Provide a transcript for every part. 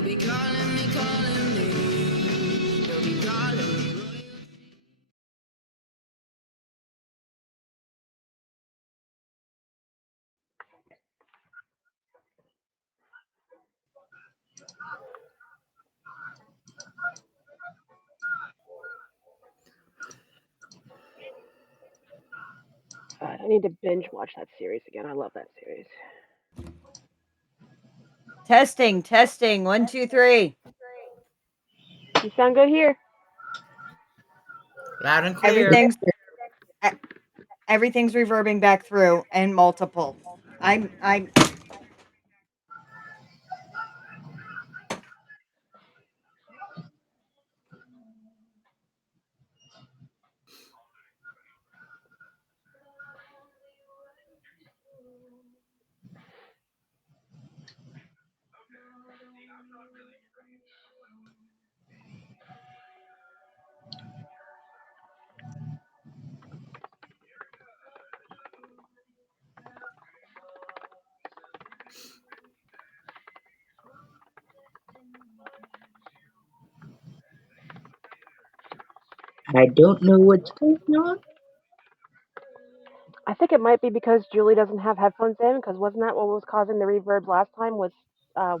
They'll be calling me, calling me. They'll be calling me. I need to binge watch that series again. I love that series. Testing, testing. 1, 2, 3. You sound good here. Loud and clear. Everything's reverbing back through and multiple. I'm I don't know what's going on. I think it might be because Julie doesn't have headphones in. Because wasn't that what was causing the reverb last time? Was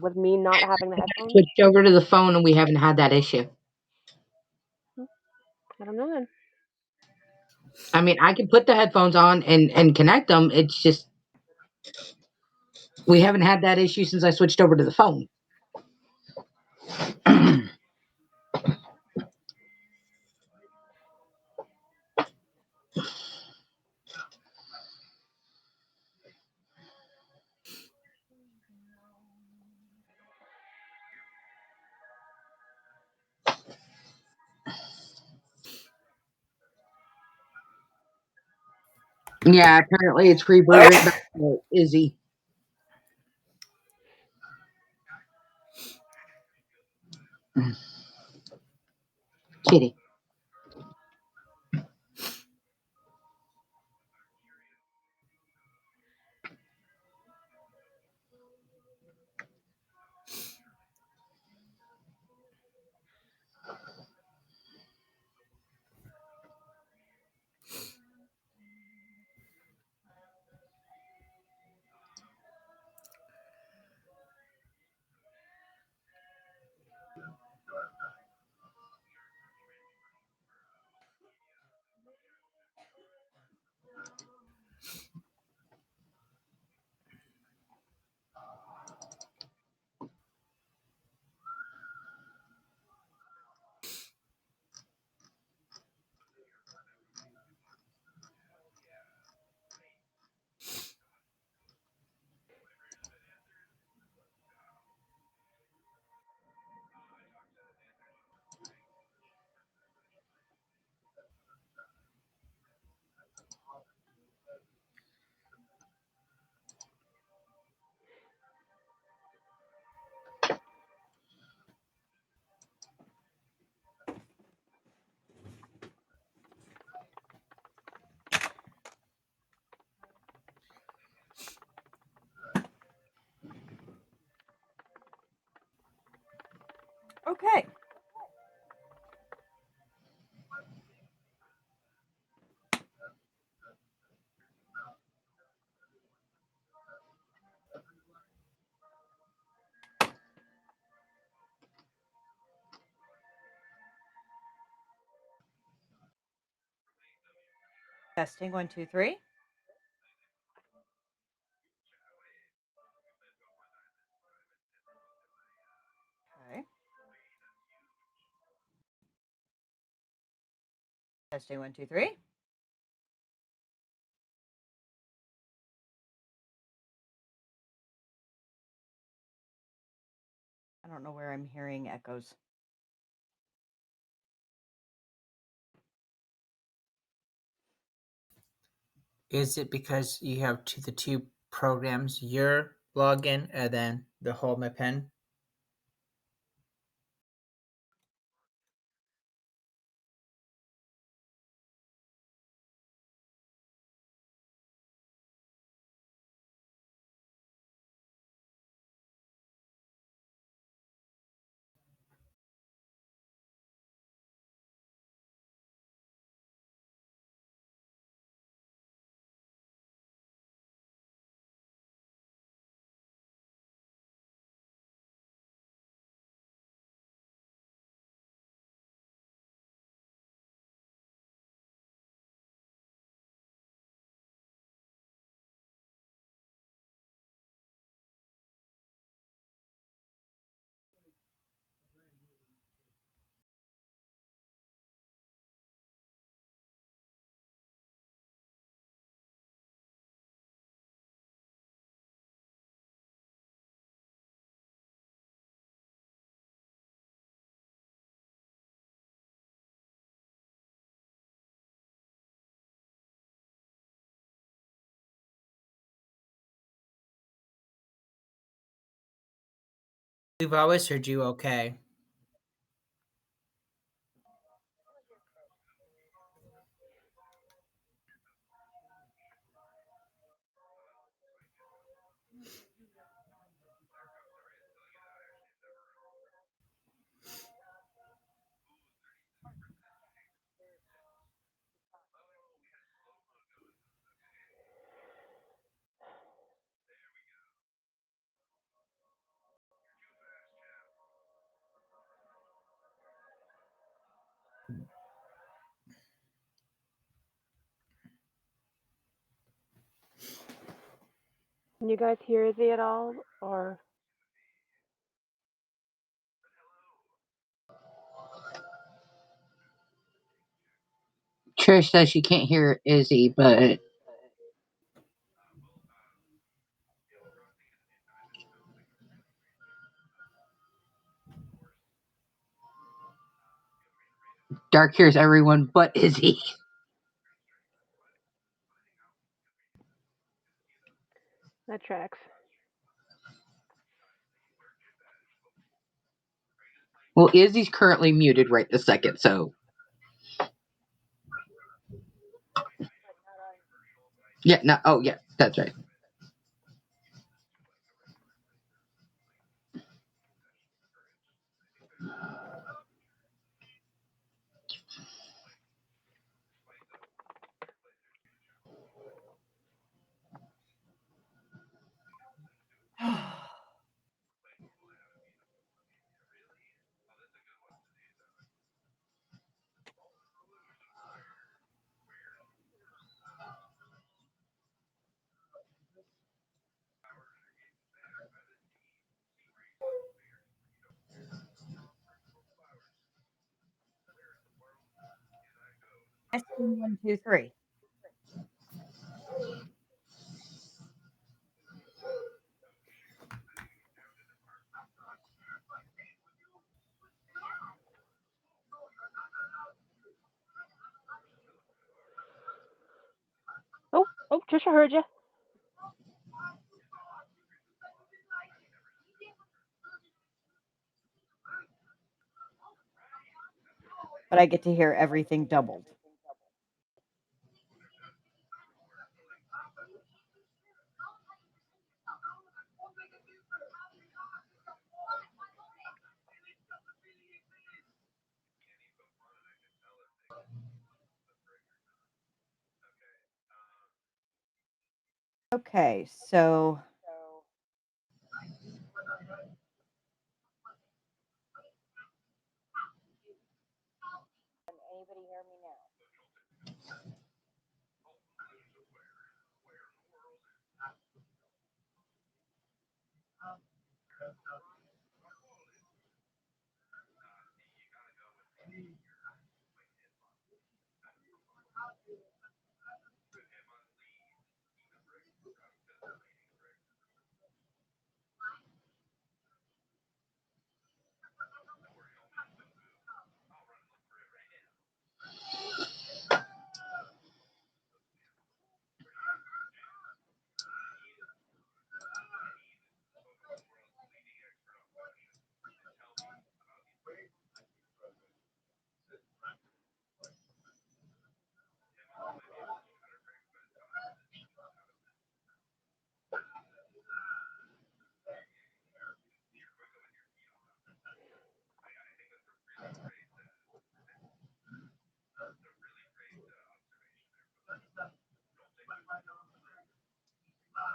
with me not having the headphones? Switched over to the phone and we haven't had that issue. I don't know then. I mean, I can put the headphones on and connect them. It's just we haven't had that issue since I switched over to the phone. Yeah, apparently it's reverbing back to Izzy. Kitty. okay. Testing 1, 2, 3. Okay. Testing 1, 2, 3. I don't know where I'm hearing echoes. Is it because you have the two programs, your login and then the Hold My Pen? We've always heard you okay. Can you guys hear Izzy at all? Or Trish says she can't hear Izzy, but Dark hears everyone but Izzy. that tracks. Well, Izzy's currently muted right this second, so yeah, no, oh yeah, that's right. Testing 1, 2, 3. Oh, oh, Trisha heard you. But I get to hear everything doubled. Okay, so anybody hear me now?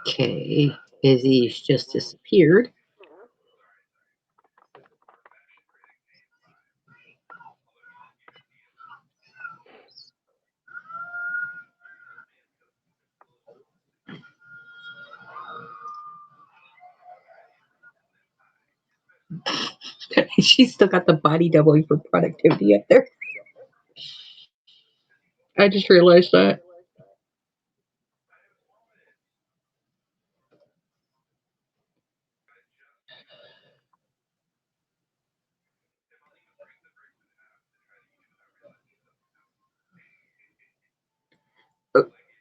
Okay, Izzy's just disappeared. She's still got the body doubling for productivity up there. I just realized that.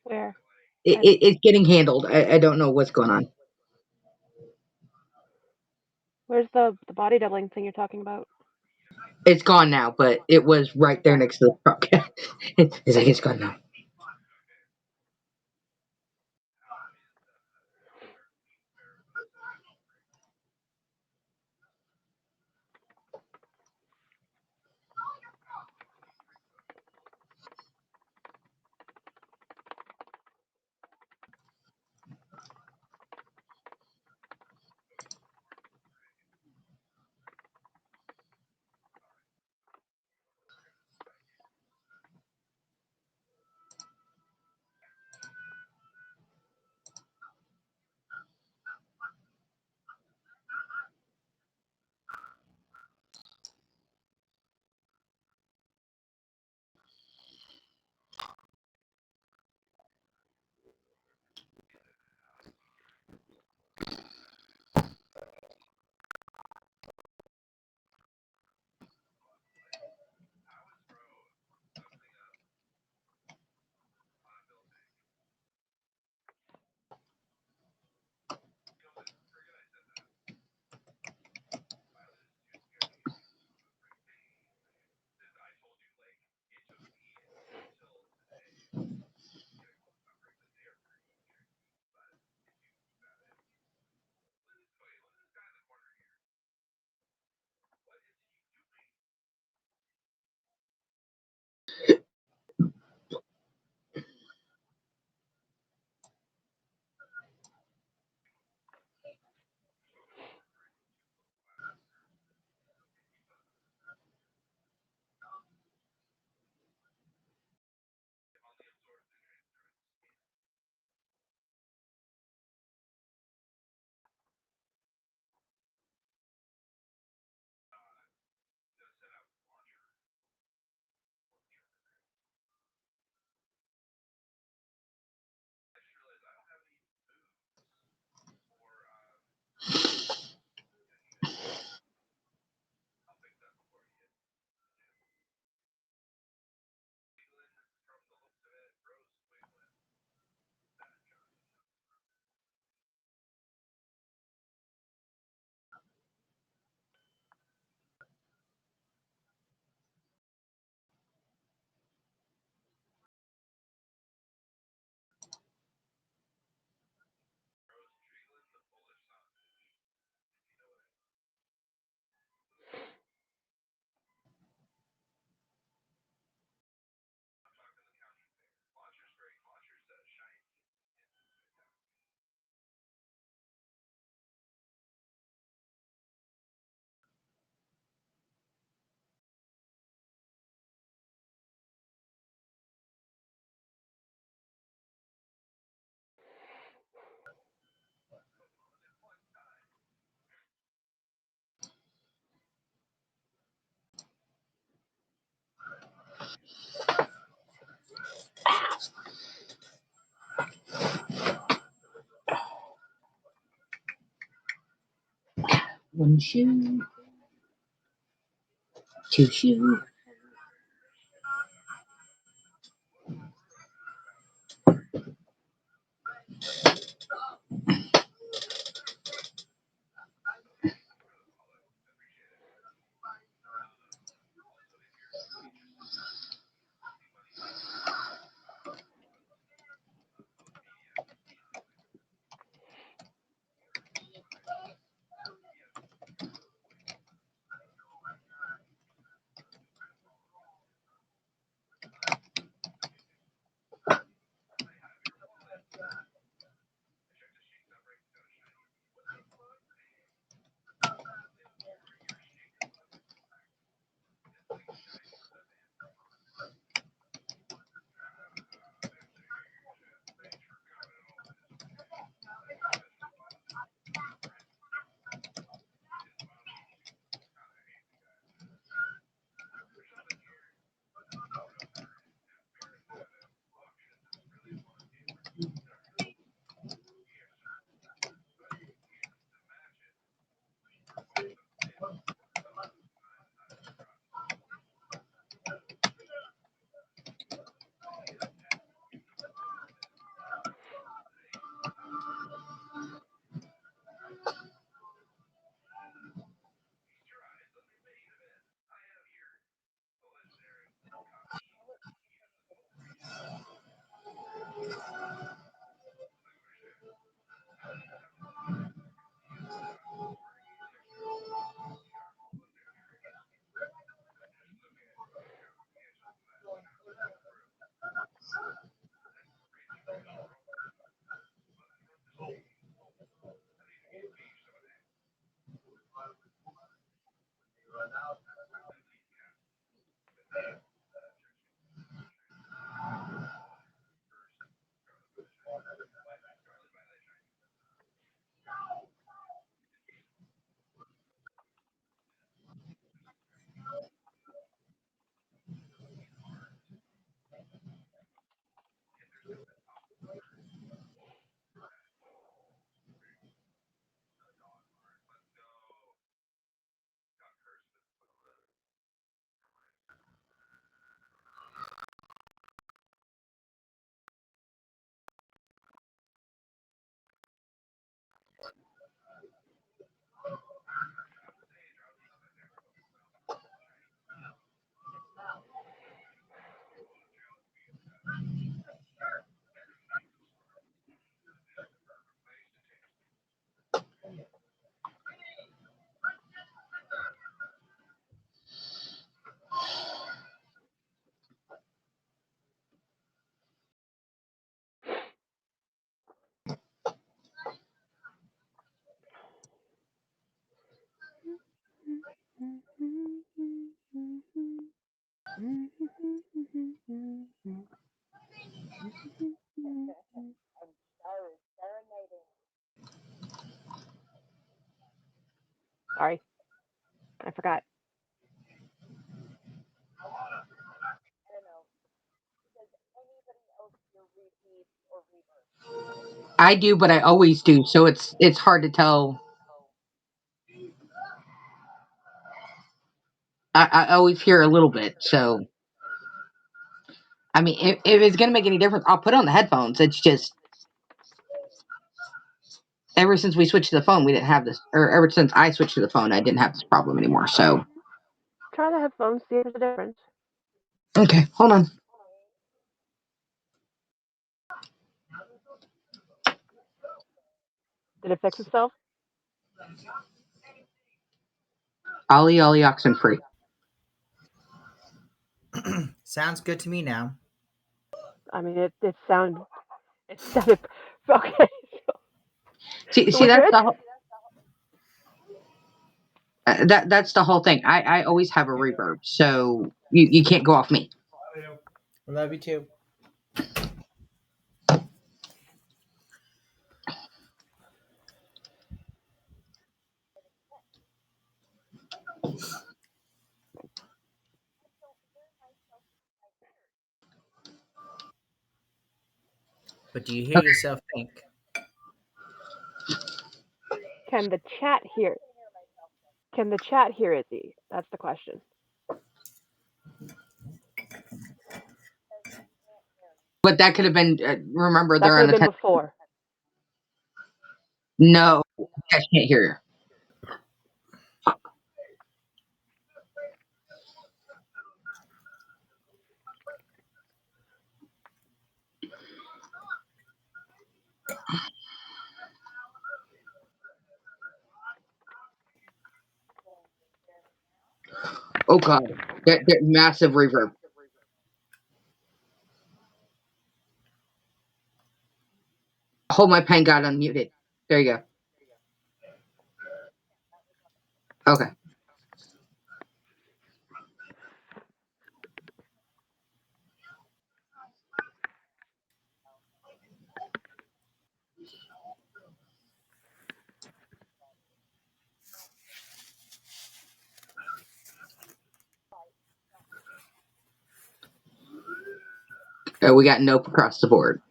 Where? It's getting handled. I don't know what's going on. Where's the body doubling thing you're talking about? It's gone now, but it was right there Okay. next to the Promptcast. It's like it's gone now. One shoe, two shoe. I forgot. I do, but I always do, so it's hard to tell. I always hear a little bit, so I mean, if it's gonna make any difference, I'll put on the headphones. It's just ever since we switched to the phone, we didn't have this, or ever since I switched to the phone, I didn't have this problem anymore. So Try the headphones, see if there's a difference. okay, hold on. Did it fix itself? Ollie Ollie oxen free. Sounds good to me now. I mean, it sounded okay. So See we're that's good. that's the whole thing. I always have a reverb, so you can't go off me. Love you too. But do you hear Okay. yourself think? Can the chat hear? Can the chat hear Izzy? That's the question. But that could have been. Remember, That they're could on have the been 10. before. No, I can't hear you. Oh god, that massive reverb. Hold my pen got unmuted. There you go. Okay. We got nope across the board.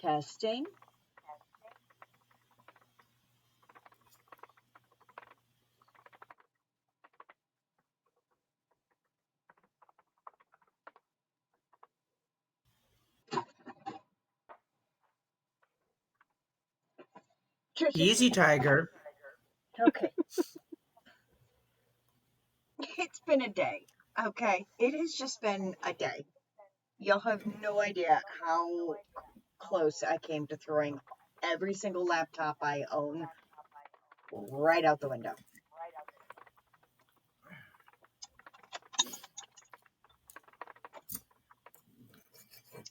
Testing. Trisha, Easy, Tiger. okay. It's been a day. Okay. It has just been a day. You'll have no idea how close I came to throwing every single laptop I own right out the window.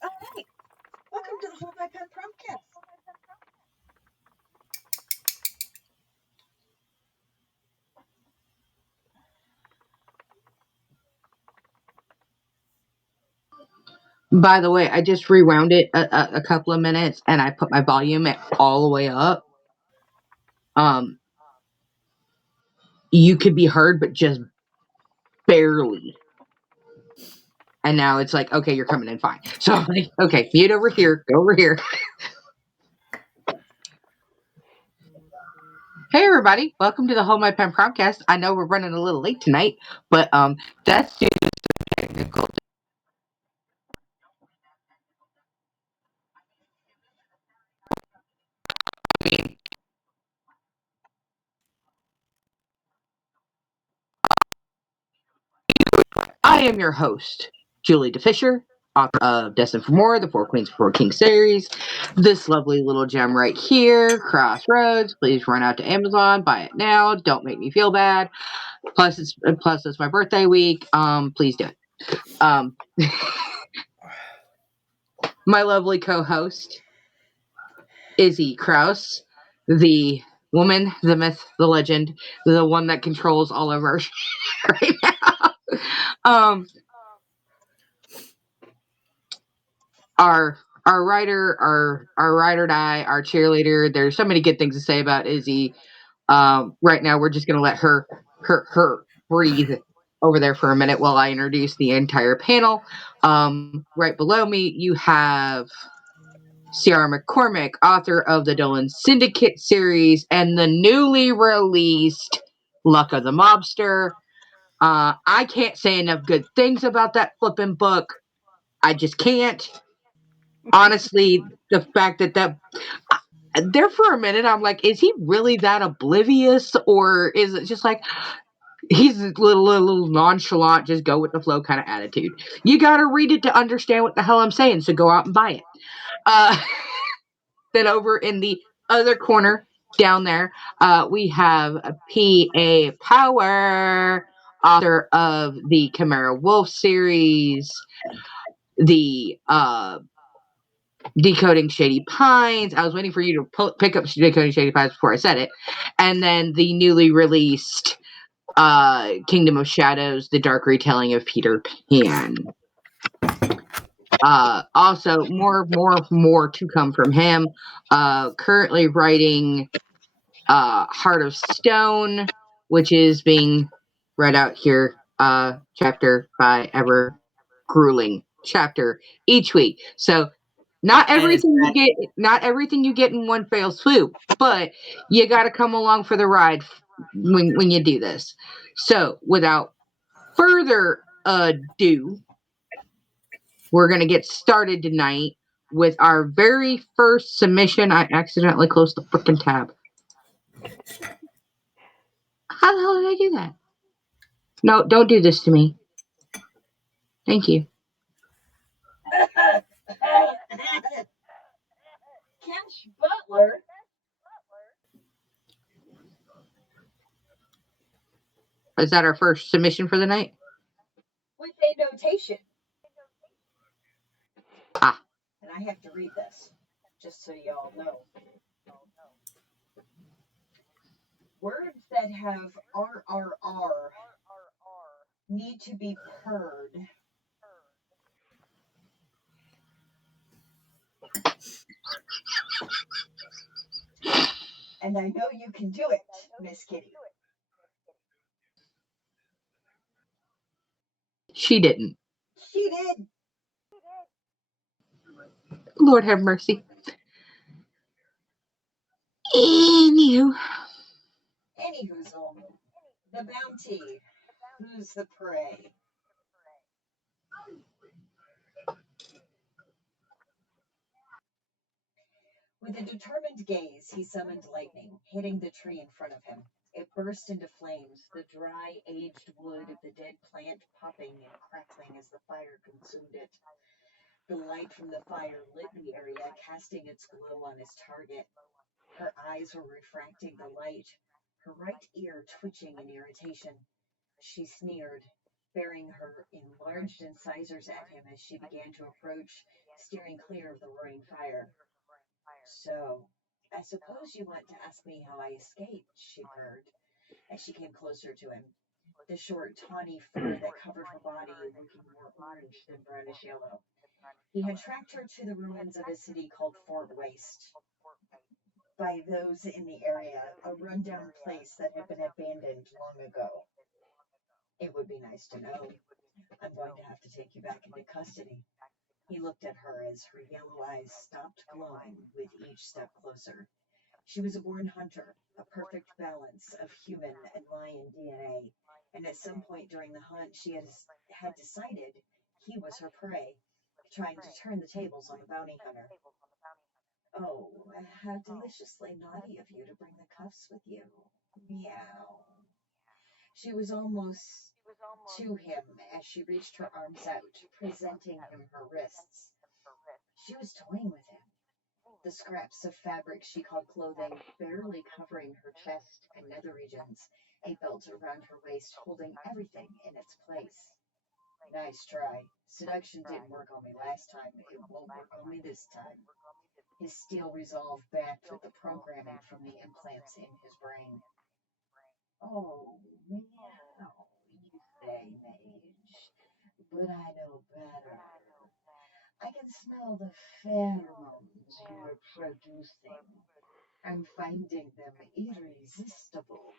All right. Welcome to the Hold My Pen Promptcast. By the way, I just rewound it a couple of minutes, and I put my volume all the way up. Um, you could be heard, but just barely. And now it's like, okay, you're coming in fine. So I'm like, okay, mute over here, go over here. Hey everybody, welcome to the Hold My Pen Promptcast. I know we're running a little late tonight, but that's due to technical. I am your host, Julie DeFisher, author of Destined for More, the Four Queens, Four Kings series. This lovely little gem right here, Crossroads. Please run out to Amazon, buy it now. Don't make me feel bad. Plus it's my birthday week. Please do it. Um, my lovely co-host, Izzy Kraus, the woman, the myth, the legend, the one that controls all of our right now. Um, our our writer, our ride or die, our cheerleader. There's so many good things to say about Izzy. Right now, we're just gonna let her breathe over there for a minute while I introduce the entire panel. Right below me, you have Ciara McCormick, author of the Dolan Syndicate series and the newly released Luck of the Mobster. I can't say enough good things about that flippin' book. I just can't. Honestly, the fact that there for a minute, I'm like, is he really that oblivious, or is it just like he's a little nonchalant, just go with the flow kind of attitude? You got to read it to understand what the hell I'm saying, so go out and buy it. Uh, then over in the other corner down there, we have P.A. Power, author of the Chimera Wolf series, the Decoding Shady Pines. I was waiting for you to pick up Decoding Shady Pines before I said it. And then the newly released Kingdom of Shadows, the dark retelling of Peter Pan. Also, more to come from him. Currently writing Heart of Stone, which is being read out here chapter by ever grueling chapter each week. So And it's not everything you get in one fell swoop, but you got to come along for the ride when you do this. So, without further ado, we're going to get started tonight with our very first submission. I accidentally closed the freaking tab. How the hell did I do that? No, don't do this to me. Thank you. Cash Butler. Is that our first submission for the night? With a notation. Ah. And I have to read this, just so y'all know. Words that have RRR need to be purred. And I know you can do it, Miss Kitty. She didn't. She did. Lord have mercy. Anywho. Anywho's the bounty. Who's the prey? With a determined gaze, he summoned lightning, hitting the tree in front of him. It burst into flames, the dry, aged wood of the dead plant popping and crackling as the fire consumed it. The light from the fire lit the area, casting its glow on his target. Her eyes were refracting the light, her right ear twitching in irritation. She sneered, baring her enlarged incisors at him as she began to approach, steering clear of the roaring fire. So, I suppose you want to ask me how I escaped, she purred, as she came closer to him, the short, tawny fur that covered her body looking more orange than brownish yellow. He had tracked her to the ruins of a city called Fort Waste. By those in the area, a rundown place that had been abandoned long ago. It would be nice to know. I'm going to have to take you back into custody. He looked at her as her yellow eyes stopped glowing with each step closer. She was a born hunter, a perfect balance of human and lion DNA, and at some point during the hunt, she had decided he was her prey, trying to turn the tables on the bounty hunter. Oh, how deliciously naughty of you to bring the cuffs with you. Meow. She was almost to him as she reached her arms out, presenting him her wrists. She was toying with him, the scraps of fabric she called clothing barely covering her chest and nether regions, a belt around her waist holding everything in its place. Nice try. Seduction didn't work on me last time. It won't work on me this time. His steel resolve backed with the programming from the implants in his brain. Oh, meow, you say, mage. But I know better. I can smell the pheromones you're producing. I'm finding them irresistible.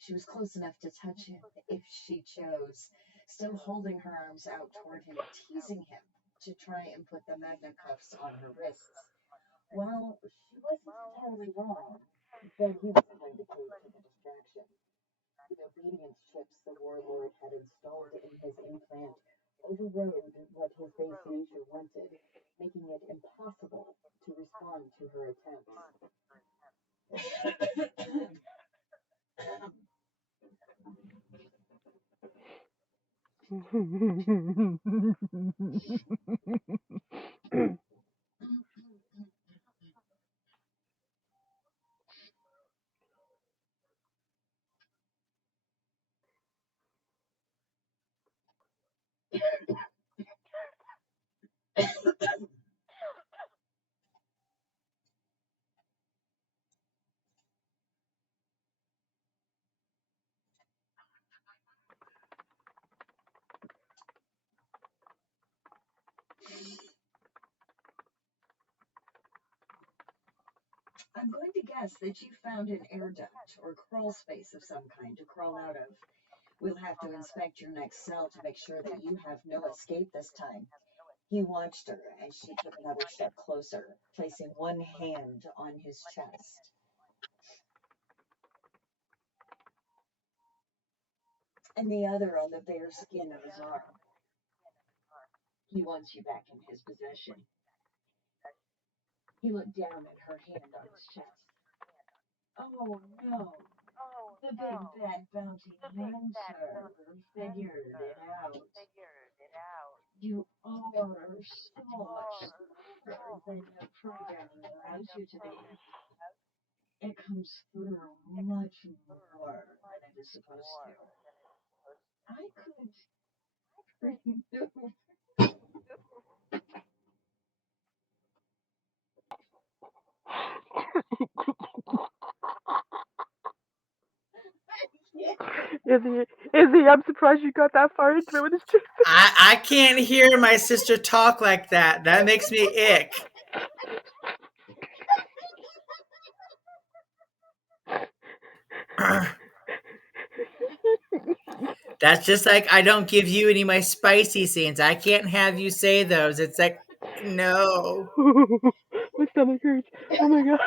She was close enough to touch him if she chose, still holding her arms out toward him, teasing him to try and put the magna cuffs on her wrists. Well, she wasn't entirely wrong, but he wasn't going to cave to the distraction. The obedience chips the warlord had installed in his implant overrode what his base leisure wanted, making it impossible to respond to her attempts. I'm going to guess that you found an air duct or crawl space of some kind to crawl out of. We'll have to inspect your next cell to make sure that you have no escape this time. He watched her as she took another step closer, placing one hand on his chest and the other on the bare skin of his arm. He wants you back in his possession. He looked down at her hand on his chest. Oh no, the big bad bounty hunter figured it out. You are so much smarter than your programming allows you to be. It comes through much more than it is supposed to. I could remove. Izzy, I'm surprised you got that far into it with his chick. I can't hear my sister talk like that. That makes me ick. That's just like I don't give you any of my spicy scenes. I can't have you say those. It's like, no. My stomach hurts. Oh my god.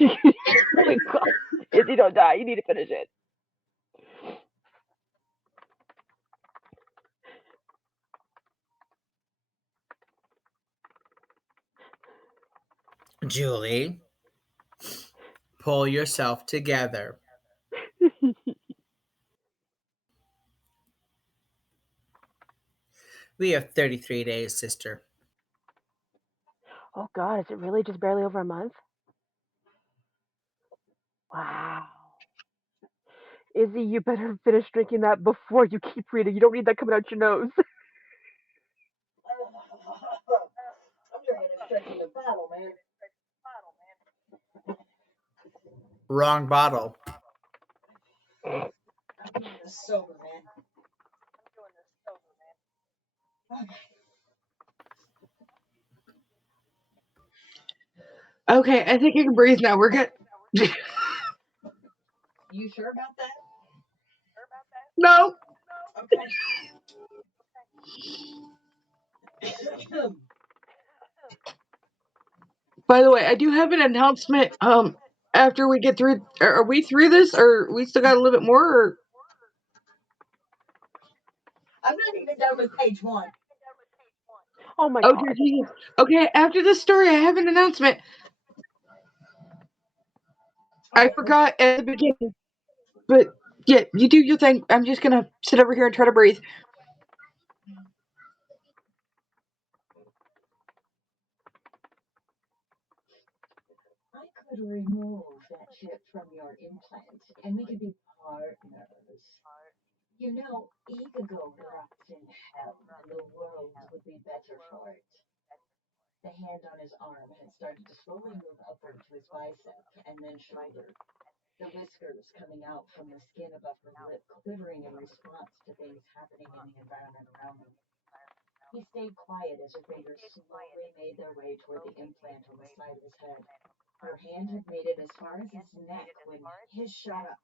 Oh my god. Izzy, don't die. You need to finish it. Julie, pull yourself together. We have 33 days, sister. Oh god, is it really just barely over a month? Wow. Izzy, you better finish drinking that before you keep reading. You don't need that coming out your nose. I'm drinking it straight from the bottle, man. Wrong bottle. I'm doing this sober, man. Okay, I think I can breathe now. We're good. You sure about that? No. Okay. By the way, I do have an announcement. After we get through, are we through this, or we still got a little bit more? Or I'm not even done with page 1. Oh my oh god. dear Jesus. Okay, after this story, I have an announcement. I Okay. forgot at the beginning, but yeah, you do your thing. I'm just gonna sit over here and try to breathe. I could remove that chip from your implant and we could be partners. You know, he could go rot in hell and the world would be better for it. The hand on his arm had started to slowly move upward to his bicep and then shoulder, the whiskers coming out from the skin above her lip, quivering in response to things happening in the environment around them. He stayed quiet as her fingers slowly made their way toward the implant on the side of his head. Her hand had made it as far as his neck when his shot up,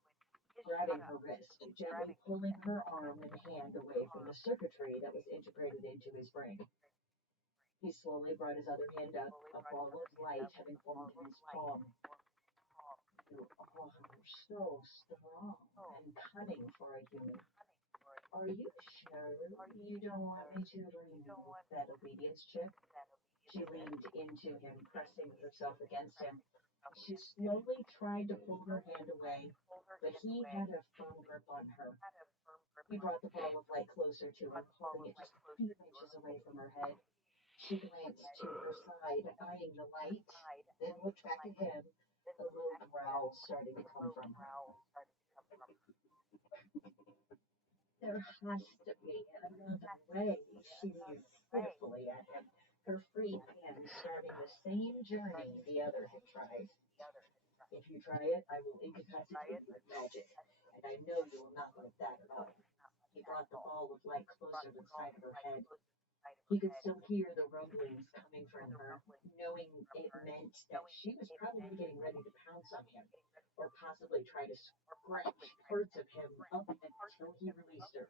grabbing her wrist, gently pulling her arm and hand away from the circuitry that was integrated into his brain. He slowly brought his other hand up, a ball of light having formed in his palm. You are so strong and cunning for a human. Are you sure you don't want me to remove that obedience chip? She leaned into him, pressing herself against him. She slowly tried to pull her hand away, but he had a firm grip on her. He brought the ball of light closer to her, holding it just a few inches away from her head. She glanced to her side, eyeing the light, then looked back at him, a low growl starting to come from her. There has to be another way, she mused pitifully at him, her free hand starting the same journey the other had tried. If you try it, I will incapacitate you with magic, and I know you will not like that at all. He brought the ball of light closer to the side of her head. He could still hear the rumblings coming from her, knowing it meant that she was probably getting ready to pounce on him, or possibly try to scratch parts of him up until he released her.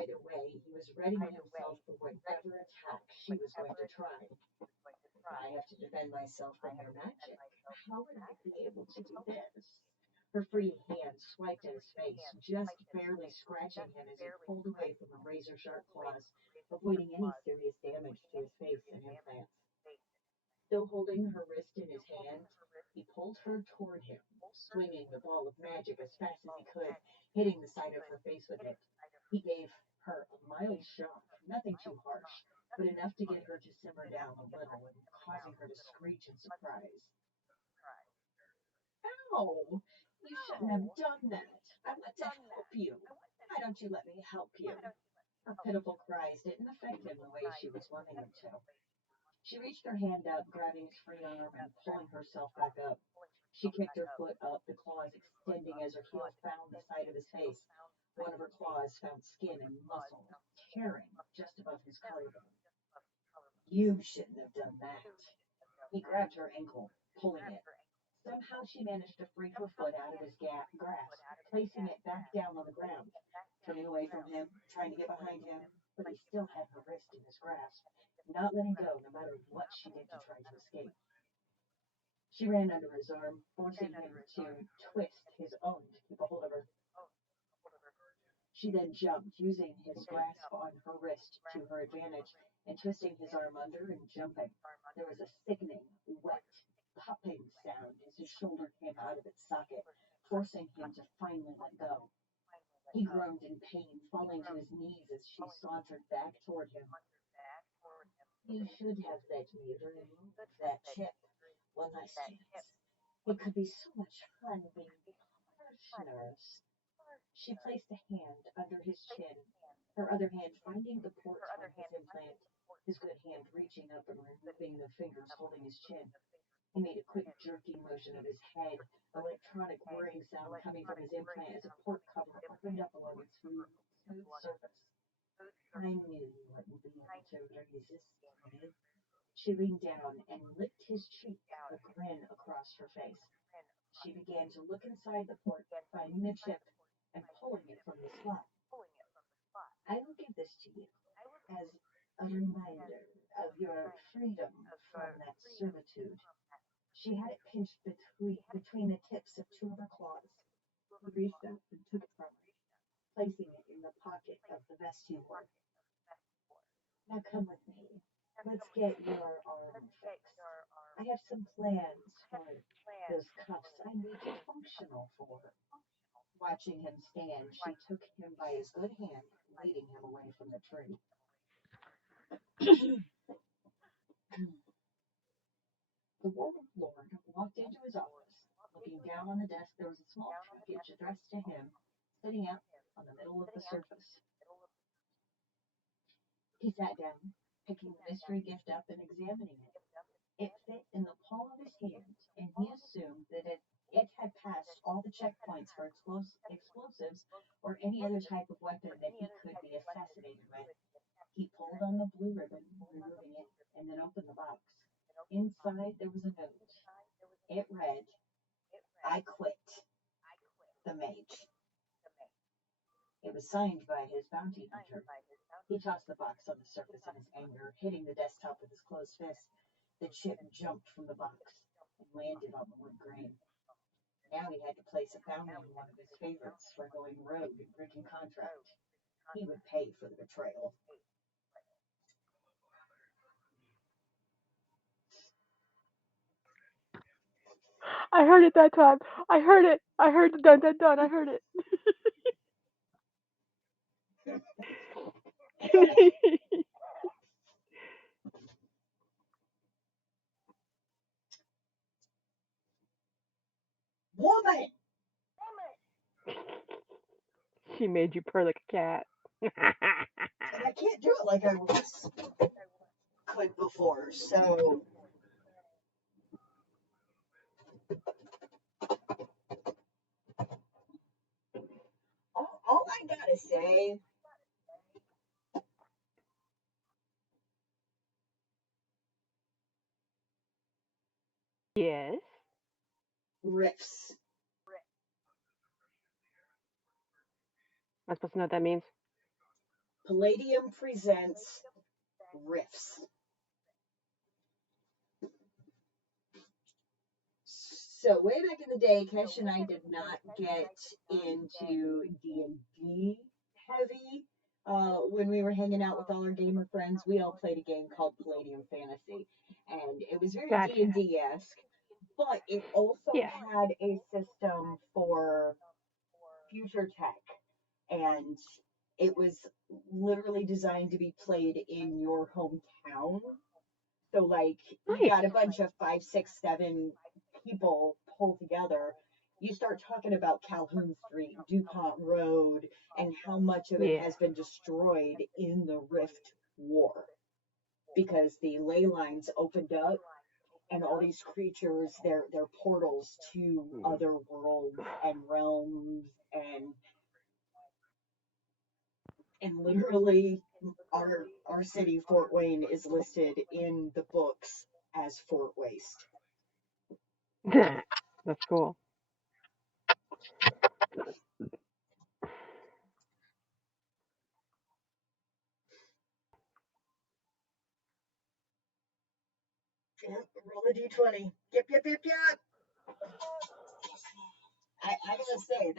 Either way, he was readying himself for whatever attack she was going to try. I have to defend myself from your magic. How would I be able to do this? Her free hand swiped at his face, just barely scratching him as he pulled away from the razor sharp claws, avoiding any serious damage to his face and implants. Still holding her wrist in his hand, he pulled her toward him, swinging the ball of magic as fast as he could, hitting the side of her face with it. He gave her a mild shock, nothing too harsh, but enough to get her to simmer down a little and causing her to screech in surprise. Ow! You shouldn't have done that. I want to help you. Why don't you let me help you? Her pitiful cries didn't affect him the way she was wanting them to. She reached her hand up, grabbing his free arm and pulling herself back up. She kicked her foot up, the claws extending as her heel found the side of his face. One of her claws found skin and muscle, tearing just above his collarbone. You shouldn't have done that. He grabbed her ankle, pulling it. Somehow she managed to free her foot out of his grasp, placing it back down on the ground, turning away from him, trying to get behind him, but he still had her wrist in his grasp, not letting go no matter what she did to try to escape. She ran under his arm, forcing him to twist his own to keep a hold of her. She then jumped, using his grasp on her wrist to her advantage and twisting his arm under and jumping. There was a sickening, wet, popping sound as his shoulder came out of its socket, forcing him to finally let go. He groaned in pain, falling to his knees as she sauntered back toward him. You should have let me remove that chip. One last chance. It could be so much fun being partners. She placed a hand under his chin, her other hand finding the port on his implant, his good hand reaching up and removing the fingers holding his chin. He made a quick jerking motion of his head, electronic whirring sound coming from his implant as a port cover opened up along its smooth surface. I knew you wouldn't be able to resist me. She leaned down and licked his cheek, a grin across her face. She began to look inside the port, finding the chip and pulling it from the slot. I will give this to you as a reminder of your freedom from that servitude. She had it pinched between the tips of two of her claws. He reached up and took it from her, placing it in the pocket of the vest he wore. Now come with me. Let's get your arm fixed. I have some plans for those cuffs I need you functional for. Watching him stand, she took him by his good hand, leading him away from the tree. The Warden Lord walked into his office. Looking down on the desk, there was a small package addressed to him, sitting out on the middle of the surface. He sat down, picking the mystery gift up and examining it. It fit in the palm of his hand, and he assumed that it had passed all the checkpoints for explosives or any other type of weapon that he could be assassinated with. He pulled on the blue ribbon, removing it, and then opened the box. Inside there was a note. It read, I quit, the mage. It was signed by his bounty hunter. He tossed the box on the surface in his anger, hitting the desktop with his closed fist. The chip jumped from the box and landed on the wood grain. Now he had to place a founding in one of his favorites for going rogue and breaking contract. He would pay for the betrayal. I heard it that time. I heard it. I heard the dun dun dun. I heard it. Woman! She made you purr like a cat. And I can't do it like I could before, so all I gotta say, Yes. riffs. I'm supposed to know what that means. Palladium presents riffs. So way back in the day, Kesh and I did not get into D&D heavy. When we were hanging out with all our gamer friends, we all played a game called Palladium Fantasy, and it was very Gotcha. D&D-esque, but it also Yeah. had a system for future tech, and it was literally designed to be played in your hometown. So like you Nice. got a bunch of 5, 6, 7 people pulled together. You start talking about Calhoun Street, DuPont Road, and how much of it Yeah. has been destroyed in the Rift War because the ley lines opened up and all these creatures, they're portals to other worlds and realms and literally our city, Fort Wayne, is listed in the books as Fort Waste. That's cool. Yep, roll a d20. Yep, yep, yep, yep. I gotta say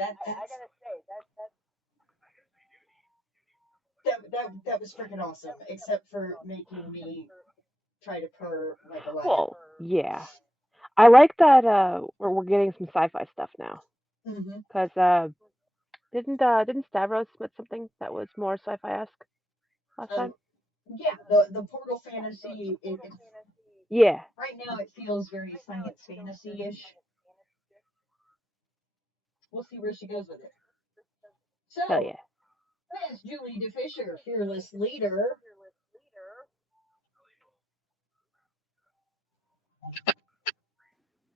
that was freaking awesome. Except for making me try to purr like a lion. Well, yeah. I like that we're getting some sci-fi stuff now. Hmm. Cause didn't Stavros submit something that was more sci-fi-esque last time? Yeah, the Portal Fantasy. It's Yeah. right now it feels very science fantasy-ish. We'll see where she goes with it. Hell So, yeah. as Julie DeFisher, fearless leader,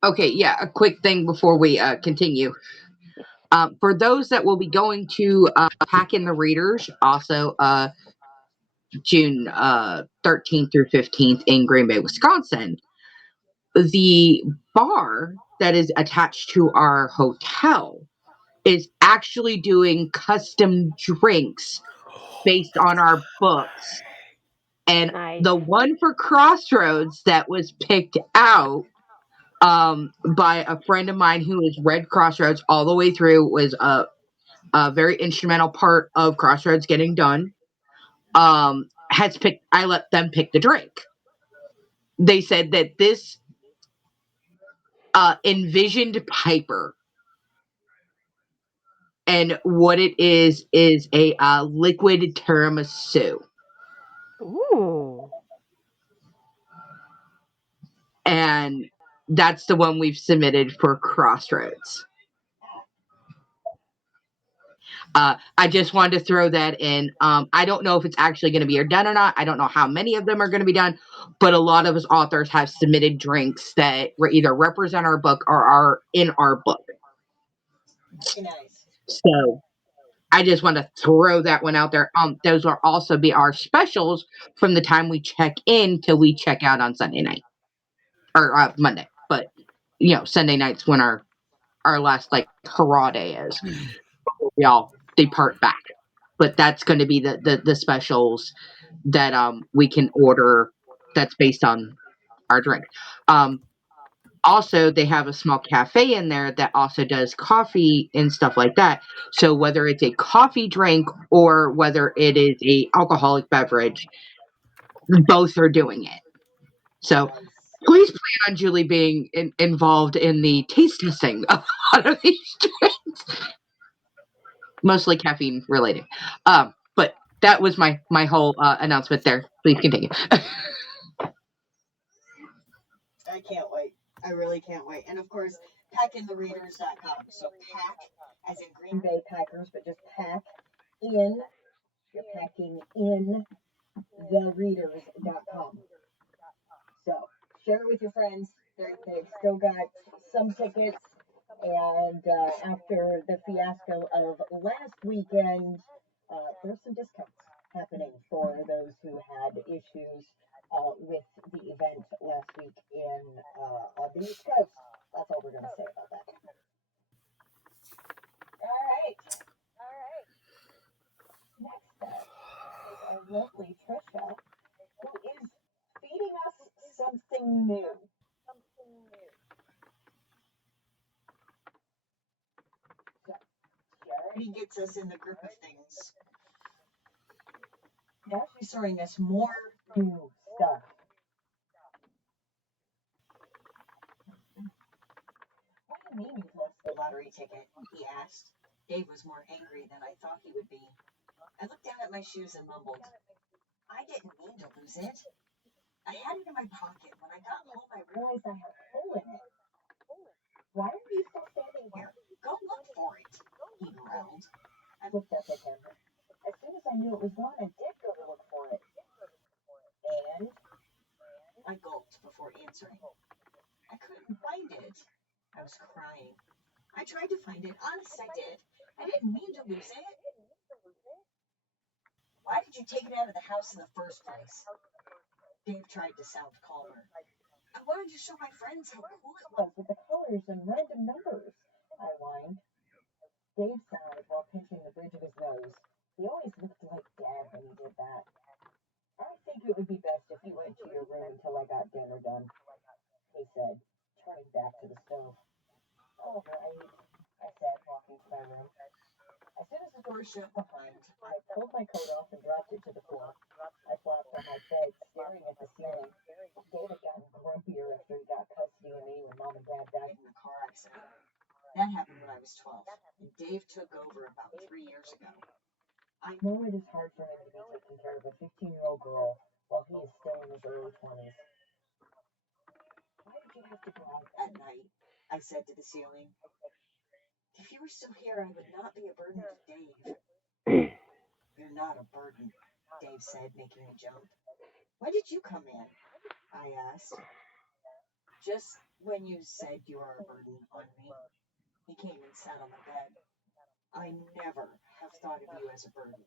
Okay, yeah, a quick thing before we continue. Yes. For those that will be going to Pack in the Readers, also June 13th through 15th in Green Bay, Wisconsin, the bar that is attached to our hotel is actually doing custom drinks based on our books. And Nice. the one for Crossroads that was picked out by a friend of mine who has read Crossroads all the way through, was a very instrumental part of Crossroads getting done. Has picked. I let them pick the drink. They said that this envisioned Piper, and what it is a liquid tiramisu, Ooh. and that's the one we've submitted for Crossroads. I just wanted to throw that in. I don't know if it's actually going to be done or not. I don't know how many of them are going to be done, but a lot of us authors have submitted drinks that either represent our book or are in our book. Very nice. So I just want to throw that one out there. Those will also be our specials from the time we check in till we check out on Sunday night or Monday. But Sunday night's when our last like hurrah day is. We all depart back. But that's going to be the specials that we can order. That's based on our drink. Also, they have a small cafe in there that also does coffee and stuff like that. So whether it's a coffee drink or whether it is a alcoholic beverage, both are doing it. So Nice. please plan on Julie being involved in the taste testing of a lot of these drinks, mostly caffeine related. But that was my whole announcement there. Please continue. I can't wait. I really can't wait. And of course, packinthereaders.com. So pack as in Green Bay Packers, but just pack in. You're packing in thereaders.com. So share it with your friends. They've still got some tickets. And after the fiasco of last weekend, there's some discounts happening for those who had issues with the event last week on the East Coast. That's all we're going to say about that. All right. Next up is our lovely Trisha, who is feeding us something new. So she already gets us in the grip of things. Now she's showing us more new stuff. What do you mean you've lost the lottery ticket? He asked. Dave was more angry than I thought he would be. I looked down at my shoes and mumbled, I didn't mean to lose it. I had it in my pocket. When I got home, I realized I had a hole in it. Why are you still standing here? Go look for it, he growled. I looked up at him. As soon as I knew it was gone, I did go to look for it. And I gulped before answering. I couldn't find it. I was crying. I tried to find it. Honest, I did. I didn't mean to lose it. Why did you take it out of the house in the first place? Dave tried to sound calmer. I wanted to show my friends how cool it was with the colors and random numbers, I whined. Dave sighed while pinching the bridge of his nose. He always looked like Dad when he did that. I think it would be best if you went to your room until I got dinner done, he said, turning back to the stove. All right, I said, walking to my room. As soon as the door shut behind, I pulled my coat off and dropped it to the floor. I flopped on my bed, staring at the ceiling. Dave had gotten grumpier after he got custody of me when Mom and Dad died in a car accident. That happened when I was 12, and Dave took over about 3 years ago. I know it is hard for him to be taking care of a 15-year-old girl while he is still in his early 20s. Why did you have to go out at night? I said to the ceiling. If you were still here, I would not be a burden to Dave. You're not a burden, Dave said, making a jump. When did you come in? I asked. Just When you said you are a burden on me, he came and sat on my bed. I never have thought of you as a burden.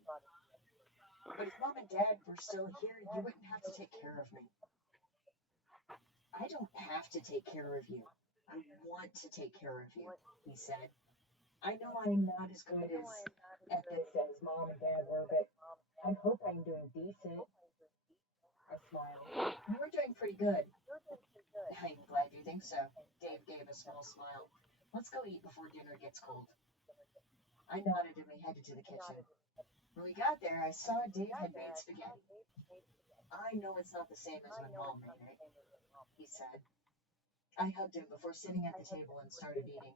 But if Mom and Dad were still here, you wouldn't have to take care of me. I don't have to take care of you. I want to take care of you, he said. I know I'm not as good at this as Mom and Dad were, but I hope I'm doing decent. I smiled. You were doing pretty good. I'm glad you think so. Dave gave a small smile. Let's go eat before dinner gets cold. I nodded and we headed to the kitchen. When we got there, I saw Dave had made spaghetti. I know it's not the same as when Mom made it, he said. I hugged him before sitting at the table and started eating.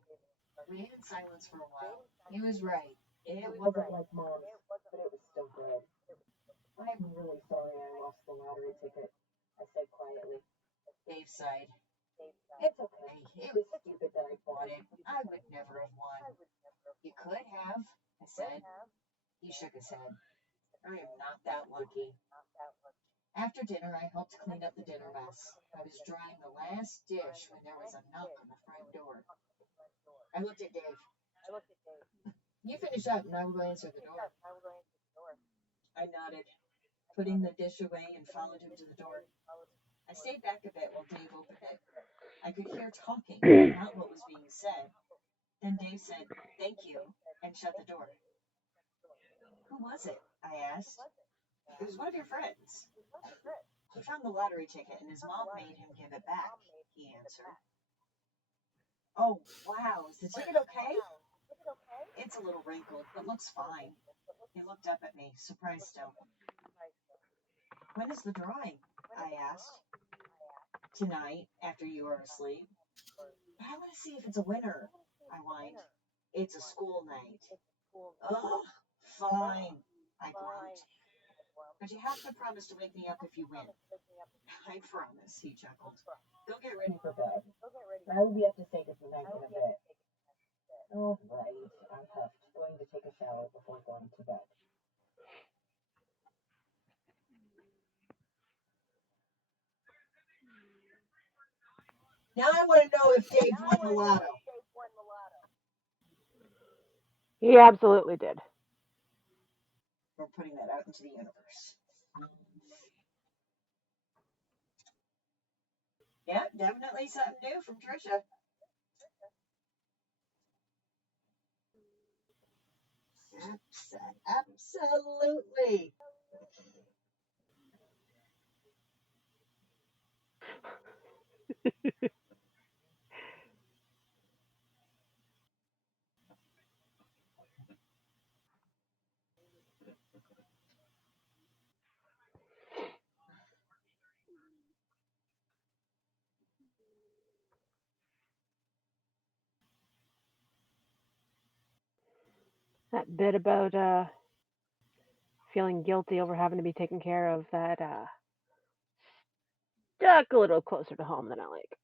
We ate in silence for a while. He was right. It wasn't like Mom's, but it was still good. I'm really sorry I lost the lottery ticket, I said quietly. Dave sighed. It's okay. It was stupid that I bought it. I would never have won. You could have, I said. He shook his head. I am not that lucky. After dinner, I helped clean up the dinner mess. I was drying the last dish when there was a knock on the front door. I looked at Dave. You finish up and I will answer the door. I nodded, putting the dish away and followed him to the door. I stayed back a bit while Dave opened it. I could hear talking, not what was being said. Then Dave said, "Thank you," and shut the door. Who was it? I asked. It was one of your friends. He found the lottery ticket and his mom made him give it back, he answered. Oh, wow. Is the ticket okay? It's a little wrinkled, but looks fine. He looked up at me, surprised still. When is the drawing? I asked. Tonight, after you are asleep. But I want to see if it's a winner, I whined. It's a school night. Oh, fine, I groaned. But you have to promise to wake me up if you win. I promise, he chuckled. Go get ready for bed. I will be up to say goodnight in a bit. All right, I huffed, going to take a shower before going to bed. Now I want to know if Dave won the lotto. He absolutely did. We're putting that out into the universe. Yeah, definitely something new from Trisha. Absolutely. That bit about feeling guilty over having to be taken care of, that stuck a little closer to home than I like.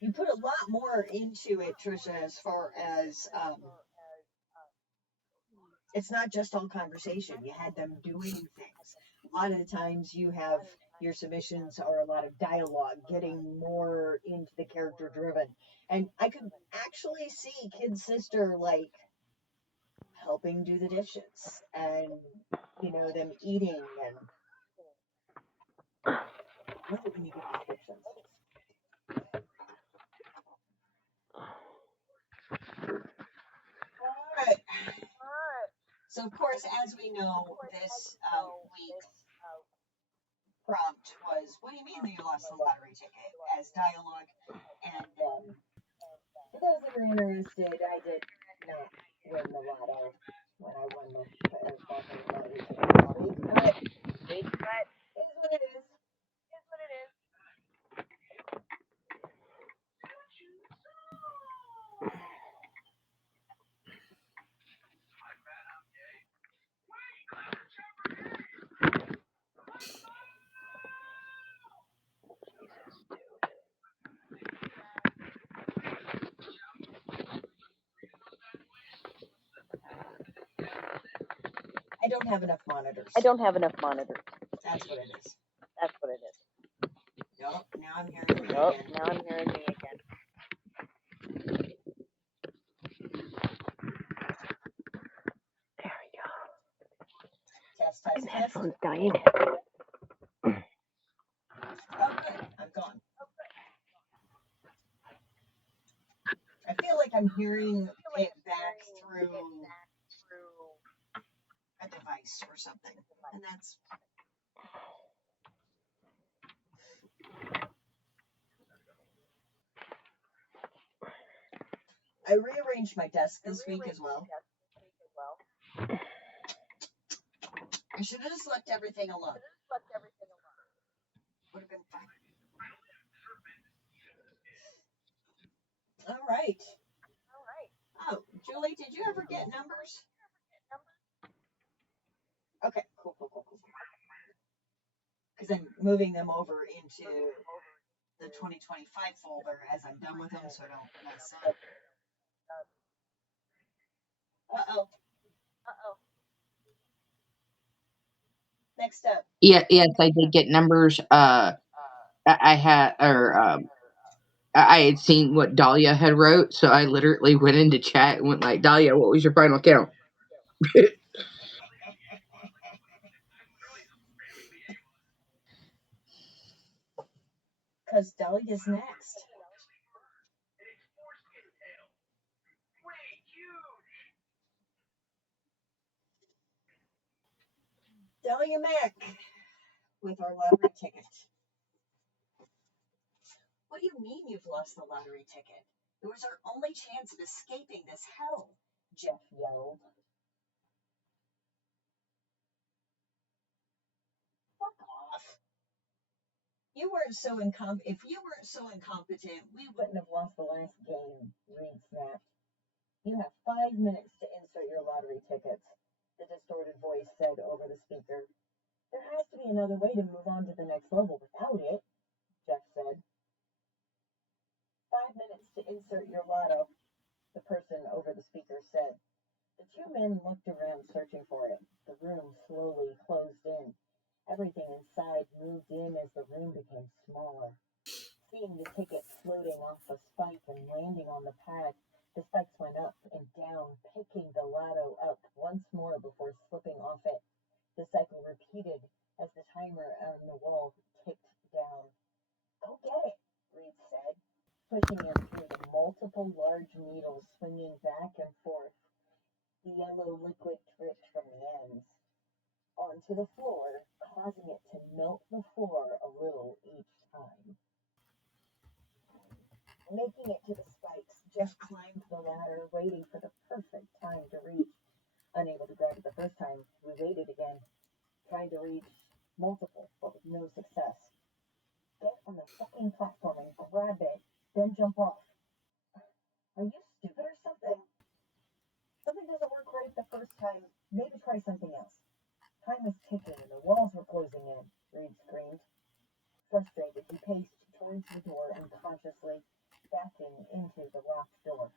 You put a lot more into it, Trisha, as far as it's not just all conversation. You had them doing things. A lot of the times you have your submissions are a lot of dialogue, getting more into the character driven. And I could actually see Kid's sister like helping do the dishes and them eating and I love it when you give descriptions. All right. So of course, as we know, this week's prompt was, "What do you mean that you lost the lottery ticket?" as dialogue. And for those that are interested, I did not win the lotto when I won the bought the lottery ticket this week, but it is what it is. I don't have enough monitors. I don't have enough monitors. That's what it is. That's what it is. now I'm hearing me Oh, again. now I'm hearing me again. There we go. Test, Fucking test, test. headphones dying. Oh, good. I'm gone. I feel like I'm hearing it back through a device or something. And that's I rearranged my desk this week as well. I should have just left everything alone. Would have been fine. All right. Oh, Julie, did you ever get numbers? Okay, cool. Because I'm moving them over into the 2025 folder as I'm done with them, so I don't mess up. Uh-oh. Next up. Yes, I did get numbers. I had or I had seen what Dahlia had wrote, so I literally went into chat and went like, Dahlia, what was your final count? Because Dahlia's next. Dahlia Mac with our lottery ticket. What do you mean you've lost the lottery ticket? It was our only chance of escaping this hell, Jeff yelled. Fuck off. If you weren't so incompetent, we wouldn't have lost the last game, Reed snapped. You have 5 minutes to insert your lottery tickets, the distorted voice said over the speaker. There has to be another way to move on to the next level without it, Jeff said. 5 minutes to insert your lotto, the person over the speaker said. The two men looked around searching for it. The room slowly closed in. Everything inside moved in as the room became smaller. Seeing the ticket floating off a spike and landing on the pad, the spikes went up and down, picking the lotto up once more before slipping off it. The cycle repeated as the timer on the wall ticked down. Go get it, Reed said, pushing it through the multiple large needles swinging back and forth. The yellow liquid dripped from the ends onto the floor, causing it to melt the floor a little each time. Making it to the spikes, Jeff climbed the ladder, waiting for the perfect time to reach. Unable to grab it the first time, we waited again, trying to reach multiple, but with no success. Get on the fucking platform and grab it, then jump off. Are you stupid or something? Something doesn't work right the first time. Maybe try something else. Time was ticking and the walls were closing in, Reed screamed. Frustrated, he paced towards the door unconsciously, backing into the locked door.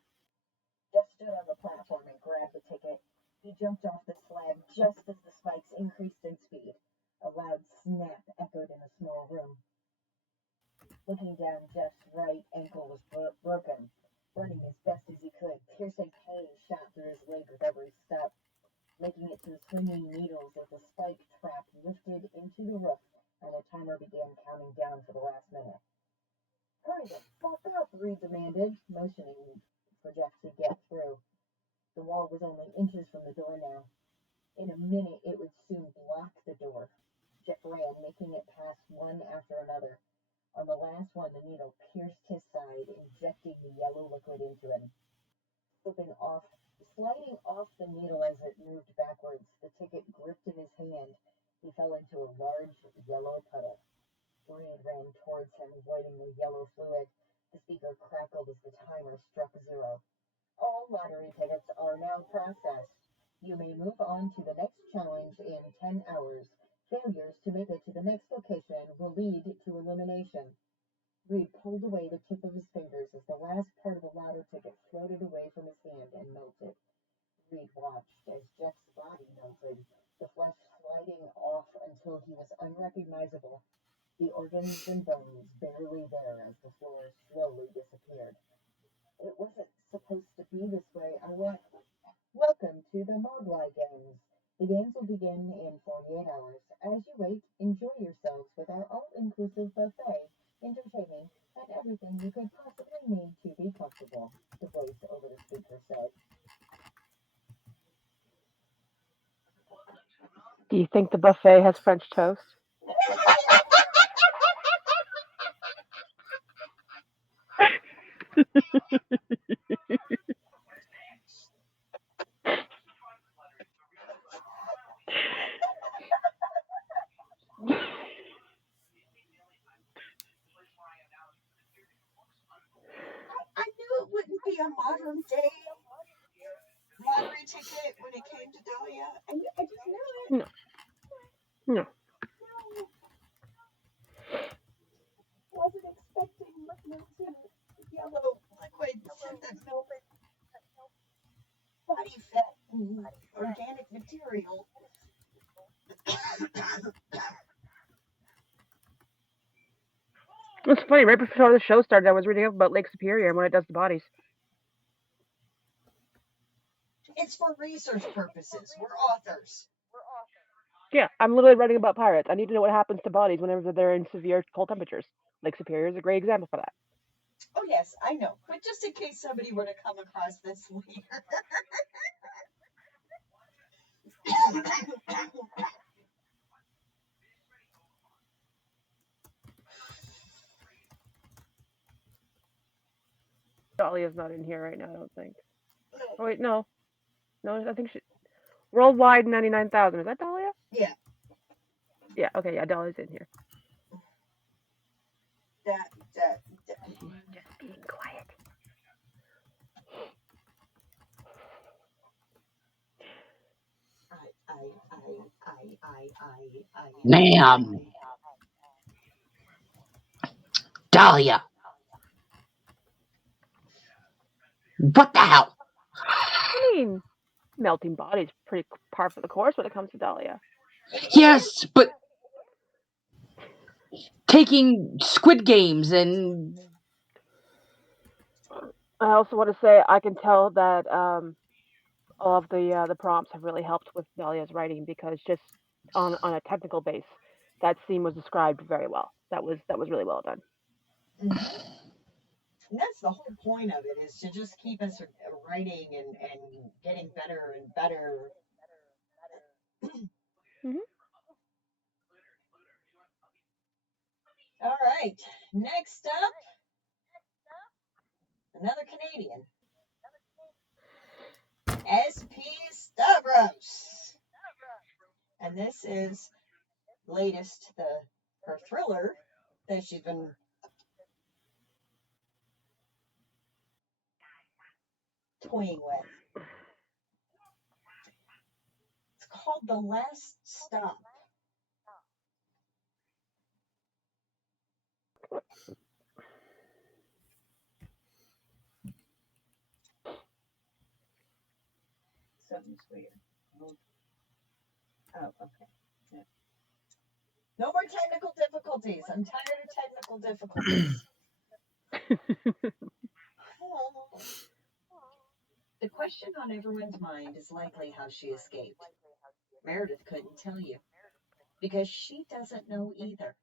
Jeff stood on the platform and grabbed the ticket. He jumped off the slab just as the spikes increased in speed. A loud snap echoed in the small room. Looking down, Jeff's right ankle was broken, running as best as he could. Piercing pain shot through his leg with every step. Making it to the swinging needles as the spike trap lifted into the roof and the timer began counting down for the last minute. Hurry the fuck up, Reed demanded, motioning for Jeff to get through. The wall was only inches from the door now. In a minute, it would soon block the door. Jeff ran, making it past one after another. On the last one, the needle pierced his side, injecting the yellow liquid into him. Sliding off the needle as it moved backwards, the ticket gripped in his hand. He fell into a large yellow puddle. Reed ran towards him, avoiding the yellow fluid. The speaker crackled as the timer struck 0. All lottery tickets are now processed. You may move on to the next challenge in 10 hours. Failures to make it to the next location will lead to elimination. Reed pulled away the tip of his fingers as the last part of the lotto ticket floated away from his hand and melted. Reed watched as Jeff's body melted, the flesh sliding off until he was unrecognizable. the organs and bones barely there as the floor slowly disappeared. It wasn't supposed to be this way. Welcome to the Mogwai Games. The games will begin in 48 hours. As you wait, enjoy yourselves with our all-inclusive buffet, entertaining, and everything you could possibly need to be comfortable, the voice over the speaker said. Do you think the buffet has French toast? I knew it wouldn't be a modern day lottery ticket when it came to Dahlia. I just knew it. No, no. No, wasn't expecting molten yellow liquid synthetic body fat and organic material. It's funny. Right before the show started, I was reading up about Lake Superior and what it does to bodies. It's for research purposes. We're authors. Yeah, I'm literally writing about pirates. I need to know what happens to bodies whenever they're in severe cold temperatures. Lake Superior is a great example for that. Oh, yes, I know. But just in case somebody were to come across this later. Dahlia's not in here right now, I don't think. No. Oh, wait, no. No, I think she. Worldwide, 99,000. Is that Dahlia? Yeah, Yeah, okay, yeah, Dahlia's in here. that. Just being quiet. Ma'am, Dahlia, what the hell? I mean, melting body's pretty par for the course when it comes to Dahlia. Yes, but taking Squid Games and I also want to say I can tell that all of the prompts have really helped with Dahlia's writing because just on a technical base, that scene was described very well. That was really well done. Mm-hmm. And that's the whole point of it, is to just keep us writing and getting better and better. Hmm. All right, next up, another Canadian, SP Stavros. And this is latest, her thriller that she's been toying with. It's called The Last Stop. Something's weird. Oh, okay. Yeah. No more technical difficulties. I'm tired of technical difficulties. The question on everyone's mind is likely how she escaped. Meredith couldn't tell you because she doesn't know either.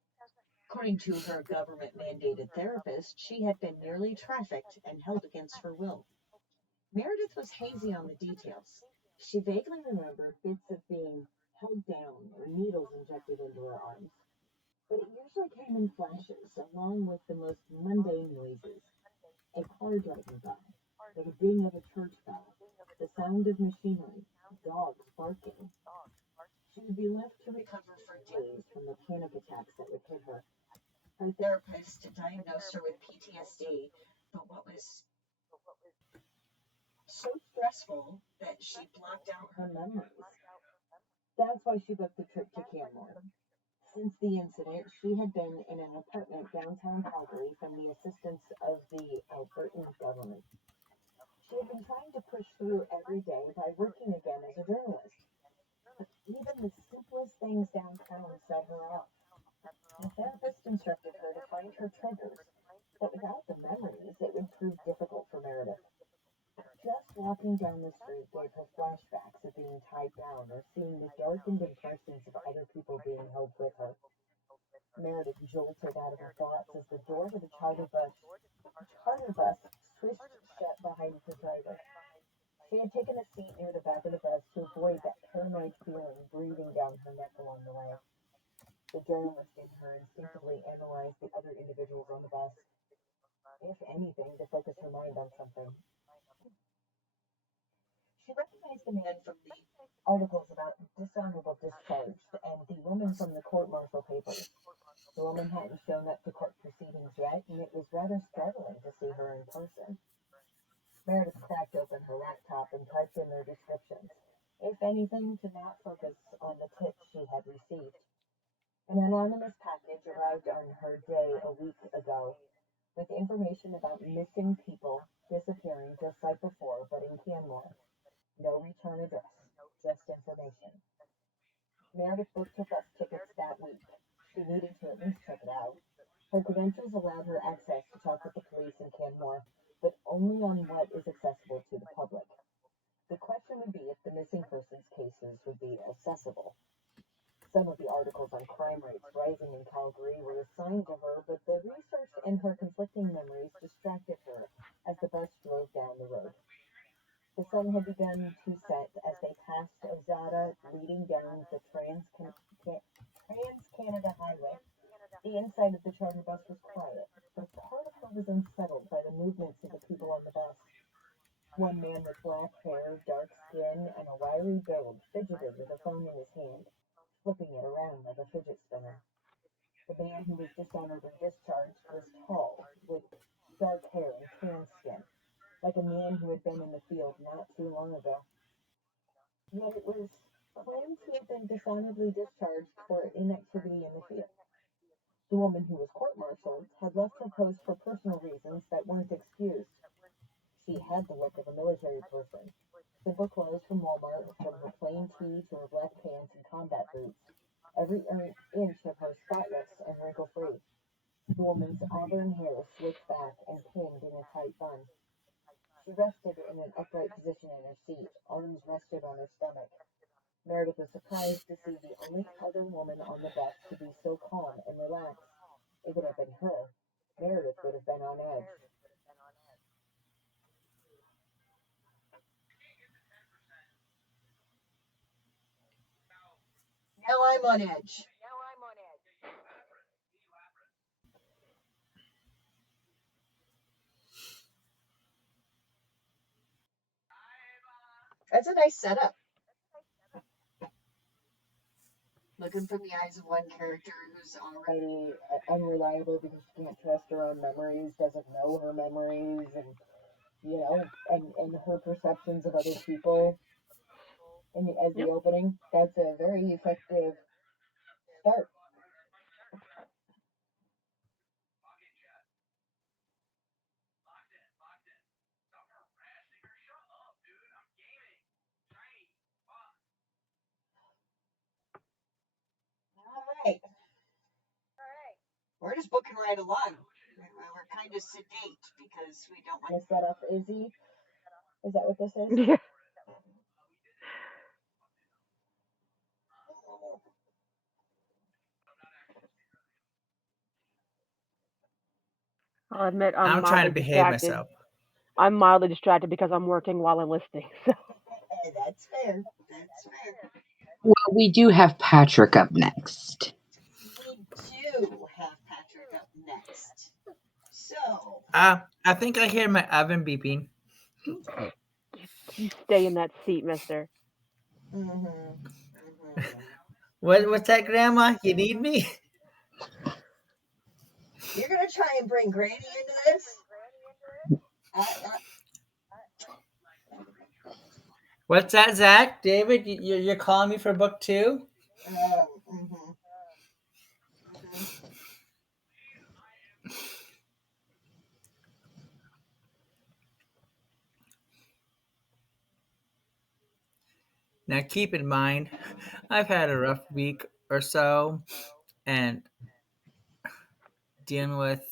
According to her government mandated therapist, she had been nearly trafficked and held against her will. Meredith was hazy on the details. She vaguely remembered bits of being held down or needles injected into her arms, but it usually came in flashes, along with the most mundane noises. A car driving by, the ding of a church bell, the sound of machinery, dogs barking. She would be left to recover for days from the panic attacks that would hit her. Her therapist diagnosed her with PTSD, but what was so stressful that she blocked out her memories. That's why she booked the trip to Canmore. Since the incident, she had been in an apartment downtown Calgary from the assistance of the Albertan government. She had been trying to push through every day by working again as a journalist. But even the simplest things downtown set her off. The therapist instructed her to find her triggers, but without the memories, it would prove difficult for Meredith. Just walking down the street gave her flashbacks of being tied down or seeing the darkened impressions of other people being held with her. Meredith jolted out of her thoughts as the door to the charter bus swished shut behind her driver. She had taken a seat near the back of the bus to avoid that paranoid feeling breathing down her neck along the way. The journalist in her instinctively analyzed the other individuals on the bus, if anything, to focus her mind on something. She recognized the man from the articles about dishonorable discharge and the woman from the court-martial papers. The woman hadn't shown up to court proceedings yet, and it was rather startling to see her in person. Meredith cracked open her laptop and typed in their descriptions, if anything, to not focus on the tips she had received. An anonymous package arrived on her day a week ago with information about missing people disappearing just like before, but in Canmore. No return address, just information. Meredith booked her bus tickets that week. She needed to at least check it out. Her credentials allowed her access to talk with the police in Canmore, but only on what is accessible to the public. The question would be if the missing persons cases would be accessible. Some of the articles on crime rates rising in Calgary were assigned to her, but the research and her conflicting memories distracted her as the bus drove down the road. The sun had begun to set as they passed Ozada, leading down the Trans-Canada Highway. The inside of the charter bus was quiet, but part of her was unsettled by the movements of the people on the bus. One man with black hair, dark skin, and a wiry build fidgeted with a phone in his hand, flipping it around like a fidget spinner. The man who was dishonored and discharged was tall, with dark hair and tan skin, like a man who had been in the field not too long ago. Yet it was claimed he had been dishonorably discharged for inactivity in the field. The woman who was court-martialed had left her post for personal reasons that weren't excused. She had the look of a military person. Simple clothes from Walmart, from her plain tee to her black pants and combat boots. Every inch of her spotless and wrinkle-free. The woman's auburn hair slicked back and pinned in a tight bun. She rested in an upright position in her seat, arms rested on her stomach. Meredith was surprised to see the only other woman on the bus to be so calm and relaxed. If it had been her, Meredith would have been on edge. Now I'm on edge. That's a nice setup. Looking from the eyes of one character who's already unreliable because she can't trust her own memories, doesn't know her memories, and and her perceptions of other people. And as Yep. the opening, that's a very effective start. All right, we're just booking right along. We're kind of sedate because we don't want to set up Izzy. Is that what this is? Yeah. I'll admit I'm I'm trying mildly to behave distracted. myself. I'm mildly distracted because I'm working while I'm listening. So That's fair. That's fair. Well, we do have Patrick up next. We do have Patrick up next. So, I think I hear my oven beeping. you stay in that seat, mister. What's that, Grandma? You need me? You're gonna try and bring Grady into this? What's that, Zach? David, you're calling me for book two? Mhm. Now, keep in mind, I've had a rough week or so, and dealing with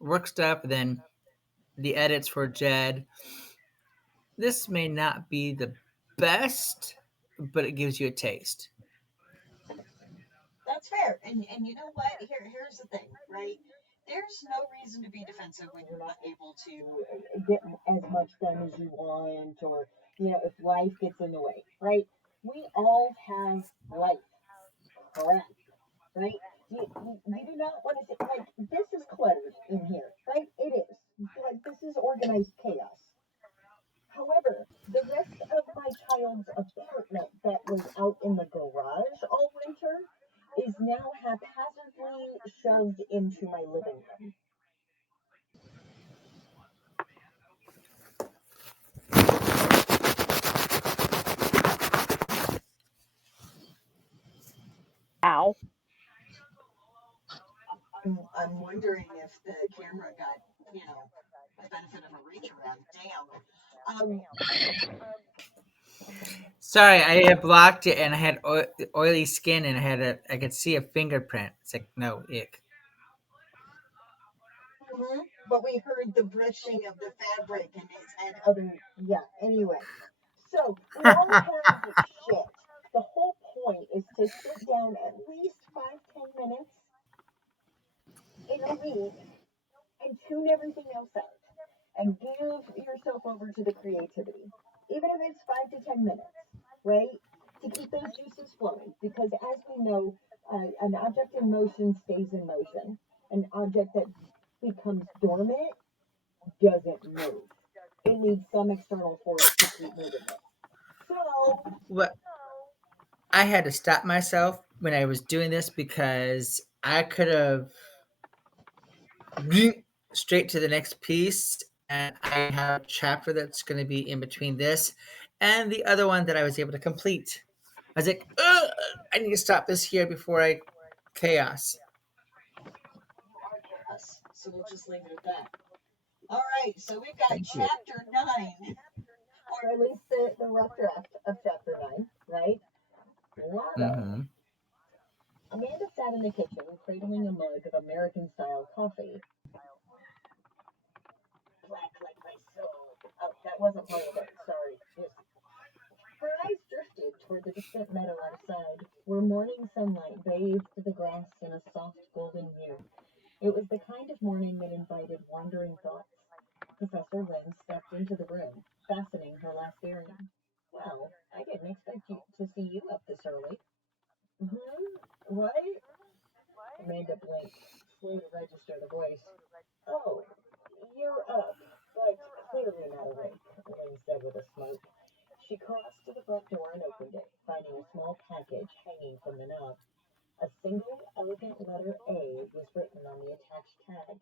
work stuff, then the edits for Jed. This may not be the best, but it gives you a taste. That's fair. And you know what? Here's the thing, right? There's no reason to be defensive when you're not able to get as much done as you want, or if life gets in the way, right? We all have life, correct? Right? You do not want to say, like, this is cluttered in here, right? It is. Like, this is organized chaos. However, the rest of my child's apartment that was out in the garage all winter is now haphazardly shoved into my living room. Ow. I'm wondering if the camera got, the benefit of a reach around. Damn. Sorry, I had blocked it and I had oily skin and I could see a fingerprint. It's like, no, ick. But we heard the brushing of the fabric and other, yeah, anyway. So we all have shit. The whole point is to sit down at least 5-10 minutes in a week and tune everything else out and give yourself over to the creativity, even if it's 5 to 10 minutes, right? To keep those juices flowing, because as we know, an object in motion stays in motion. An object that becomes dormant doesn't move. It needs some external force to keep moving it. So, What I had to stop myself when I was doing this because I could have straight to the next piece, and I have a chapter that's going to be in between this and the other one that I was able to complete. I was like, ugh, I need to stop this here before I chaos. you are chaos. So we'll just leave it at that. All right, so we've got Thank you. chapter 9, or at least the rough draft of chapter 9, right? Lotto. Mm-hmm. Amanda sat in the kitchen, cradling a mug of American style coffee. Black like my soul. Oh, that wasn't part of it. Sorry. Her eyes drifted toward the distant meadow outside, where morning sunlight bathed the grass in a soft golden hue. It was the kind of morning that invited wandering thoughts. Professor Lynn stepped into the room, fastening her last earring. Well, I didn't expect you to see you up this early. What? Amanda blinked, slow to register the voice. Oh, you're up, but clearly not awake, Lynn said with a smirk. She crossed to the front door and opened it, finding a small package hanging from the knob. A single, elegant letter A was written on the attached tag.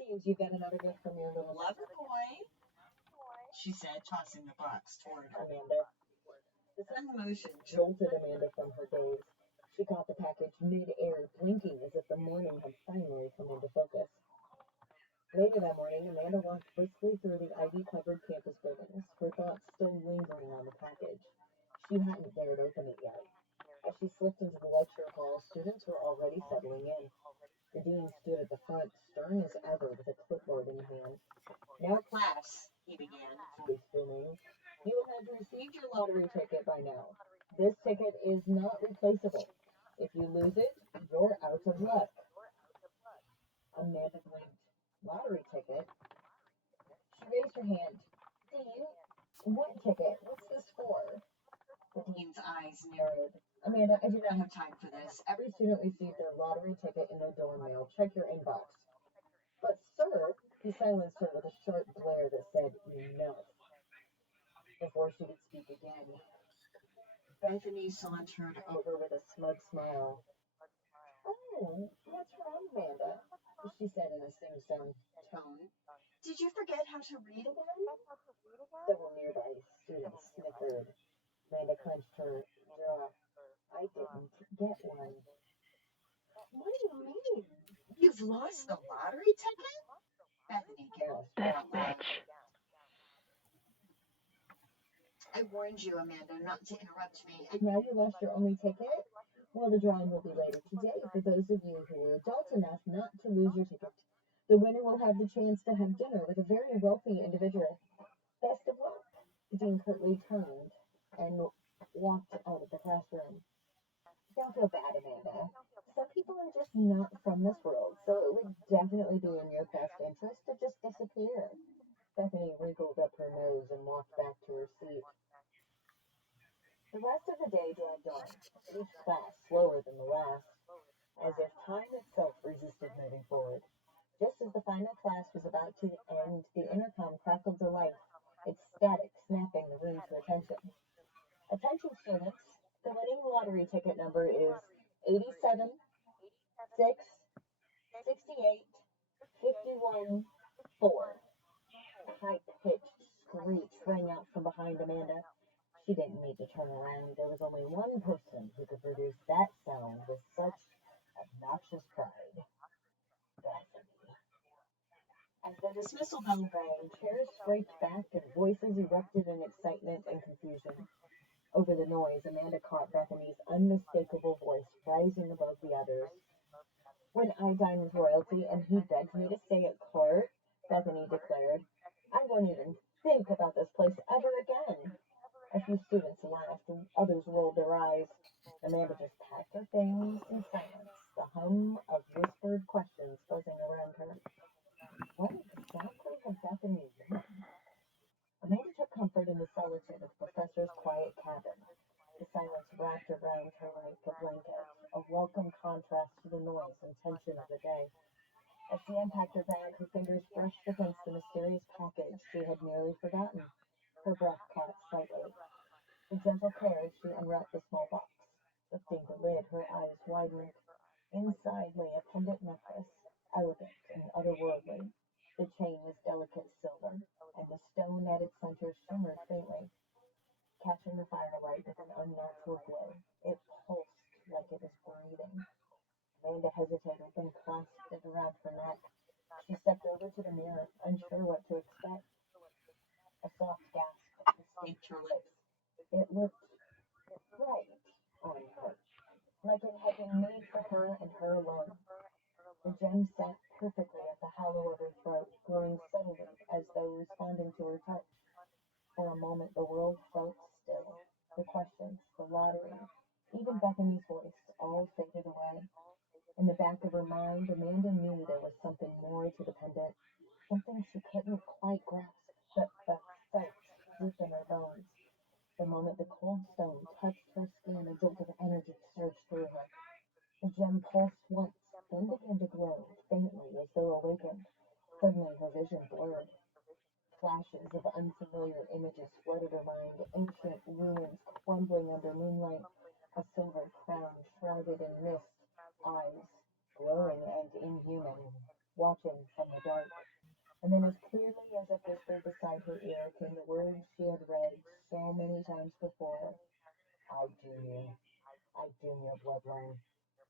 Seems you got another gift from your little lover boy, she said, tossing the box toward Amanda. The sudden motion jolted Amanda from her daze. She caught the package mid-air, blinking as if the morning had finally come into focus. Later that morning, Amanda walked briskly through the ivy-covered campus buildings, her thoughts still lingering on the package. She hadn't dared open it yet. As she slipped into the lecture hall, students were already settling in. The dean stood at the front, stern as ever, with a clipboard in hand. "Now, class," he began, voice booming. "You have received your lottery ticket by now. This ticket is not replaceable. If you lose it, you're out of luck." Amanda blinked. "Lottery ticket?" She raised her hand. "Dean, what ticket? What's this for?" The dean's eyes narrowed. "Amanda, I do not have time for this. Every student received their lottery ticket in their dorm mail. Check your inbox." "But, sir," he silenced her with a sharp glare that said, "Enough." Before she could speak again, Bethany sauntered over with a smug smile. "Oh, what's wrong, Amanda?" she said in a sing-song tone. "Did you forget how to read again?" Several nearby students snickered. Amanda clenched her jaw. "I didn't get one." "What do you mean? You've lost the lottery ticket?" Bethany gasped This out loud. bitch. "I warned you, Amanda, not to interrupt me. And now you lost your only ticket? Well, the drawing will be later today for those of you who were adult enough not to to lose your ticket. The winner will have the chance to have dinner with a very wealthy individual. Best of luck. Dean curtly turned and walked out of the classroom. Don't feel bad, Amanda. Some people are just not from this world, so it would definitely be in your best interest to just disappear. Bethany wrinkled up her nose and walked back to her seat. The rest of the day dragged on, each class slower than the last, as if time itself resisted moving forward. Just as the final class was about to end, the intercom crackled to life, its static snapping the room to attention. Attention students, the winning lottery ticket number is 87 6 68 51 4. A high-pitched screech rang out from behind Amanda. She didn't need to turn around. There was only one person who could produce that sound with such obnoxious pride. Bethany. As the dismissal bell rang, chairs scraped back and voices erupted in excitement and confusion. Over the noise, Amanda caught Bethany's unmistakable voice rising above the others. When I dine with royalty and he begs me to stay at court, Bethany declared, I won't even think about this place ever again. A few students laughed and others rolled their eyes. Amanda just packed her things in silence, the hum of whispered questions buzzing around her. What exactly had Bethany won? Amanda took comfort in the solitude of the professor's quiet cabin. The silence wrapped around her like a blanket, a welcome contrast to the noise and tension of the day. As she unpacked her bag, her fingers brushed against the mysterious package she had nearly forgotten. Her breath caught slightly. With gentle care, she unwrapped the small box. Lifting the lid, her eyes widened. Inside lay a pendant necklace, elegant and otherworldly. The chain was delicate silver, and the stone at its center shimmered faintly, catching the firelight with an unnatural glow. It pulsed like it was breathing. Amanda hesitated, then clasped it around her neck. She stepped over to the mirror, unsure what to expect. A soft gasp escaped her lips. It looked right on her, like it had been made for her and her alone. The gem sat perfectly at the hollow of her throat, glowing subtly as though responding to her touch. For a moment the world felt still. The questions, the lottery, even Bethany's voice, all faded away. In the back of her mind, Amanda knew there was something more to the pendant, something she couldn't quite grasp, but felt deep in her bones. The moment the cold stone touched her skin, a jolt of energy surged through her. The gem pulsed once, then began to glow, faintly, as though awakened. Suddenly her vision blurred. Flashes of unfamiliar images flooded her mind, ancient ruins crumbling under moonlight, a silver crown shrouded in mist, eyes, glowing and inhuman, watching from the dark. And then, as clearly as if whispered beside her ear, came the words she had read so many times before. I doom you. I doom your bloodline.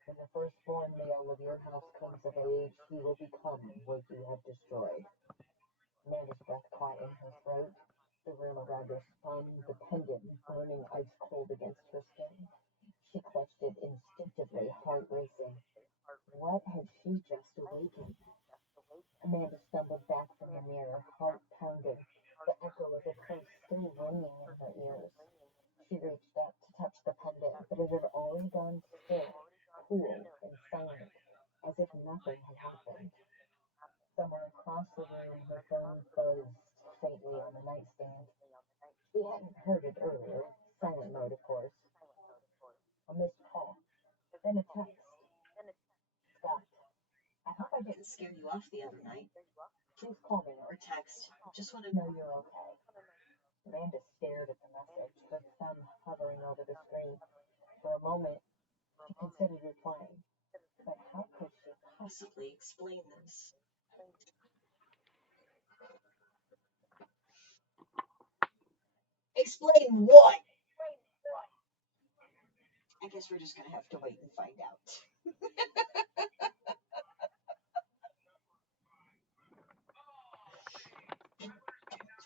When the firstborn male of your house comes of age, he will become what you have destroyed. Amanda's breath caught in her throat. The room around her spun, the pendant burning ice cold against her skin. She clutched it instinctively, heart racing. What had she just awakened? Amanda stumbled back from the mirror, heart pounding, the echo of the curse still ringing in her ears. She reached up to touch the pendant, but it had already gone still, cool and silent, as if nothing had happened. Somewhere across the room, her phone buzzed faintly on the nightstand. She hadn't heard it earlier, silent mode, of course. A missed call, then a text. Scott, I hope I didn't scare you off the other night. Please call me or text. Just want to know you're okay. Amanda stared at the message, her thumb hovering over the screen. For a moment, she considered replying, but how could she possibly explain this? Explain what? I guess we're just going to have to wait and find out.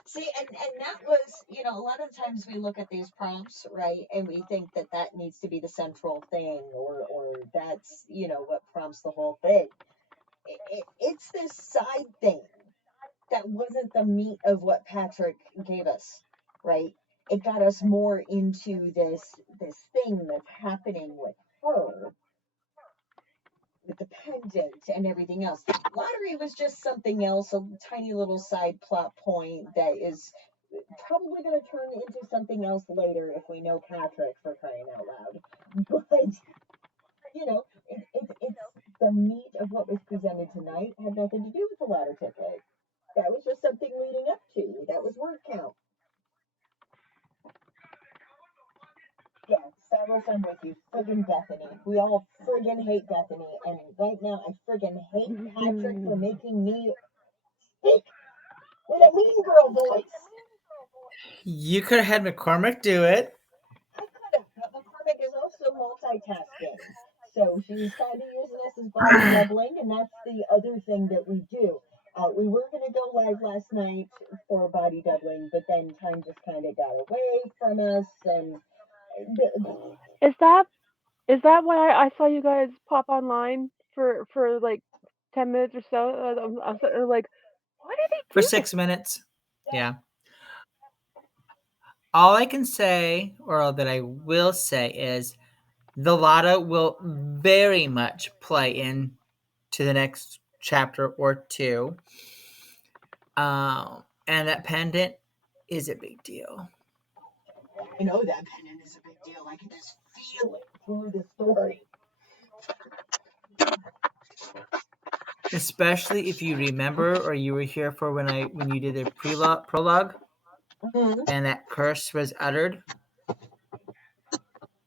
See, and that was, a lot of times we look at these prompts, right, and we think that that needs to be the central thing, or that's, what prompts the whole thing. it's this side thing that wasn't the meat of what Patrick gave us, right? It got us more into this thing that's happening with her, with the pendant and everything else. Lottery was just something else, a tiny little side plot point that is probably going to turn into something else later if we know Patrick, for crying out loud. But it's the meat of what was presented tonight had nothing to do with the ladder ticket. That was just something leading up to. That was word count. Yeah, Stavros, I'm with you. Friggin' Bethany. We all friggin' hate Bethany, and right now I friggin' hate Patrick for making me speak with a mean girl voice. You could have had McCormick do it. I could have, but McCormick is also multitasking. So she's kind of using us as body doubling, and that's the other thing that we do. We were going to go live last night for body doubling, but then time just kind of got away from us, and Is that why I saw you guys pop online for like 10 minutes or so? I'm sitting there like, why did they For do this? 6 minutes. Yeah. All I can say, or all that I will say, is the Lotto will very much play in to the next chapter or two. And that pendant is a big deal. I know that pendant is a big deal. I can just feel it through the story. Especially if you remember or you were here for when you did the prologue Mhm. and that curse was uttered.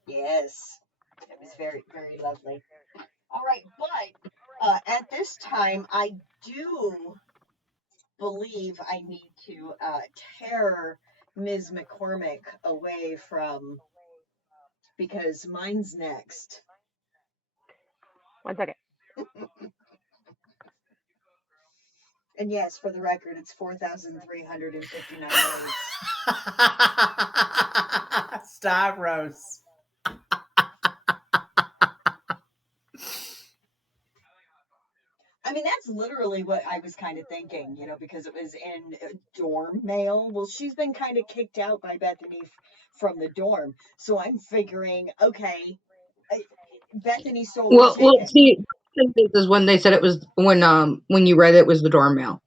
Yes, it was very, very lovely. All right, but at this time, I do believe I need to tear Ms. McCormick away from because mine's next. 1 second. And yes, for the record, it's 4,359 words. Stavros. I mean, that's literally what I was kind of thinking, because it was in dorm mail. Well, she's been kind of kicked out by Bethany from the dorm. So I'm figuring, okay, I, Bethany sold the Well, ticket. see, this is when they said it was when you read it was the dorm mail,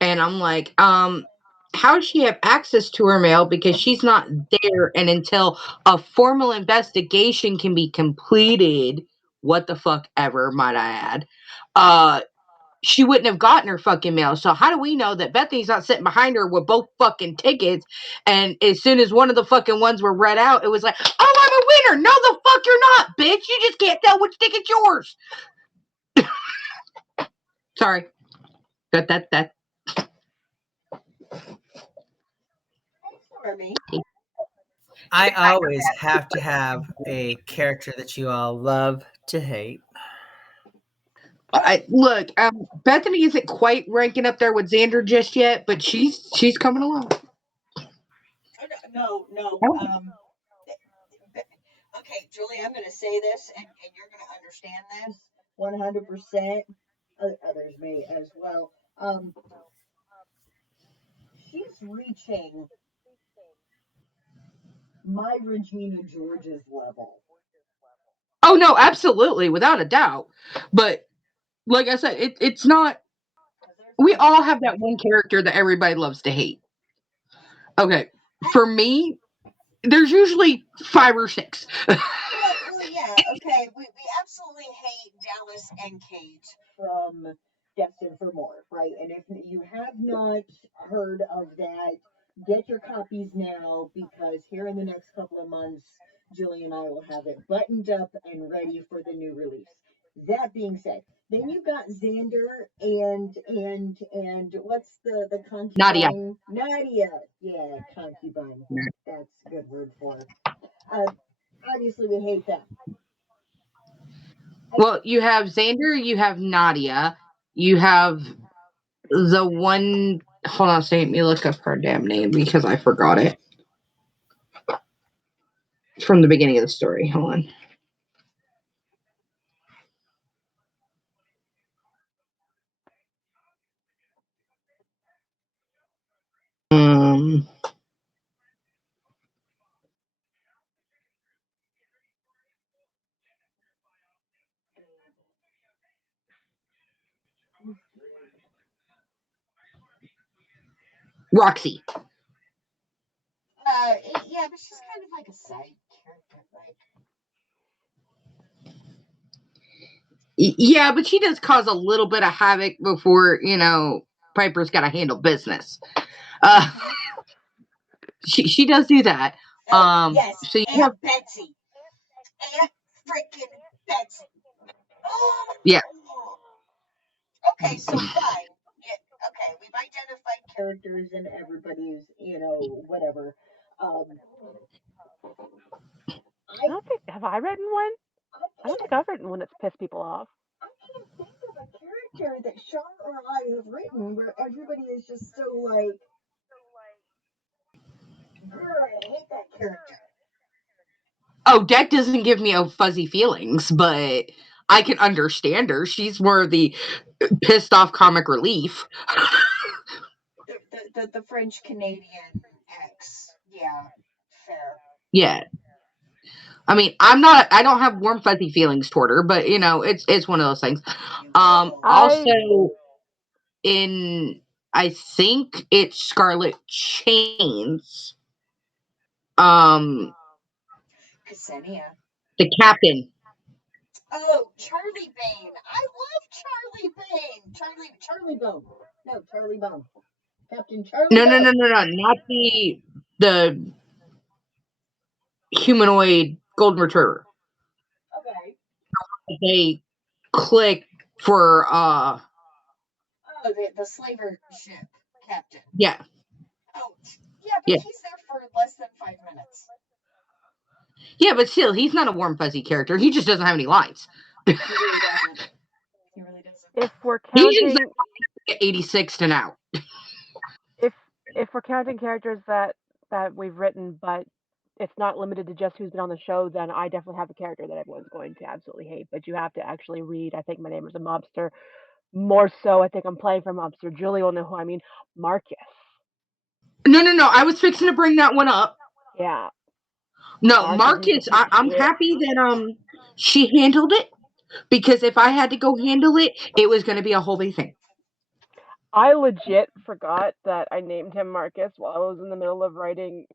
and I'm like, how does she have access to her mail because she's not there, and until a formal investigation can be completed, what the fuck ever, might I add, she wouldn't have gotten her fucking mail. So how do we know that Bethany's not sitting behind her with both fucking tickets? And as soon as one of the fucking ones were read out, it was like, oh, I'm a winner. No, the fuck you're not, bitch. You just can't tell which ticket's yours. Sorry. That. Hey, Stormy. I always have to have a character that you all love to hate. I look. Bethany isn't quite ranking up there with Xander just yet, but she's coming along. Oh, no, no, okay, Julie, I'm going to say this, and you're going to understand this 100%. Others may as well. She's reaching my Regina George's level. Oh no, absolutely, without a doubt. But like I said, it's not. We all have that one character that everybody loves to hate. Okay, for me, there's usually five or six. Well, yeah, okay. We absolutely hate Dallas and Kate from Destined for More, right? And if you have not heard of that, get your copies now because here in the next couple of months, Julie and I will have it buttoned up and ready for the new release. That being said, then you've got Xander and what's the Nadia. concubine? Nadia. Yeah, concubine. That's a good word for her. Uh, Obviously, we hate them. I, Well, you have Xander, you have Nadia, you have the one. Hold on a second, let me look up her damn name because I forgot it from the beginning of the story. Hold on. Roxy. Yeah, but she's kind of like a side character. Like, Yeah, but she does cause a little bit of havoc before, Piper's got to handle business. Uh, she does do that. yes, So you have, Aunt Betsy. Aunt freaking Betsy. yeah. Oh, okay, so fine. Yeah, okay, we've identified characters and everybody's, whatever. Um, I I don't think have I written one. I I don't can't think I've written one that's pissed people off. I can't think of a character that Sean or I have written where everybody is just so like, "Grr, I hate that character." Oh, Deck doesn't give me fuzzy feelings, but I can understand her. She's more of the pissed off comic relief. The French Canadian ex. Yeah, fair. Yeah. I mean, I don't have warm fuzzy feelings toward her, but it's one of those things. You will. I Also in, I think it's Scarlet Chains. Um, Ksenia. the captain. Oh, Charlie Bane. I love Charlie Bane. Charlie Bone. No, Charlie Bone. Captain Charlie No, no, no, Bone. no, no, not the humanoid golden retriever. Okay. They click for Oh, the slaver ship captain. yeah, Oh, yeah, but yeah. he's there for less than 5 minutes. Yeah, but still, he's not a warm fuzzy character. He just doesn't have any lines. He really doesn't. He really doesn't. if we're He's just counting 86 to now. if if we're counting characters that we've written, but it's not limited to just who's been on the show, then I definitely have a character that everyone's going to absolutely hate. But you have to actually read. I think my name is a mobster. More so, I think I'm playing for mobster. Julie will know who I mean. Marcus. No, no, no. I was fixing to bring that one up. Yeah, No, Marcus is a Marcus. piece of I'm shit. happy that she handled it, because if I had to go handle it, it was going to be a whole big thing. I legit forgot that I named him Marcus while I was in the middle of writing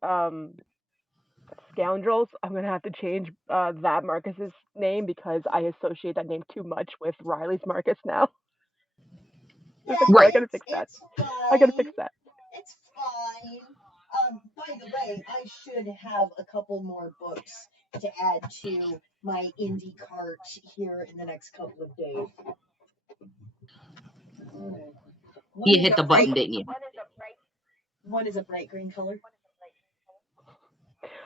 Scoundrels. I'm gonna have to change that Marcus's name because I associate that name too much with Riley's Marcus now. I was like, Yeah, oh, I Right. gotta fix that. it's I gotta fine. fix that. It's fine. By the way, I should have a couple more books to add to my indie cart here in the next couple of days. Mm. One You is hit a the button, bright didn't you? one is a bright green color.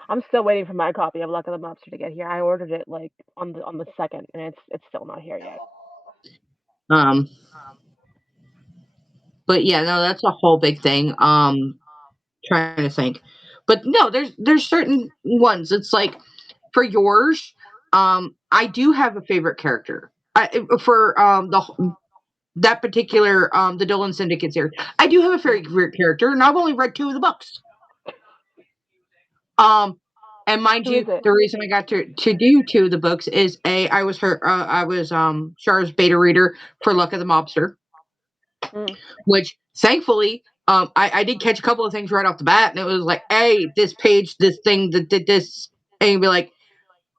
I'm still waiting for my copy of Luck of the Mobster to get here. I ordered it like on the second, and it's still not here yet. Oh, Um, but yeah, no, that's a whole big thing. Trying to think, but no, there's certain ones. It's like for yours, I do have a favorite character. For that particular the Dolan Syndicate series, I do have a Mm. favorite character, and I've only read two of the books. Um, and mind Who you, is it? the reason I got to do two of the books is I was Char's beta reader for Luck of the Mobster, Mm. which thankfully I did catch a couple of things right off the bat, and it was like, hey, this page, this thing that did this, and you'd be like,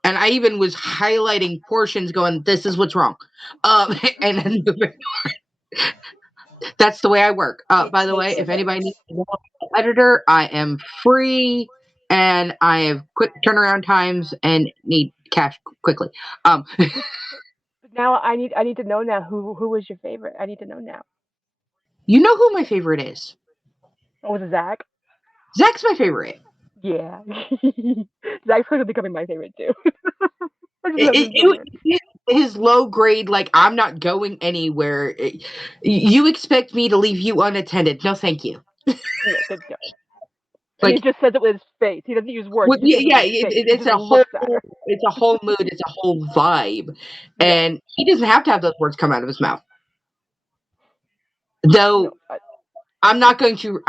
and I even was highlighting portions, going, this is what's wrong, and then that's the way I work. it By the way, takes a if anybody needs village. an editor, I am free, and I have quick turnaround times and need cash quickly. Um, But now I need to know now who was your favorite. I need to know now. you know who my favorite is? Oh, was it Zach? Zach's my favorite. Yeah. Zach's quickly becoming my favorite too. I just It, love it, him so it, much. his low grade, like, I'm not going anywhere. You expect me to leave you unattended? No, thank you. Yeah, good job. And he Like, just says it with his face. He doesn't use words. well, He just yeah, says it with yeah, his face. He it's just a whole, looks at her. it's a whole mood, it's a whole vibe, Yep. and he doesn't have to have those words come out of his mouth. No. Though I'm not going to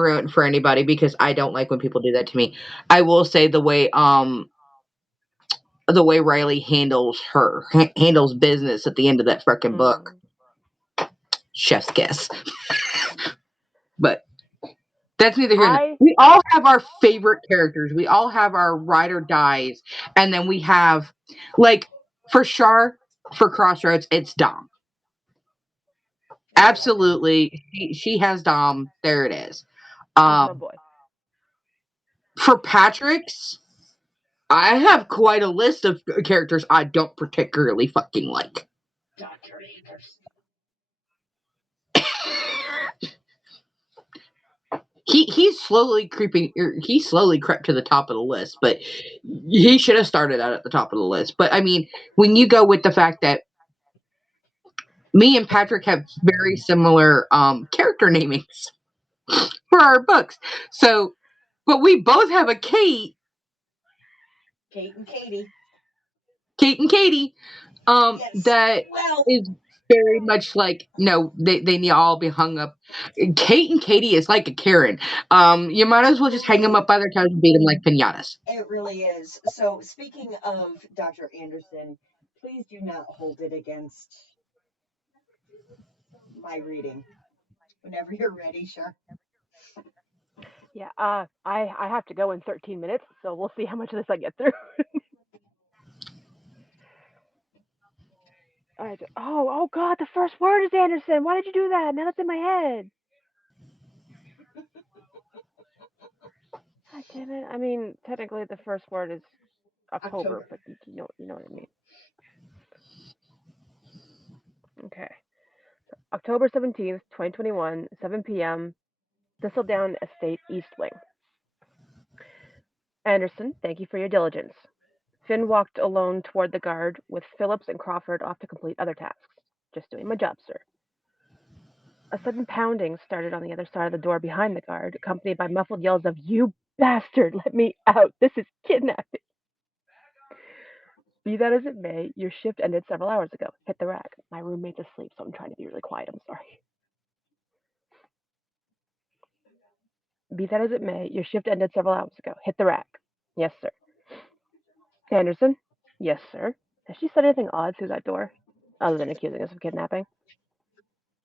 ruin it for anybody, because I don't like when people do that to me. I will say the way Riley handles handles business at the end of that freaking book. Mm. chef's kiss. But that's neither here nor I we all have our favorite characters. We all have our ride or dies, and then we have like for Char for Crossroads, it's Dom. Yeah. Absolutely, she has Dom. There it is. He's my Um, boy. for Patrick's, I have quite a list of characters I don't particularly fucking like. Dr. Anderson. He's slowly creeping. He slowly crept to the top of the list, but he should have started out at the top of the list. But I mean, when you go with the fact that me and Patrick have very similar character namings for our books, so but we both have a Kate and Katie. Kate and Katie, Yes. that Well, is very much like no, they need to all be hung up. Kate and Katie is like a Karen. You might as well just hang them up by their toes and beat them like pinatas. it really is. So, speaking of Dr. Anderson, please do not hold it against my reading. Whenever you're ready, sure. Yeah. I have to go in 13 minutes, so we'll see how much of this I get through. Oh God, the first word is Anderson. Why did you do that? Now that's in my head. God damn it. I mean, technically the first word is October, October. but you know what I mean. Okay. October 17th, 2021, 7 p.m. Thistledown Estate, East Wing. Anderson, thank you for your diligence. Finn walked alone toward the guard, with Phillips and Crawford off to complete other tasks. Just doing my job, sir. A sudden pounding started on the other side of the door behind the guard, accompanied by muffled yells of, "You bastard, let me out! This is kidnapping!" Be that as it may, your shift ended several hours ago. Hit the rack. My roommate's asleep, so I'm trying to be really quiet. I'm sorry. Be that as it may, your shift ended several hours ago. Hit the rack. Yes, sir. Anderson? Yes, sir. Has she said anything odd through that door, other than accusing us of kidnapping?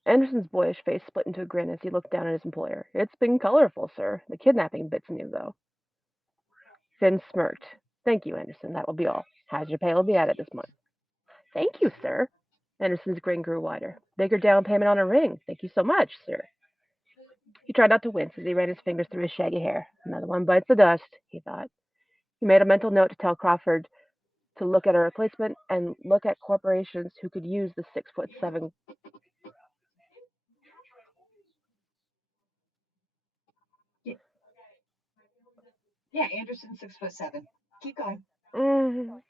Anderson's boyish face split into a grin as he looked down at his employer. It's been colorful, sir. The kidnapping bit's new, though. Finn smirked. Thank you, Anderson. That will be all. How's your pay will be added this month? Thank you, sir. Anderson's grin grew wider. Bigger down payment on a ring. Thank you so much, sir. He tried not to wince as he ran his fingers through his shaggy hair. Another one bites the dust, he thought. He made a mental note to tell Crawford to look at a replacement and look at corporations who could use the 6'7". Yeah, yeah, Anderson 6'7". Keep going. Mm,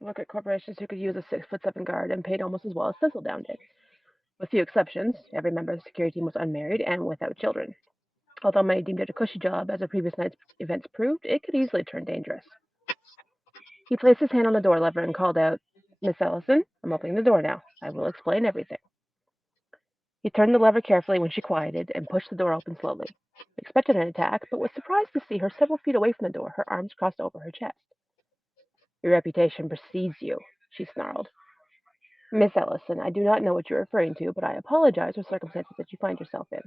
look at corporations who could use a 6'7" guard and paid almost as well as Thistledown did. With few exceptions, every member of the security team was unmarried and without children. Although many deemed it a cushy job, as the previous night's events proved, it could easily turn dangerous. He placed his hand on the door lever and called out, Miss Ellison, I'm opening the door now. I will explain everything. He turned the lever carefully when she quieted and pushed the door open slowly. He expected an attack, but was surprised to see her several feet away from the door, her arms crossed over her chest. Your reputation precedes you, she snarled. Miss Ellison, I do not know what you're referring to, but I apologize for the circumstances that you find yourself in.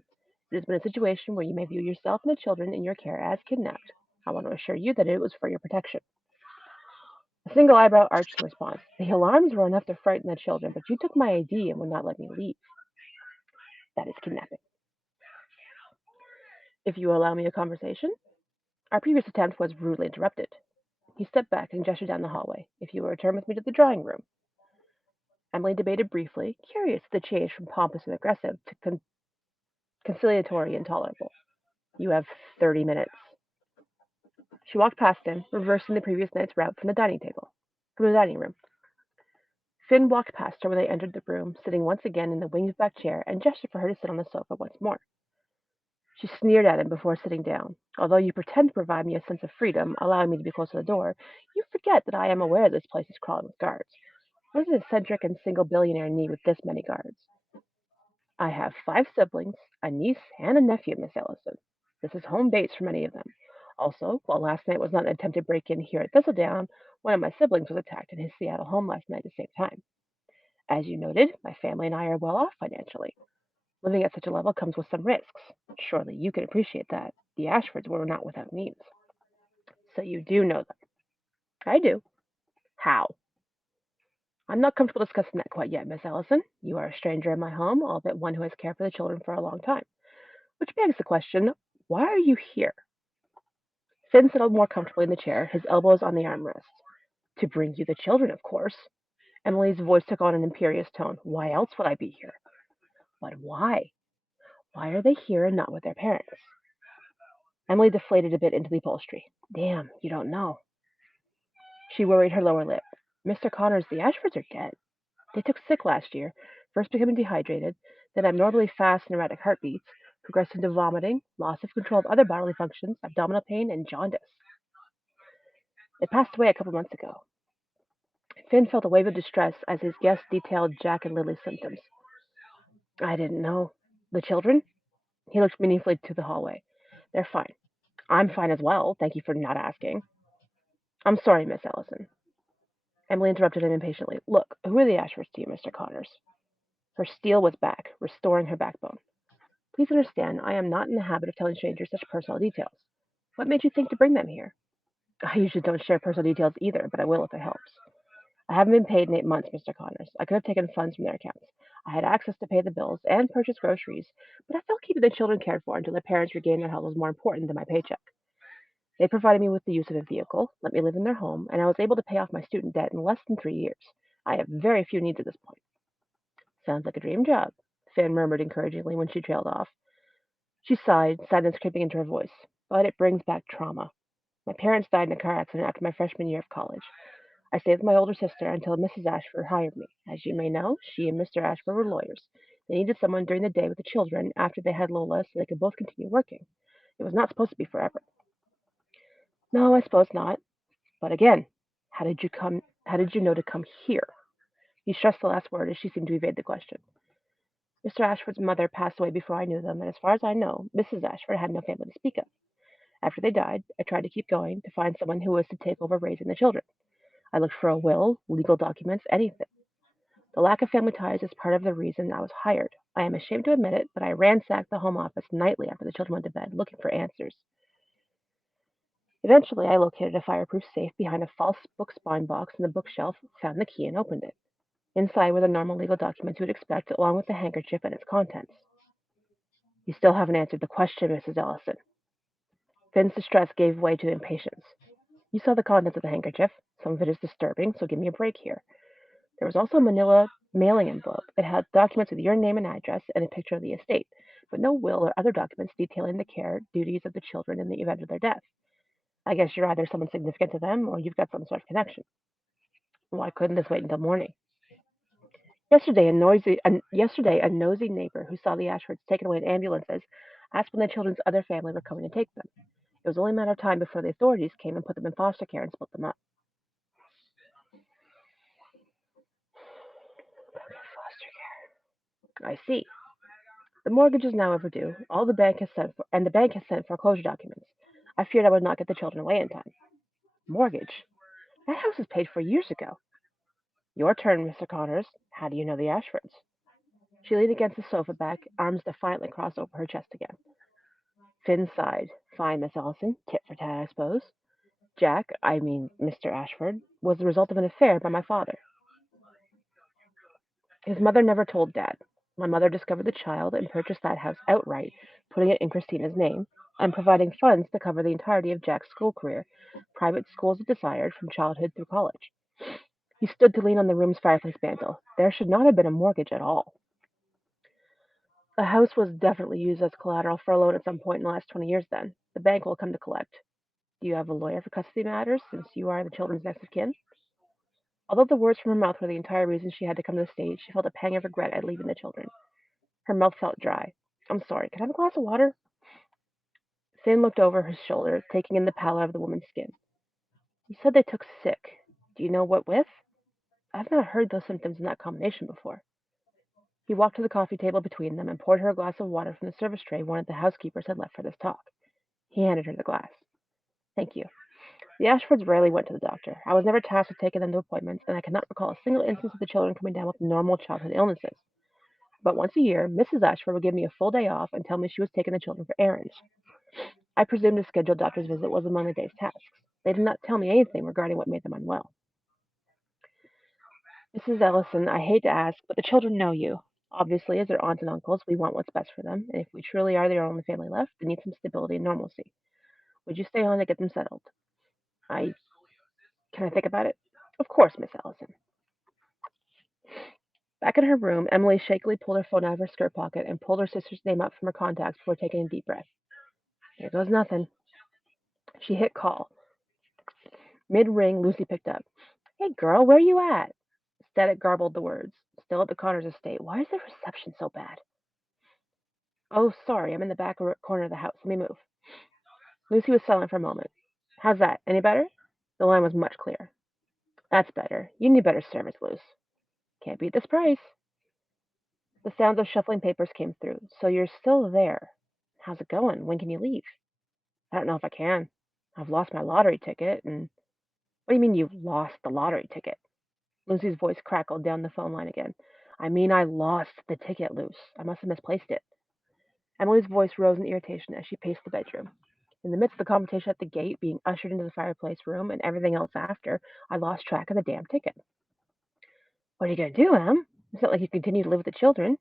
It has been a situation where you may view yourself and the children in your care as kidnapped. I want to assure you that it was for your protection. A single eyebrow arched in response. The alarms were enough to frighten the children, but you took my ID and would not let me leave. That is kidnapping. If you will allow me a conversation. Our previous attempt was rudely interrupted. He stepped back and gestured down the hallway. If you will return with me to the drawing room. Emily debated briefly, curious at the change from pompous and aggressive to conciliatory and tolerable. You have 30 minutes. She walked past him, reversing the previous night's route from the dining room. Finn walked past her when they entered the room, sitting once again in the winged-back chair, and gestured for her to sit on the sofa once more. She sneered at him before sitting down. Although you pretend to provide me a sense of freedom, allowing me to be close to the door, you forget that I am aware this place is crawling with guards. What does an eccentric and single billionaire need with this many guards? I have 5 siblings, a niece, and a nephew, Miss Ellison. This is home base for many of them. Also, while last night was not an attempted break in here at Thistledown, one of my siblings was attacked in his Seattle home last night at the same time. As you noted, my family and I are well off financially. Living at such a level comes with some risks. Surely you can appreciate that. The Ashfords were not without means. So you do know them. I do. How? I'm not comfortable discussing that quite yet, Miss Ellison. You are a stranger in my home, albeit one who has cared for the children for a long time. Which begs the question, why are you here? Finn settled more comfortably in the chair, his elbows on the armrest. To bring you the children, of course. Emily's voice took on an imperious tone. Why else would I be here? But why? Why are they here and not with their parents? Emily deflated a bit into the upholstery. Damn, you don't know. She worried her lower lip. Mr. Connors, the Ashfords are dead. They took sick last year, first becoming dehydrated, then abnormally fast and erratic heartbeats, progressing to vomiting, loss of control of other bodily functions, abdominal pain, and jaundice. They passed away a couple months ago. Finn felt a wave of distress as his guest detailed Jack and Lily's symptoms. I didn't know. The children? He looked meaningfully to the hallway. They're fine. I'm fine as well. Thank you for not asking. I'm sorry, Miss Ellison. Emily interrupted him impatiently. Look, who are the Ashfords to you, Mr. Connors? Her steel was back, restoring her backbone. Please understand, I am not in the habit of telling strangers such personal details. What made you think to bring them here? I usually don't share personal details either, but I will if it helps. I haven't been paid in 8 months, Mr. Connors. I could have taken funds from their accounts. I had access to pay the bills and purchase groceries, but I felt keeping the children cared for until their parents regained their health was more important than my paycheck. They provided me with the use of a vehicle, let me live in their home, and I was able to pay off my student debt in less than 3 years. I have very few needs at this point. Sounds like a dream job, Finn murmured encouragingly when she trailed off. She sighed, sadness creeping into her voice. But it brings back trauma. My parents died in a car accident after my freshman year of college. I stayed with my older sister until Mrs. Ashford hired me. As you may know, she and Mr. Ashford were lawyers. They needed someone during the day with the children after they had Lola so they could both continue working. It was not supposed to be forever. No, I suppose not. But again, how did you know to come here? He stressed the last word as she seemed to evade the question. Mr. Ashford's mother passed away before I knew them, and as far as I know, Mrs. Ashford had no family to speak of. After they died, I tried to keep going to find someone who was to take over raising the children. I looked for a will, legal documents, anything. The lack of family ties is part of the reason I was hired. I am ashamed to admit it, but I ransacked the home office nightly after the children went to bed, looking for answers. Eventually, I located a fireproof safe behind a false book-spine box in the bookshelf, found the key, and opened it. Inside were the normal legal documents you would expect, along with the handkerchief and its contents. You still haven't answered the question, Mrs. Ellison. Finn's distress gave way to impatience. You saw the contents of the handkerchief. Some of it is disturbing, so give me a break here. There was also a manila mailing envelope. It had documents with your name and address and a picture of the estate, but no will or other documents detailing the care duties of the children in the event of their death. I guess you're either someone significant to them or you've got some sort of connection. Why couldn't this wait until morning? Yesterday, a nosy neighbor who saw the Ashfords taken away in ambulances asked when the children's other family were coming to take them. It was only a matter of time before the authorities came and put them in foster care and split them up. Foster care. I see. The mortgage is now overdue. All the bank has sent for, and the bank has sent foreclosure documents. I feared I would not get the children away in time. Mortgage? That house was paid for years ago. Your turn, Mr. Connors. How do you know the Ashfords? She leaned against the sofa back, arms defiantly crossed over her chest again. Finn sighed. Fine, Miss Ellison. Tit for tat, I suppose. Jack, I mean Mr. Ashford, was the result of an affair by my father. His mother never told Dad. My mother discovered the child and purchased that house outright, putting it in Christina's name, and providing funds to cover the entirety of Jack's school career, private schools it desired from childhood through college. He stood to lean on the room's fireplace mantel. There should not have been a mortgage at all. The house was definitely used as collateral for a loan at some point in the last 20 years then. The bank will come to collect. Do you have a lawyer for custody matters, since you are the children's next of kin? Although the words from her mouth were the entire reason she had to come to the stage, she felt a pang of regret at leaving the children. Her mouth felt dry. I'm sorry, can I have a glass of water? Finn looked over his shoulder, taking in the pallor of the woman's skin. You said they took sick. Do you know what with? I've not heard those symptoms in that combination before. He walked to the coffee table between them and poured her a glass of water from the service tray one of the housekeepers had left for this talk. He handed her the glass. Thank you. The Ashfords rarely went to the doctor. I was never tasked with taking them to appointments, and I cannot recall a single instance of the children coming down with normal childhood illnesses. But once a year, Mrs. Ashford would give me a full day off and tell me she was taking the children for errands. I presumed a scheduled doctor's visit was among the day's tasks. They did not tell me anything regarding what made them unwell. Mrs. Ellison, I hate to ask, but the children know you. Obviously, as their aunts and uncles, we want what's best for them, and if we truly are their only family left, they need some stability and normalcy. Would you stay on to get them settled? I Can I think about it? Of course, Miss Ellison. Back in her room, Emily shakily pulled her phone out of her skirt pocket and pulled her sister's name up from her contacts before taking a deep breath. Here goes nothing. She hit call. Mid ring, Lucy picked up. Hey, girl, where you at? Static garbled the words. Still at the Connors estate. Why is the reception so bad? Oh, sorry, I'm in the back corner of the house. Let me move. Lucy was silent for a moment. How's that? Any better? The line was much clearer. That's better. You need better service, Luce. Can't beat this price. The sounds of shuffling papers came through. So you're still there. How's it going? When can you leave? I don't know if I can. I've lost my lottery ticket, and what do you mean you've lost the lottery ticket? Lucy's voice crackled down the phone line again. I mean I lost the ticket, Luce. I must have misplaced it. Emily's voice rose in irritation as she paced the bedroom. In the midst of the conversation at the gate, being ushered into the fireplace room, and everything else after, I lost track of the damn ticket. What are you going to do, Em? It's not like you continue to live with the children.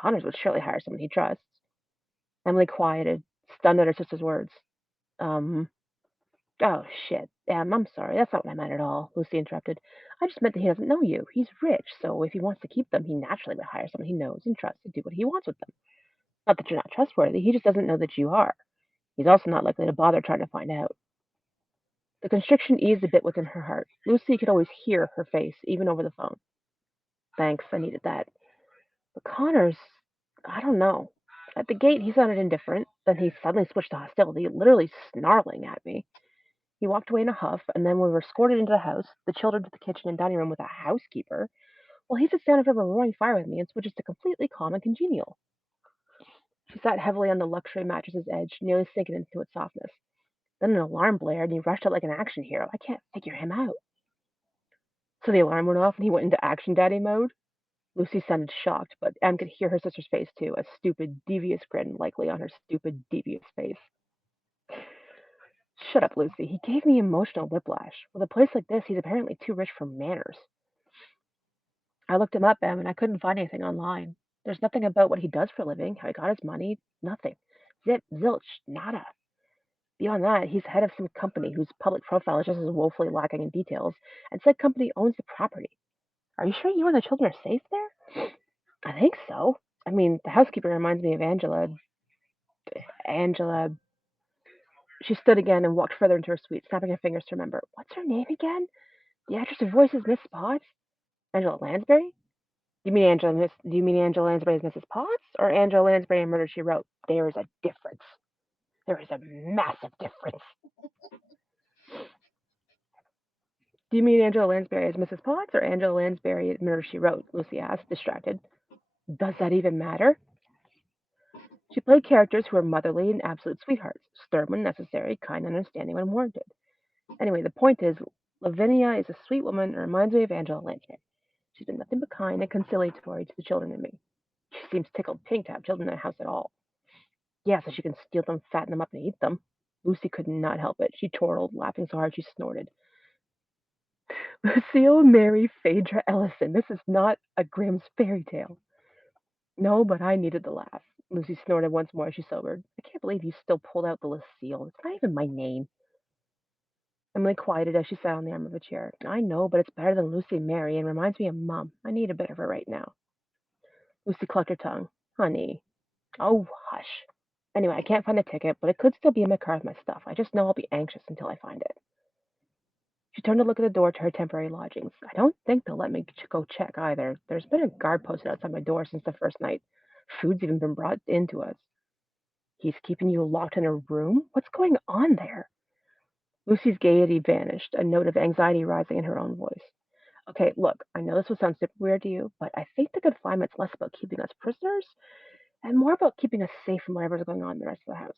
Connors would surely hire someone he trusts. Emily quieted, stunned at her sister's words. Um, oh, shit. I'm sorry. That's not what I meant at all, Lucy interrupted. I just meant that he doesn't know you. He's rich, so if he wants to keep them, he naturally would hire someone he knows and trusts to do what he wants with them. Not that you're not trustworthy, he just doesn't know that you are. He's also not likely to bother trying to find out. The constriction eased a bit within her heart. Lucy could always hear her face, even over the phone. Thanks, I needed that. But Connors, I don't know. At the gate, he sounded indifferent. Then he suddenly switched to hostility, literally snarling at me. He walked away in a huff, and then we were escorted into the house, the children to the kitchen and dining room with a housekeeper, while he sits down in front of a roaring fire with me and switches to completely calm and congenial. She sat heavily on the luxury mattress's edge, nearly sinking into its softness. Then an alarm blared, and he rushed out like an action hero. I can't figure him out. So the alarm went off, and he went into action daddy mode? Lucy sounded shocked, but Em could hear her sister's face too, a stupid, devious grin likely on her stupid, devious face. Shut up, Lucy. He gave me emotional whiplash. With a place like this, he's apparently too rich for manners. I looked him up, Em, and I couldn't find anything online. There's nothing about what he does for a living, how he got his money, nothing. Zip, zilch, nada. Beyond that, he's head of some company whose public profile is just as woefully lacking in details, and said company owns the property. Are you sure you and the children are safe there? I think so. I mean, the housekeeper reminds me of Angela. Angela. She stood again and walked further into her suite, snapping her fingers to remember. What's her name again? The actress who voices Miss Potts? Angela Lansbury? Do you mean Angela Lansbury as Mrs. Potts, or Angela Lansbury in Murder She Wrote? There is a difference. There is a massive difference. Do you mean Angela Lansbury as Mrs. Potts, or Angela Lansbury in Murder She Wrote? Lucy asked, distracted. Does that even matter? She played characters who were motherly and absolute sweethearts, stern when necessary, kind and understanding when warranted. Anyway, the point is, Lavinia is a sweet woman and reminds me of Angela Lansbury. She's been nothing but kind and conciliatory to the children and me. She seems tickled pink to have children in the house at all. Yeah, so she can steal them, fatten them up, and eat them. Lucy could not help it. She chortled, laughing so hard she snorted. Lucille Mary Phaedra Ellison, this is not a Grimm's fairy tale. No, but I needed the laugh. Lucy snorted once more as she sobered. I can't believe you still pulled out the Lucille. It's not even my name. Emily quieted as she sat on the arm of a chair. I know, but it's better than Lucy Mary and reminds me of Mum. I need a bit of her right now. Lucy clucked her tongue. Honey. Oh, hush. Anyway, I can't find the ticket, but it could still be in my car with my stuff. I just know I'll be anxious until I find it. She turned to look at the door to her temporary lodgings. I don't think they'll let me go check either. There's been a guard posted outside my door since the first night. Food's even been brought in to us. He's keeping you locked in a room? What's going on there? Lucy's gaiety vanished, a note of anxiety rising in her own voice. Okay, look, I know this will sound super weird to you, but I think the confinement's less about keeping us prisoners and more about keeping us safe from whatever's going on in the rest of the house.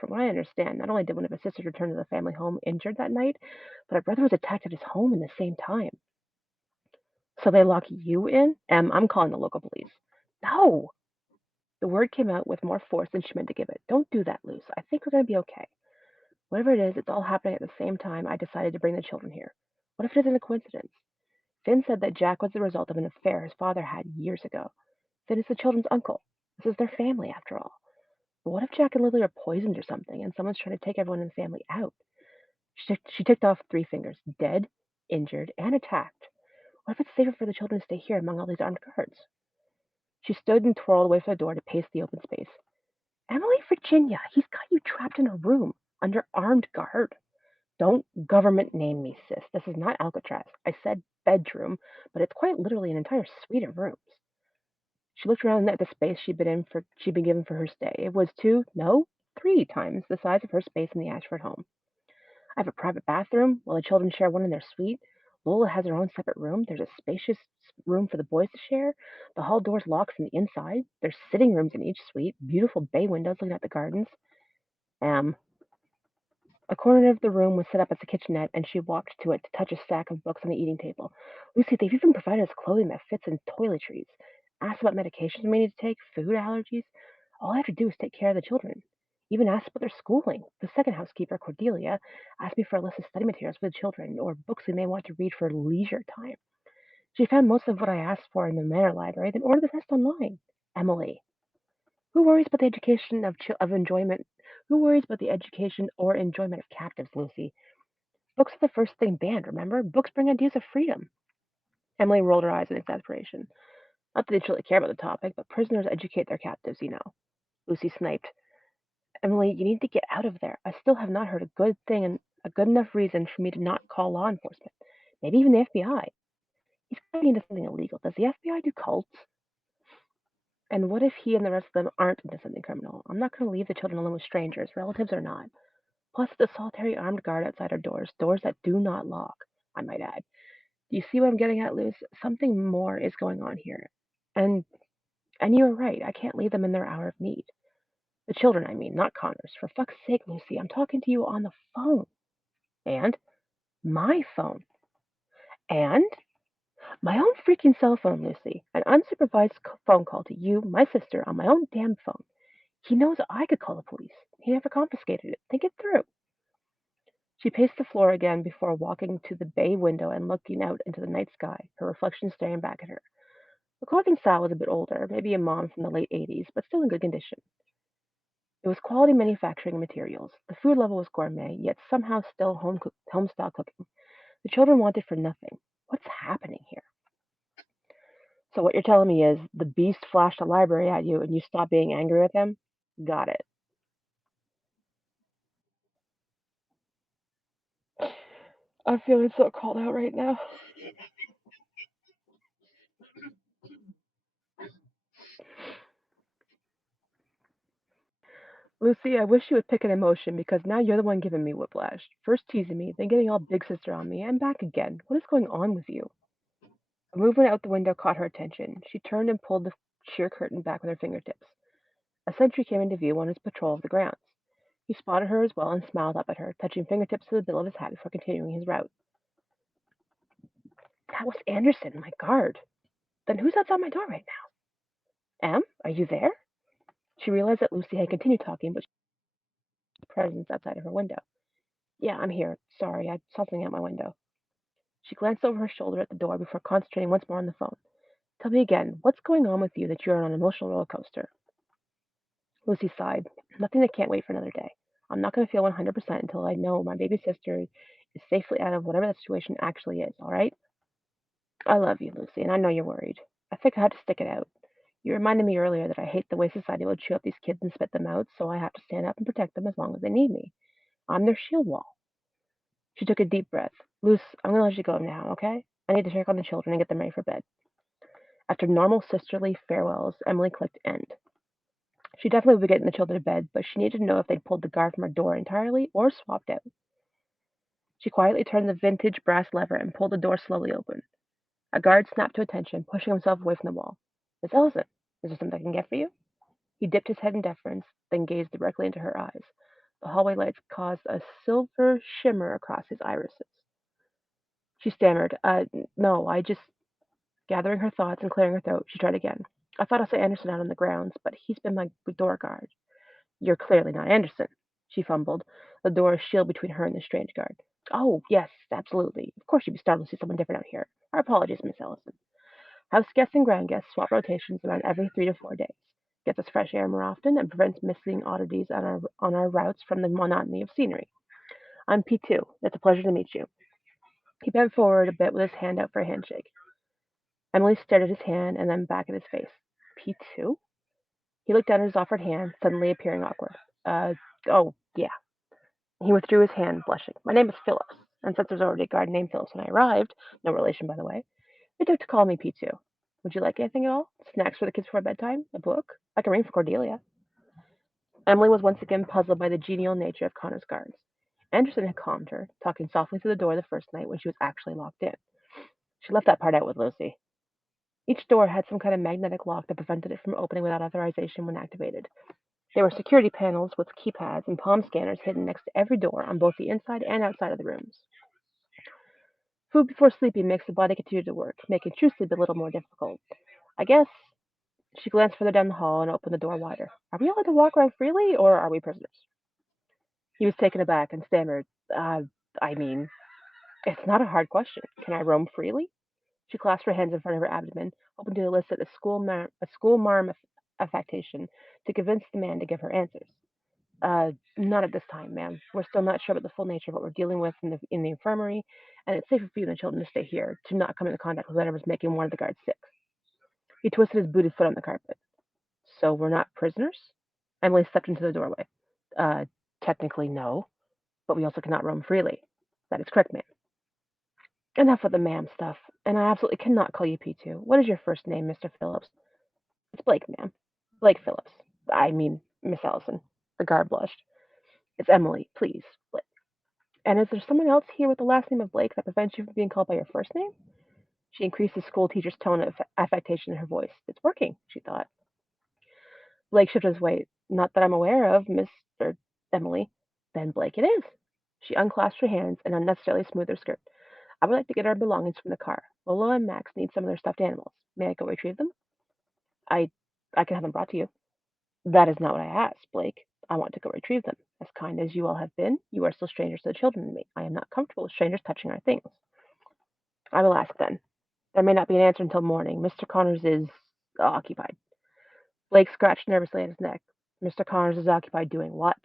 From what I understand, not only did one of his sisters return to the family home injured that night, but her brother was attacked at his home in the same time. So they lock you in? I'm calling the local police. No! The word came out with more force than she meant to give it. Don't do that, Luce. I think we're going to be okay. Whatever it is, it's all happening at the same time I decided to bring the children here. What if it isn't a coincidence? Finn said that Jack was the result of an affair his father had years ago. Finn is the children's uncle. This is their family, after all. But what if Jack and Lily are poisoned or something, and someone's trying to take everyone in the family out? She ticked off 3 fingers: dead, injured, and attacked. What if it's safer for the children to stay here among all these armed guards? She stood and twirled away from the door to pace the open space. Emily, Virginia, he's got you trapped in a room under armed guard. Don't government name me, sis. This is not Alcatraz. I said bedroom, but it's quite literally an entire suite of rooms. She looked around at the space she'd been given for her stay. It was 2, no, 3 times the size of her space in the Ashford home. I have a private bathroom, while the children share one in their suite. Lola has her own separate room. There's a spacious room for the boys to share. The hall door's locked from the inside. There's sitting rooms in each suite, beautiful bay windows looking at the gardens. Um, A corner of the room was set up as a kitchenette, and she walked to it to touch a stack of books on the eating table. Lucy, they've even provided us clothing that fits in toiletries. Asked about medications we need to take, food allergies. All I have to do is take care of the children. Even asked about their schooling. The second housekeeper, Cordelia, asked me for a list of study materials for the children or books we may want to read for leisure time. She found most of what I asked for in the Manor Library, then ordered the rest online. Emily, who worries about the education of enjoyment? Who worries about the education or enjoyment of captives, Lucy? Books are the first thing banned, remember? Books bring ideas of freedom. Emily rolled her eyes in exasperation. Not that they truly care about the topic, but prisoners educate their captives, you know. Lucy sniped. Emily, you need to get out of there. I still have not heard a good thing and a good enough reason for me to not call law enforcement. Maybe even the FBI. He's probably into something illegal. Does the FBI do cults? And what if he and the rest of them aren't into something criminal? I'm not going to leave the children alone with strangers, relatives or not. Plus, the solitary armed guard outside our doors, doors that do not lock, I might add. Do you see what I'm getting at, Luz? Something more is going on here. And and you were right. I can't leave them in their hour of need. The children, I mean, not Connors. For fuck's sake, Lucy, I'm talking to you on the phone. And my phone. And my own freaking cell phone, Lucy. An unsupervised phone call to you, my sister, on my own damn phone. He knows I could call the police. He never confiscated it. Think it through. She paced the floor again before walking to the bay window and looking out into the night sky, her reflection staring back at her. The clothing style was a bit older, maybe a mom from the late 80s, but still in good condition. It was quality manufacturing materials. The food level was gourmet, yet somehow still home style cooking. The children wanted for nothing. What's happening here? So what you're telling me is the beast flashed a library at you and you stopped being angry with him? Got it. I'm feeling so called out right now. Lucy, I wish you would pick an emotion because now you're the one giving me whiplash. First teasing me, then getting all big sister on me, and back again. What is going on with you? A movement out the window caught her attention. She turned and pulled the sheer curtain back with her fingertips. A sentry came into view on his patrol of the grounds. He spotted her as well and smiled up at her, touching fingertips to the bill of his hat before continuing his route. That was Anderson, my guard. Then who's outside my door right now? Em, are you there? She realized that Lucy had continued talking, but she was presence outside of her window. Yeah, I'm here. Sorry, I saw something out my window. She glanced over her shoulder at the door before concentrating once more on the phone. Tell me again, what's going on with you that you're on an emotional roller coaster? Lucy sighed. Nothing that can't wait for another day. I'm not going to feel 100% until I know my baby sister is safely out of whatever that situation actually is, all right? I love you, Lucy, and I know you're worried. I think I had to stick it out. You reminded me earlier that I hate the way society will chew up these kids and spit them out, so I have to stand up and protect them as long as they need me. I'm their shield wall. She took a deep breath. Luce, I'm going to let you go now, okay? I need to check on the children and get them ready for bed. After normal sisterly farewells, Emily clicked end. She definitely would be getting the children to bed, but she needed to know if they'd pulled the guard from her door entirely or swapped out. She quietly turned the vintage brass lever and pulled the door slowly open. A guard snapped to attention, pushing himself away from the wall. Miss Ellison, is there something I can get for you? He dipped his head in deference, then gazed directly into her eyes. The hallway lights caused a silver shimmer across his irises. She stammered, no, I just. Gathering her thoughts and clearing her throat, she tried again. I thought I saw Anderson out on the grounds, but he's been my door guard. You're clearly not Anderson, she fumbled, the door a shield between her and the strange guard. Oh, yes, absolutely. Of course you'd be startled to see someone different out here. Our apologies, Miss Ellison. House guests and grand guests swap rotations around every 3 to 4 days. Gets us fresh air more often and prevents missing oddities on our routes from the monotony of scenery. I'm P2. It's a pleasure to meet you. He bent forward a bit with his hand out for a handshake. Emily stared at his hand and then back at his face. P2? He looked down at his offered hand, suddenly appearing awkward. Uh, oh, yeah. He withdrew his hand, blushing. My name is Phillips, and since there's already a guard named Phillips when I arrived, no relation, by the way, they took to call me P2. Would you like anything at all? Snacks for the kids before bedtime? A book? I can ring for Cordelia. Emily was once again puzzled by the genial nature of Connor's guards. Anderson had calmed her, talking softly through the door the first night when she was actually locked in. She left that part out with Lucy. Each door had some kind of magnetic lock that prevented it from opening without authorization when activated. There were security panels with keypads and palm scanners hidden next to every door on both the inside and outside of the rooms. Food before sleeping makes the body continue to work, making true sleep a little more difficult. I guess. She glanced further down the hall and opened the door wider. Are we allowed to walk around freely, or are we prisoners? He was taken aback and stammered, uh, I mean, it's not a hard question. Can I roam freely? She clasped her hands in front of her abdomen, hoping to elicit a school marm affectation to convince the man to give her answers. Not at this time, ma'am. We're still not sure about the full nature of what we're dealing with in the infirmary, and it's safer for you and the children to stay here, to not come into contact with whatever's making one of the guards sick. He twisted his booted foot on the carpet. So we're not prisoners? Emily stepped into the doorway. Uh, technically, no, but we also cannot roam freely. That is correct, ma'am. Enough of the ma'am stuff, and I absolutely cannot call you P2. What is your first name, Mr. Phillips? It's Blake, ma'am. Blake Phillips. I mean, Miss Ellison. The guard blushed. It's Emily, please. Blake. And is there someone else here with the last name of Blake that prevents you from being called by your first name? She increased the school teacher's tone of affectation in her voice. It's working, she thought. Blake shifted his weight. Not that I'm aware of, Mr. Emily. Then Blake it is. She unclasped her hands and unnecessarily smoothed her skirt. I would like to get our belongings from the car. Lola and Max need some of their stuffed animals. May I go retrieve them? I I can have them brought to you. That is not what I asked, Blake. I want to go retrieve them. As kind as you all have been, you are still strangers to the children and me. I am not comfortable with strangers touching our things. I will ask then. There may not be an answer until morning. Mr. Connors is occupied. Blake scratched nervously at his neck. Mr. Connors is occupied doing what?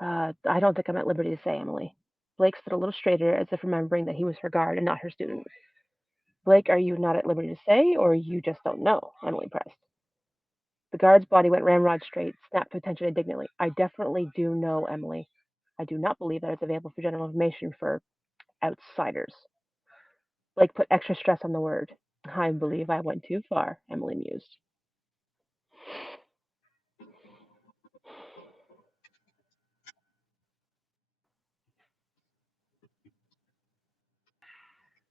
I don't think I'm at liberty to say, Emily. Blake stood a little straighter as if remembering that he was her guard and not her student. Blake, are you not at liberty to say, or you just don't know? Emily pressed. The guard's body went ramrod straight, snapped to attention indignantly. I definitely do know, Emily. I do not believe that it's available for general information for outsiders. Blake put extra stress on the word. I believe I went too far, Emily mused.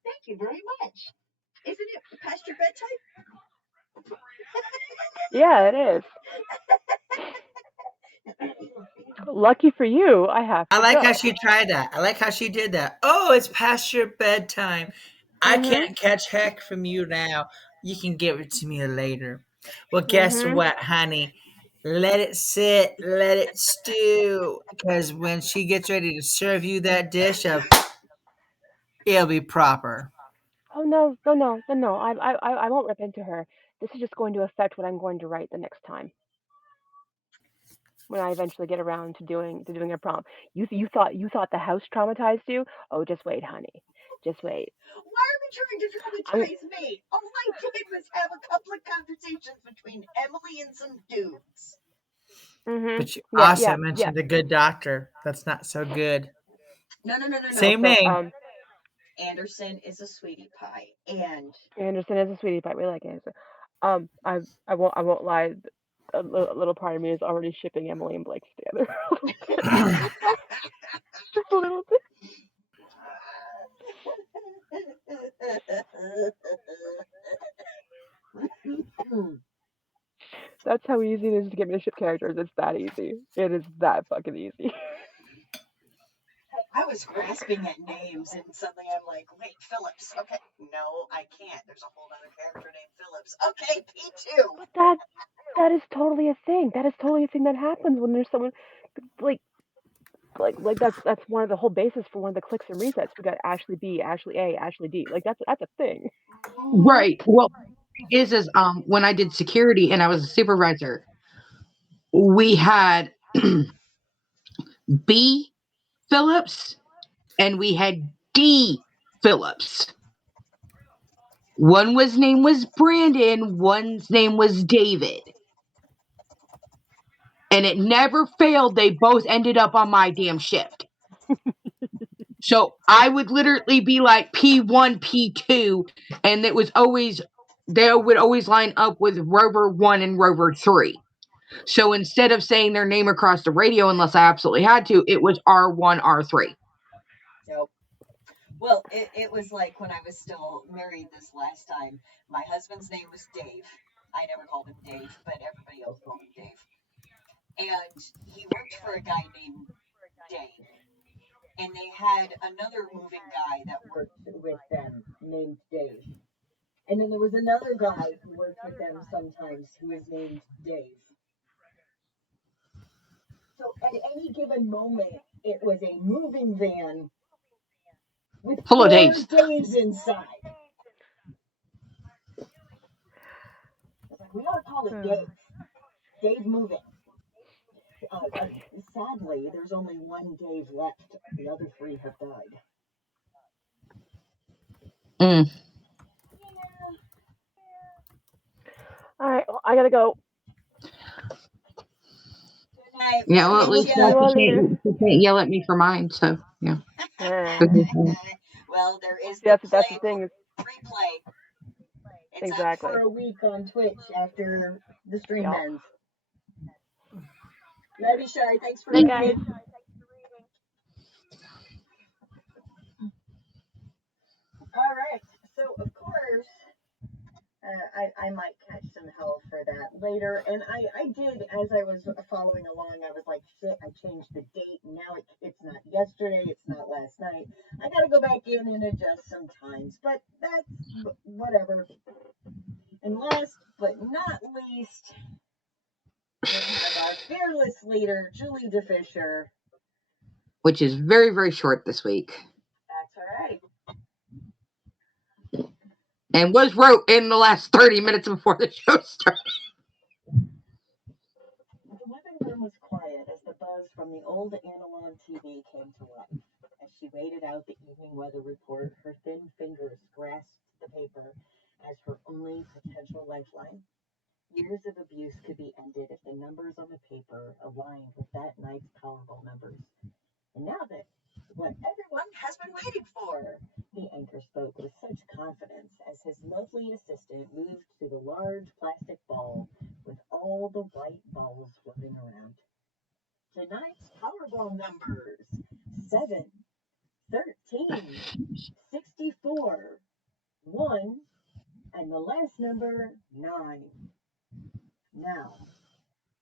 Thank you very much. Isn't it past your bedtime? Yeah, it is. Lucky for you, I have I to like how go. she tried that. I like how she did that. Oh, it's past your bedtime. I Mhm. can't catch heck from you now. You can give it to me later. Well, guess Mhm. what, honey? Let it sit, let it stew. Because when she gets ready to serve you that dish of, it'll be proper. Oh no, no, no, no, no. I won't rip into her. This is just going to affect what I'm going to write the next time when I eventually get around to doing a prompt. You thought the house traumatized you? Oh, just wait, honey. Just wait. Why are we trying to I'm. traumatize me? All I did was have a couple of conversations between Emily and some dudes. Mhm. But you Yeah, also yeah, yeah. mentioned the good doctor. That's not so good. No, no, no, no, no. Same Also, name. Anderson is a sweetie pie, and Anderson is a sweetie pie. We like Anderson. I won't lie. A little part of me is already shipping Emily and Blake together. A little bit. Just a little bit. That's how easy it is to get me to ship characters. It's that easy. It is that fucking easy. I was grasping at names and suddenly I'm like, wait, Phillips. Okay. No, I can't. There's a whole other character named Phillips. Okay, P2. But that is totally a thing. That is totally a thing that happens when there's someone like that's one of the whole basis for one of the clicks and resets. We got Ashley B, Ashley A, Ashley D. Like that's a thing. Mm-hmm. Right. Well, is when I did security and I was a supervisor, we had B Phillips and we had D Phillips. One's name was Brandon, one's name was David. And it never failed. They both ended up on my damn shift. So I would literally be like P1, P2, and they would always line up with Rover 1 and Rover 3. So instead of saying their name across the radio, unless I absolutely had to, it was R1, R3. Nope. Well, it was like when I was still married this last time. My husband's name was Dave. I never called him Dave, but everybody else called him Dave. And he worked for a guy named Dave. And they had another moving guy that worked with them named Dave. And then there was another guy who worked with them sometimes who was named Dave. So at any given moment, it was a moving van with Full of 4 Daves. Daves inside. It's like, we ought to call it Dave. Dave moving. Sadly, there's only one Dave left. The other 3 have died. Mm. Yeah. All right, well, I gotta go. Good night. Yeah, We'll well, at We'll catch least see you ya. all later. she can't yell at me for mine. So, yeah. Yeah. Good night. Well, there is See, the that's the play thing. replay. It's up for Exactly. a week on Twitch after the stream Yup. ends. Love you, Shy. Thanks for Night, Thank guys. reading. All right. So, of course, I might catch some hell for that later. And I did, as I was following along, I was like, shit, I changed the date. And now it's not yesterday. It's not last night. I got to go back in and adjust some times. But that's whatever. And last but not least, we have our fearless leader, Julie DeFisher. Which is very, very short this week. That's all right. And was wrote in the last 30 minutes before the show started. The living room was quiet as the buzz from the old analog TV came to life. As she waited out the evening weather report, her thin fingers grasped the paper as her only potential lifeline. Years of abuse could be ended if the numbers on the paper aligned with that night's Powerball numbers. And now that what everyone has been waiting for, the anchor spoke with such confidence as his lovely assistant moved to the large plastic ball with all the white balls floating around. Tonight's Powerball numbers 7, 13, 64, 1, and the last number 9. Now,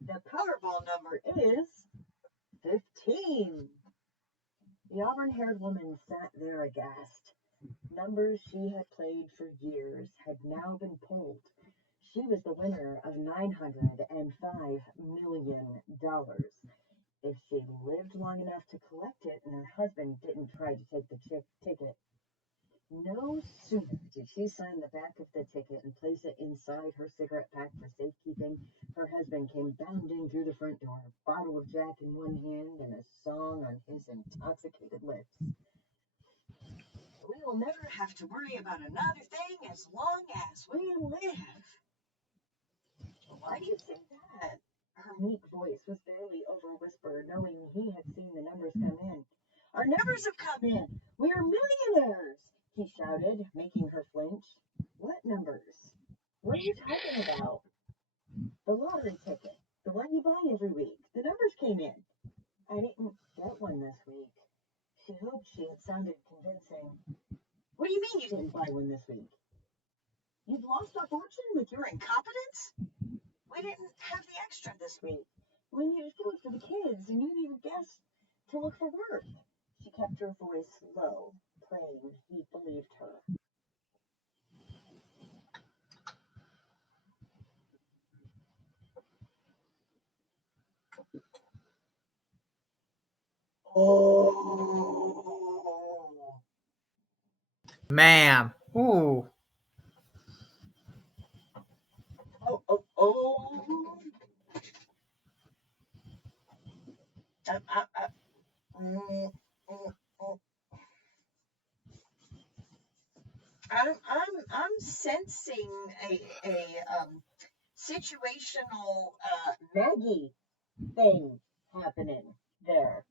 the Powerball number is 15. The auburn-haired woman sat there aghast. Numbers she had played for years had now been pulled. She was the winner of $905 million if she lived long enough to collect it and her husband didn't try to take the ticket. No sooner did she sign the back of the ticket and place it inside her cigarette pack for safekeeping, her husband came bounding through the front door, a bottle of Jack in one hand and a song on his intoxicated lips. We will never have to worry about another thing as long as we live. Why do you say that? Her meek voice was barely over a whisper, knowing he had seen the numbers come in. Our numbers have come in. We are millionaires, he shouted, making her flinch. What numbers? What are you talking about? The lottery ticket. The one you buy every week. The numbers came in. I didn't get one this week. She hoped she had sounded convincing. What do you mean you didn't buy one this week? You've lost our fortune with your incompetence? We didn't have extra this week. We needed food for the kids, and you needed guests to look for work. She kept her voice low, praying he believed her. Oh. Ma'am. Ooh. Oh. Uh, uh, uh, mm, mm, mm. I'm sensing a situational Maggie thing happening there.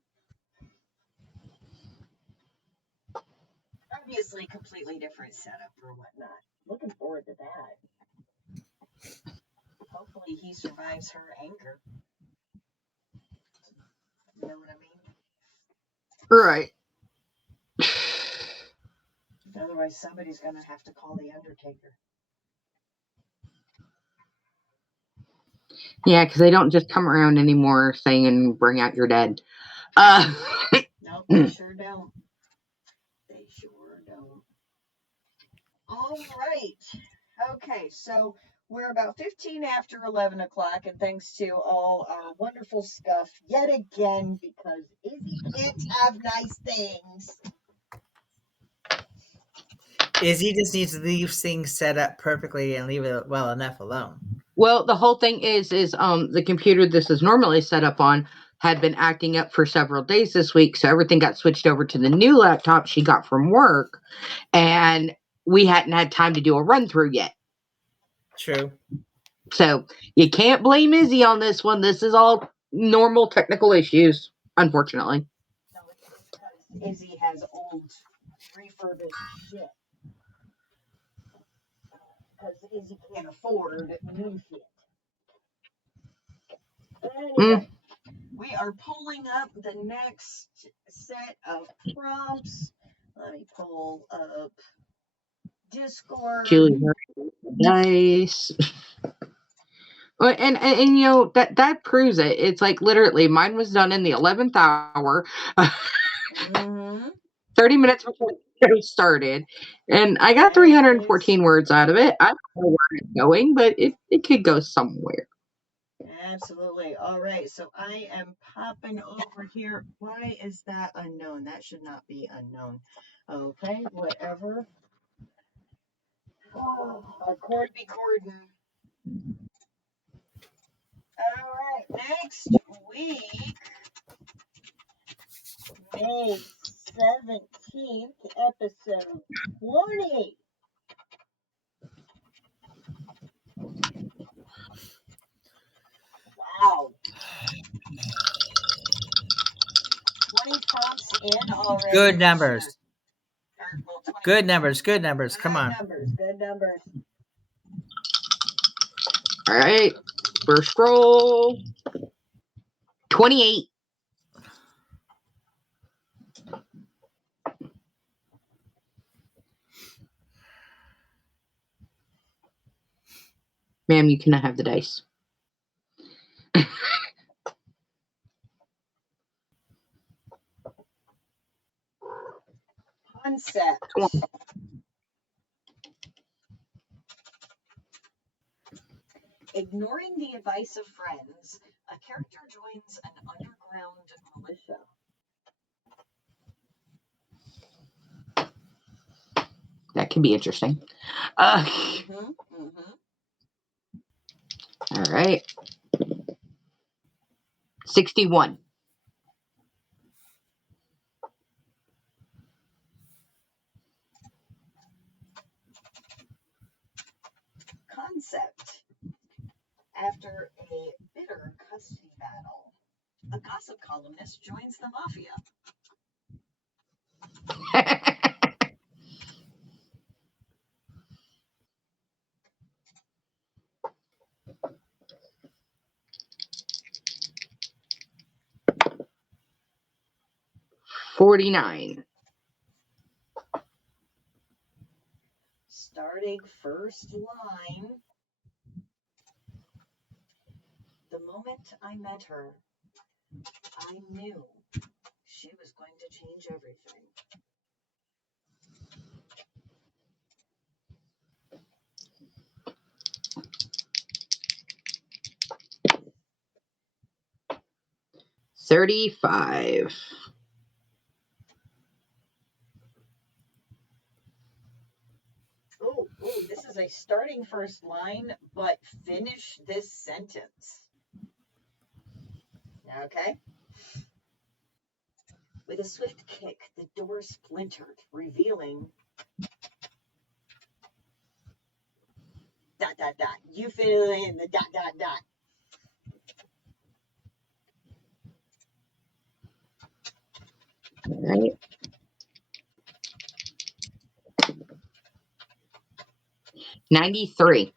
Obviously, completely different setup or whatnot. Looking forward to that. Hopefully, he survives her anger. You know what I mean? Right. Otherwise, somebody's gonna have to call the Undertaker. Yeah, because they don't just come around anymore saying bring out your dead. Uh, Nope, they sure don't. They sure don't. All right. Okay, so we're about 15 after 11 o'clock, and thanks to all our wonderful scuff yet again, because Izzy can't have nice things. Izzy just needs to leave things set up perfectly and leave it well enough alone. well, the whole thing is the computer this is normally set up on had been acting up for several days this week, so everything got switched over to the new laptop she got from work, and we hadn't had time to do a run through yet. True. So you can't blame Izzy on this one. This is all normal technical issues, unfortunately. No, it's because Izzy has old refurbished shit. Because Izzy can't afford new shit. Anyway, we are pulling up the next set of prompts. Let me pull up Discord. Julie, nice. Well, and you know that proves it. It's like literally mine was done in the 11th hour, Mm-hmm. 30 minutes before the show started, and I got That is 314 words out of it. I don't know where it's going, but it could go somewhere. absolutely. All right, so I am popping over here. Why is that unknown? That should not be unknown. Okay, whatever. Oh, our cord be cording. All right, next week, May 17th, episode 20. Wow. 20 prompts in already. Good numbers. Well, 20 Good numbers. Good numbers. Come good on. numbers. Good numbers. All right, first roll 28. Ma'am, you cannot have the dice. Concept. 20. Ignoring the advice of friends, a character joins an underground militia. That can be interesting. All right, 61. Concept. After a bitter custody battle, a gossip columnist joins the mafia. 49. Starting first line. The The moment I met her, I knew she was going to change everything. $35. Oh, this is a starting first line, but finish this sentence. Okay. With a swift kick, the door splintered, revealing ... You fill in the ... All right. 93.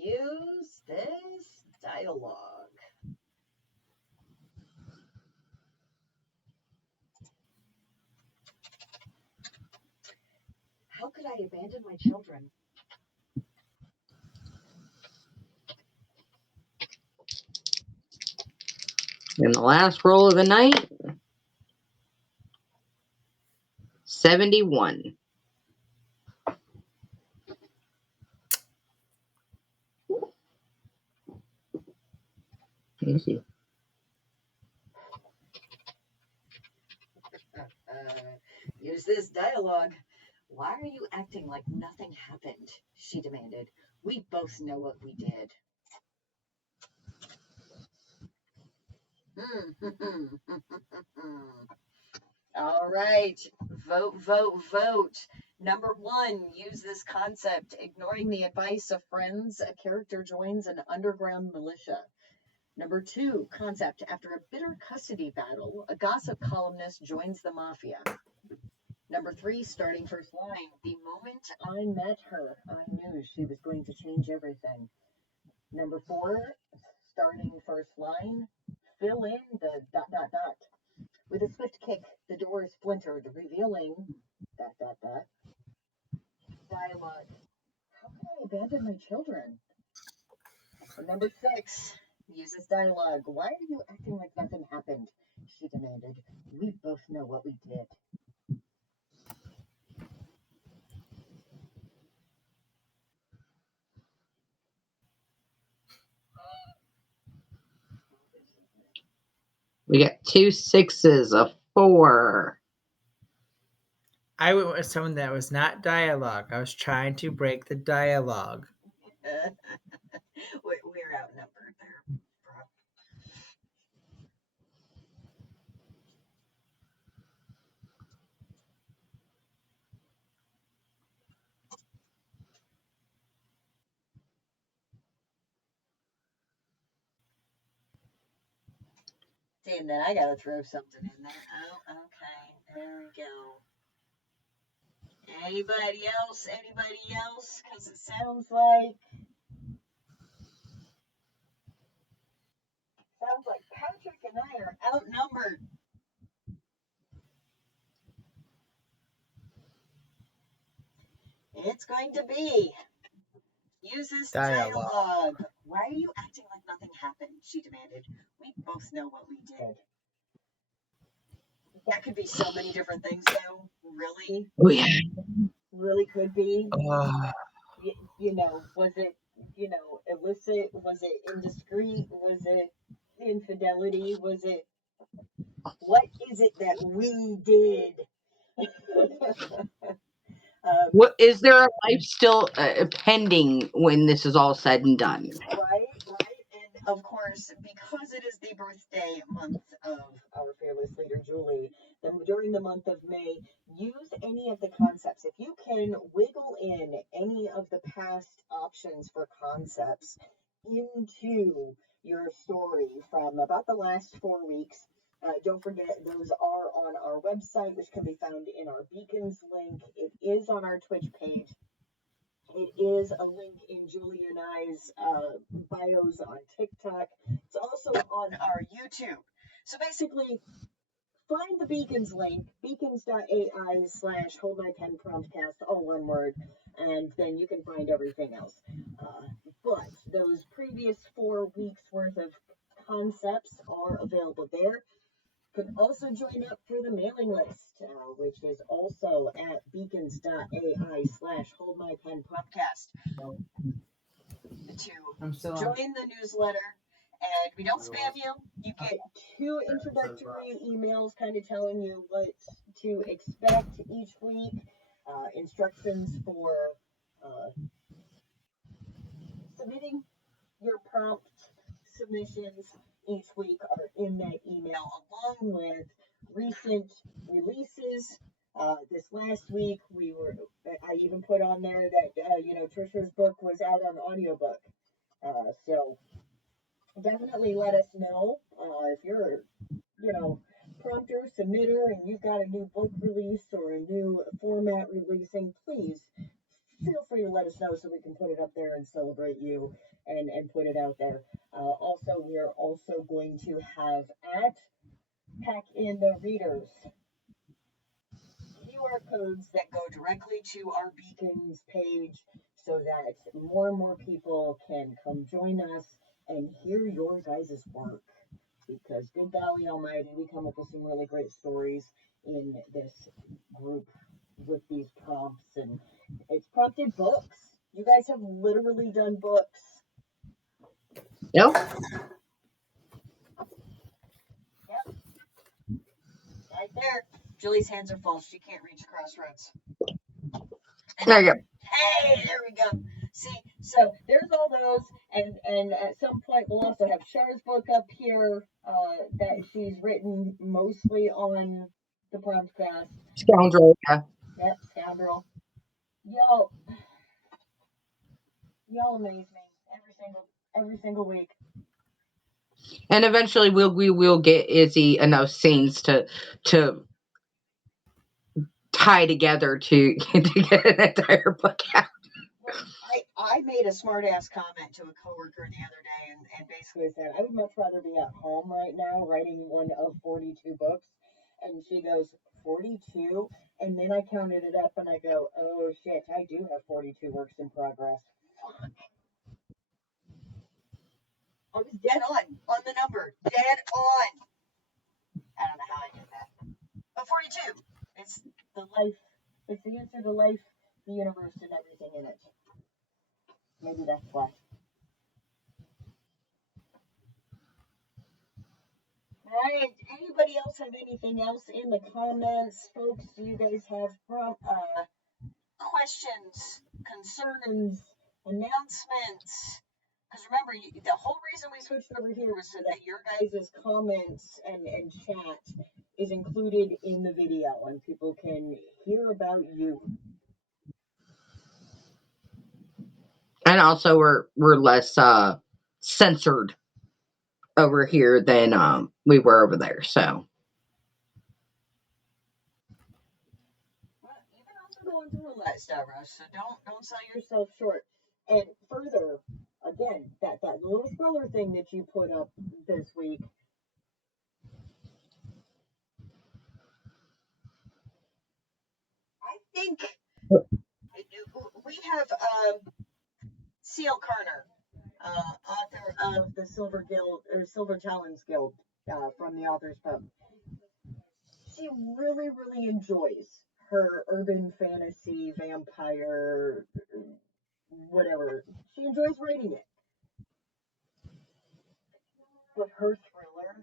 Use this dialogue. How could I abandon my children? And the last roll of the night, 71. Easy. Use this dialogue. Why are you acting like nothing happened? She demanded. We both know what we did. All right. Vote, vote, vote. Number 1, use this concept. Ignoring the advice of friends, a character joins an underground militia. Number 2, concept. After a bitter custody battle, a gossip columnist joins the mafia. Number 3, starting first line. The moment I met her, I knew she was going to change everything. Number 4, starting first line. Fill in the ... With a swift kick, the door is splintered, revealing ... Dialogue. How could I abandon my children? Number 6, use this dialogue. Why are you acting like nothing happened? She demanded. We both know what we did. We got 2 6s, a 4. I went with someone that was not dialogue. I was trying to break the dialogue. We're outnumbered there, bro. See, and then I gotta throw something in there. Oh, okay. There we go. Anybody else? Anybody else? Because it sounds like Patrick and I are outnumbered. It's going to be use this Dialogue. dialogue. Why are you acting like nothing happened? She demanded. We both know what we did. That could be so many different things, though. Really, Oh, yeah. really could be. Oh, Was it, illicit? Was it indiscreet? Was it infidelity? Was it, what is it that we did? What is there a life still pending when this is all said and done? Right. And of course, because it is the birthday month of our fearless leader, Julie, during the month of May, use any of the concepts. If you can wiggle in any of the past options for concepts into your story from about the last 4 weeks, don't forget those are on our website, which can be found in our Beacons link. It is on our Twitch page. It is a link in Julie and I's bios on TikTok. It's also on our YouTube. So basically, find the Beacons link, beacons.ai/hold my pen promptcast, all one word, and then you can find everything else. But those previous 4 weeks worth of concepts are available there. You can also join up for the mailing list, which is also at beacons.ai/hold my pen podcast to I'm still on. join the newsletter. And we don't spam you. You get 2 introductory emails kind of telling you what to expect each week, instructions for submitting your prompt submissions each week are in that email, along with recent releases. This last week, I even put on there that Trisha's book was out on audiobook. So definitely let us know if you're, prompter, submitter, and you've got a new book release or a new format releasing. Please feel free to let us know so we can put it up there and celebrate you and put it out there. Also, we are also going to have at Pack in the Readers QR codes that go directly to our Beacons page so that more and more people can come join us and hear your guys' work. Because good golly almighty, we come up with some really great stories in this group with these prompts, and it's prompted books. You guys have literally done books. Yep. Yep, right there. Julie's hands are full. She can't reach Crossroads. There you go. Hey, there we go. See, so there's all those, and at some point we'll also have Char's book up here that she's written mostly on the Promptcast. Scoundrel. Yeah. Yep, Scoundrel. Y'all amaze me every single week. And eventually we will get Izzy enough scenes to tie together to get an entire book out. I made a smart ass comment to a coworker the other day and basically said I would much rather be at home right now writing one of 42 books. And she goes, 42? And then I counted it up and I go, oh shit, I do have 42 works in progress. I was dead on the number. Dead on. I don't know how I did that. But 42. It's the life. It's the answer to life, the universe, and everything in it. Maybe that's why. Alright, anybody else have anything else in the comments? Folks, do you guys have questions, concerns, announcements? Because remember, the whole reason we switched over here was so that your guys' comments and chat is included in the video and people can hear about you. And also we're less censored over here than we were over there. So You've been also going through a lot, Stavros, so don't sell yourself short. And further, again, that little thriller thing that you put up this week. I think we have C.L. Carner, author of the Silver Talons Guild, from the Authors Pub. She really, really enjoys her urban fantasy, vampire, whatever. She enjoys writing it. But her thriller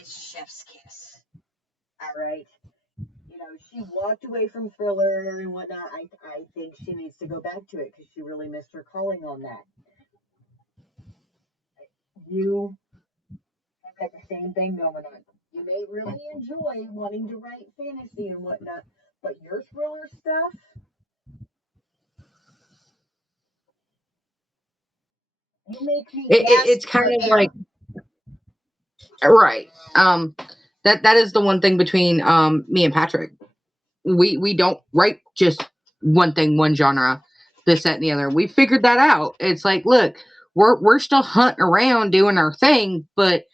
is Chef's Kiss. All right. She walked away from thriller and whatnot. I think she needs to go back to it because she really missed her calling on that. You have got the same thing going on. You may really enjoy wanting to write fantasy and whatnot, but your thriller stuff, you make me it's kind of like right. That is the one thing between me and Patrick. We don't write just one thing, one genre, this, that, and the other. We figured that out. It's like, look, we're still hunting around doing our thing, but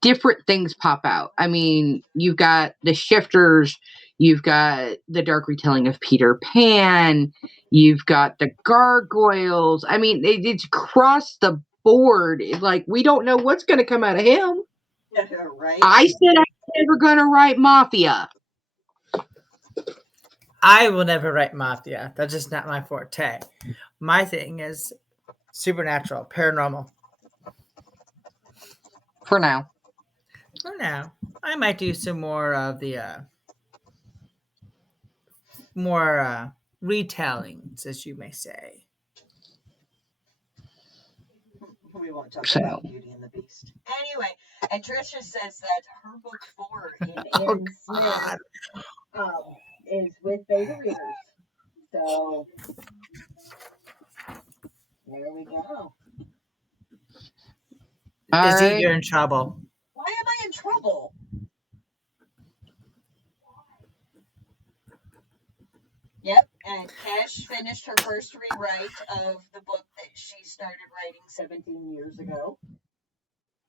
different things pop out. I mean, you've got the shifters, you've got the dark retelling of Peter Pan, you've got the gargoyles. I mean, it's across the board. Like, we don't know what's going to come out of him. Right? I said I'm never going to write Mafia. I will never write Mafia. That's just not my forte. My thing is supernatural, paranormal. For now. For now, I might do some more of the more retellings, as you may say. We won't talk So. about Beauty and the Beast. Anyway, and Trisha says that her book 4 in Oh Anne Smith God! is with beta readers. So there we go. All Izzy, right. you're in trouble. Why am I in trouble? Yep, and Cash finished her first rewrite of the book that she started writing 17 years ago.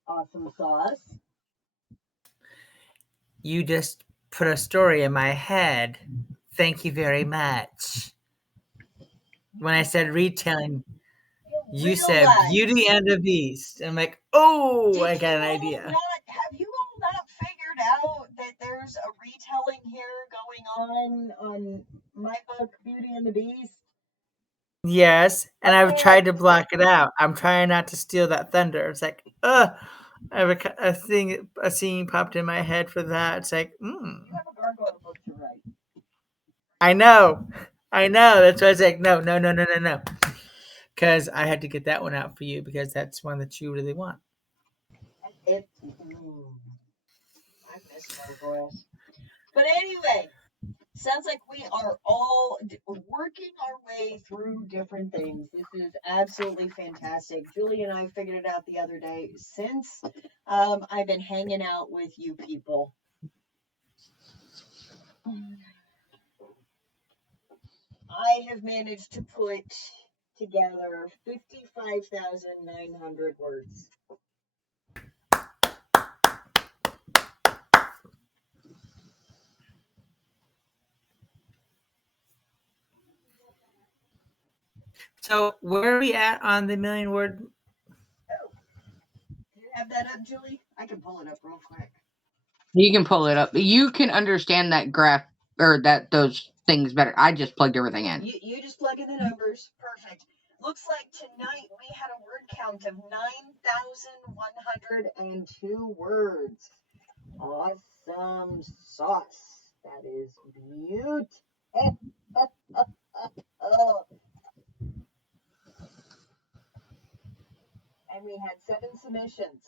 Awesome sauce. You just put a story in my head. Thank you very much. When I said retelling, you said Beauty and the Beast. I'm like, oh, I got an idea. Have you all not figured out that there's a retelling here going on my book, Beauty and the Beast? Yes, and I've Okay. tried to block it out. I'm trying not to steal that thunder. It's like, I have a scene popped in my head for that. It's like, You have a gargoyle book to write. I know. That's why I was like, no. Because I had to get that one out for you because that's one that you really want. I miss gargoyles. But anyway, sounds like we are all working our way through different things. This is absolutely fantastic. Julie and I figured it out the other day since I've been hanging out with you people. I have managed to put together 55,900 words. So where are we at on the million word? Oh, do you have that up, Julie? I can pull it up real quick. You can pull it up. You can understand that graph or those things better. I just plugged everything in. You just plug in the numbers. Perfect. Looks like tonight we had a word count of 9,102 words. Awesome sauce. That is beautiful. And we had 7 submissions.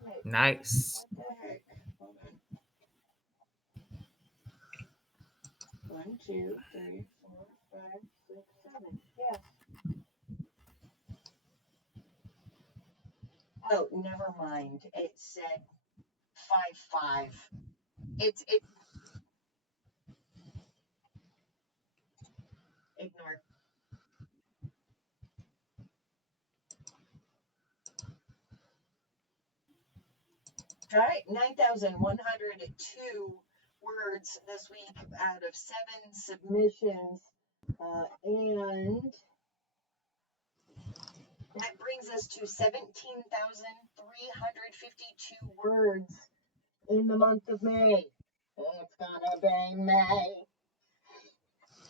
Wait, Nice. what the heck? Hold on. 1, 2, 3, 4, 5, 6, 7. Yes. Oh, never mind. It said 5, 5. It's ignore. All right, 9,102 words this week out of 7 submissions. And that brings us to 17,352 words in the month of May. It's gonna be May.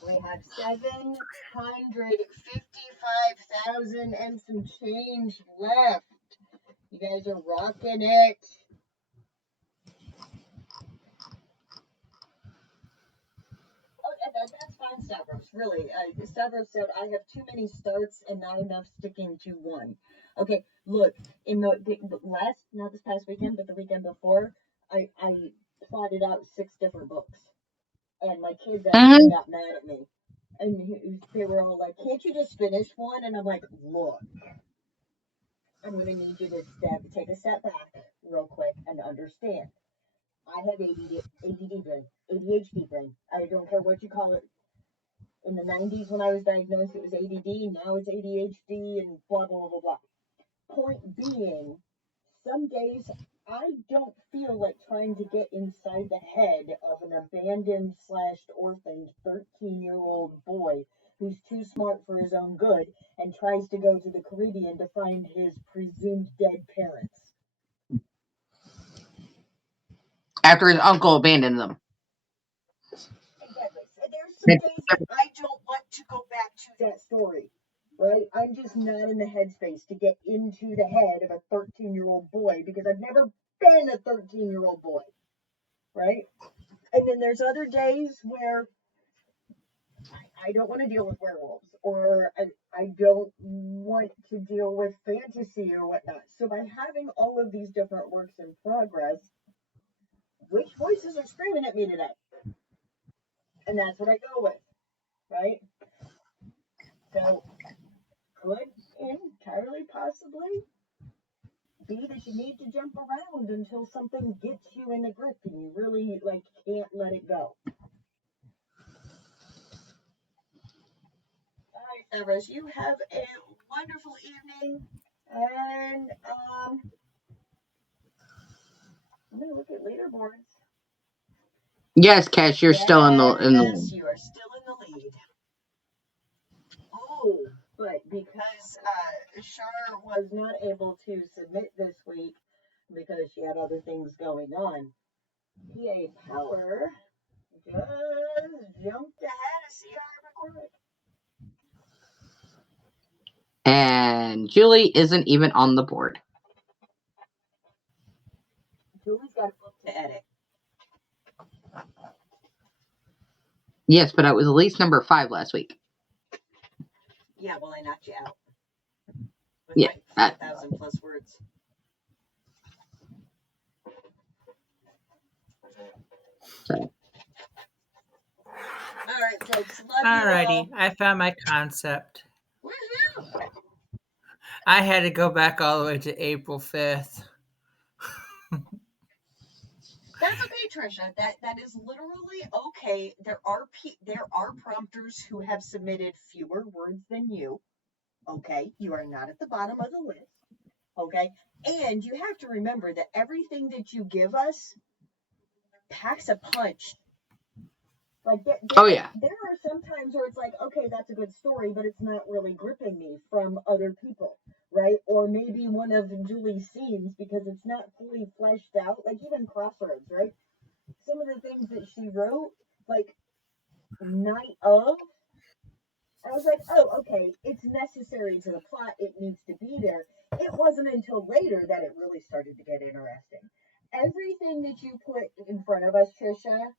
We have 755,000 and some change left. You guys are rocking it. Oh, that's fine, Stavros. Really, Stavros said I have too many starts and not enough sticking to one. Okay, look, in the last, not this past weekend, but the weekend before, I plotted out 6 different books, and my kids actually got mad at me, and they were all like, "Can't you just finish one?" And I'm like, "Look, I'm gonna need you to take a step back real quick and understand. I have ADD brain, ADHD brain. I don't care what you call it. In the 90s, when I was diagnosed, it was ADD. Now it's ADHD and blah, blah, blah, blah. Point being, some days I don't feel like trying to get inside the head of an abandoned / orphaned 13-year-old boy who's too smart for his own good and tries to go to the Caribbean to find his presumed dead parents. After his uncle abandoned them. Exactly. So there's some days that I don't want to go back to that story, right? I'm just not in the headspace to get into the head of a 13-year-old boy because I've never been a 13-year-old boy, right? And then there's other days where I don't want to deal with werewolves or I don't want to deal with fantasy or whatnot. So by having all of these different works in progress, which voices are screaming at me today? And that's what I go with, right? So could entirely possibly be that you need to jump around until something gets you in the grip and you really like can't let it go. All right, Everest, you have a wonderful evening, and I'm gonna look at leaderboards. Yes, Cash, you're still in the Yes, you are still in the lead. Oh, but because Shar was not able to submit this week because she had other things going on, PA Power just jumped ahead of CR McCormick. and Julie isn't even on the board. Julie's got a book to edit. Yes, but I was at least number 5 last week. Yeah, well, I knocked you out with Yeah, my 5,000 plus words. So. All right, folks. Love you all. Alrighty, I found my concept. Woohoo! I had to go back all the way to April 5th. That's okay, Trisha. That is literally okay. There are prompters who have submitted fewer words than you. Okay, you are not at the bottom of the list. Okay, and you have to remember that everything that you give us packs a punch. Like Oh yeah. there are some times where it's like, okay, that's a good story, but it's not really gripping me from other people, right? Or maybe one of Julie's scenes because it's not fully fleshed out. Like even Crossroads, right? Some of the things that she wrote, like night of, I was like, oh, okay, it's necessary to the plot. It needs to be there. It wasn't until later that it really started to get interesting. Everything that you put in front of us, Trisha,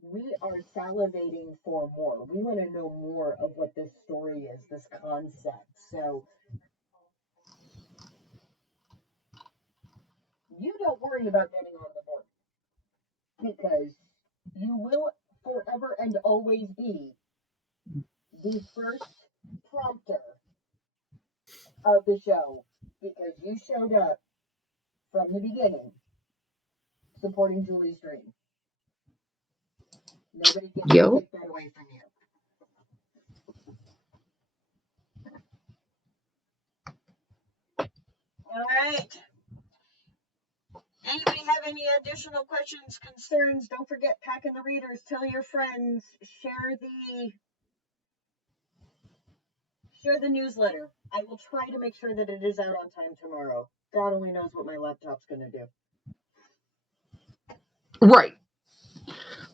we are salivating for more. We want to know more of what this story is, this concept. So you don't worry about getting on the board because you will forever and always be the first prompter of the show because you showed up from the beginning supporting Julie's dream. Nobody gets to take that away from you. All right. Anybody have any additional questions, concerns? Don't forget, packing the readers. Tell your friends. Share the newsletter. I will try to make sure that it is out on time tomorrow. God only knows what my laptop's going to do. Right.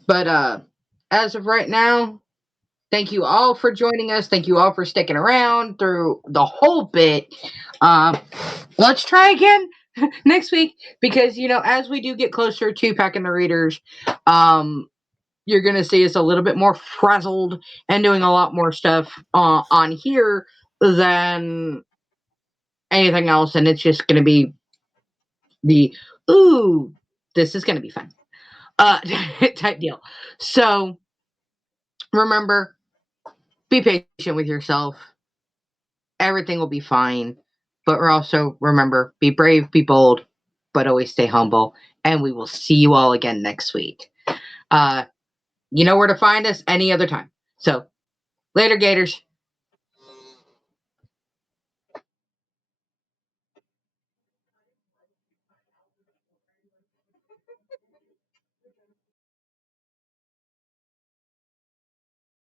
But as of right now, thank you all for joining us. Thank you all for sticking around through the whole bit. Let's try again next week because, as we do get closer to packing the readers, you're going to see us a little bit more frazzled and doing a lot more stuff on here than anything else. And it's just going to be ooh, this is going to be fun type deal. So remember, be patient with yourself. Everything will be fine. But also remember, be brave, be bold, but always stay humble. And we will see you all again next week. You know where to find us any other time. So Later, Gators.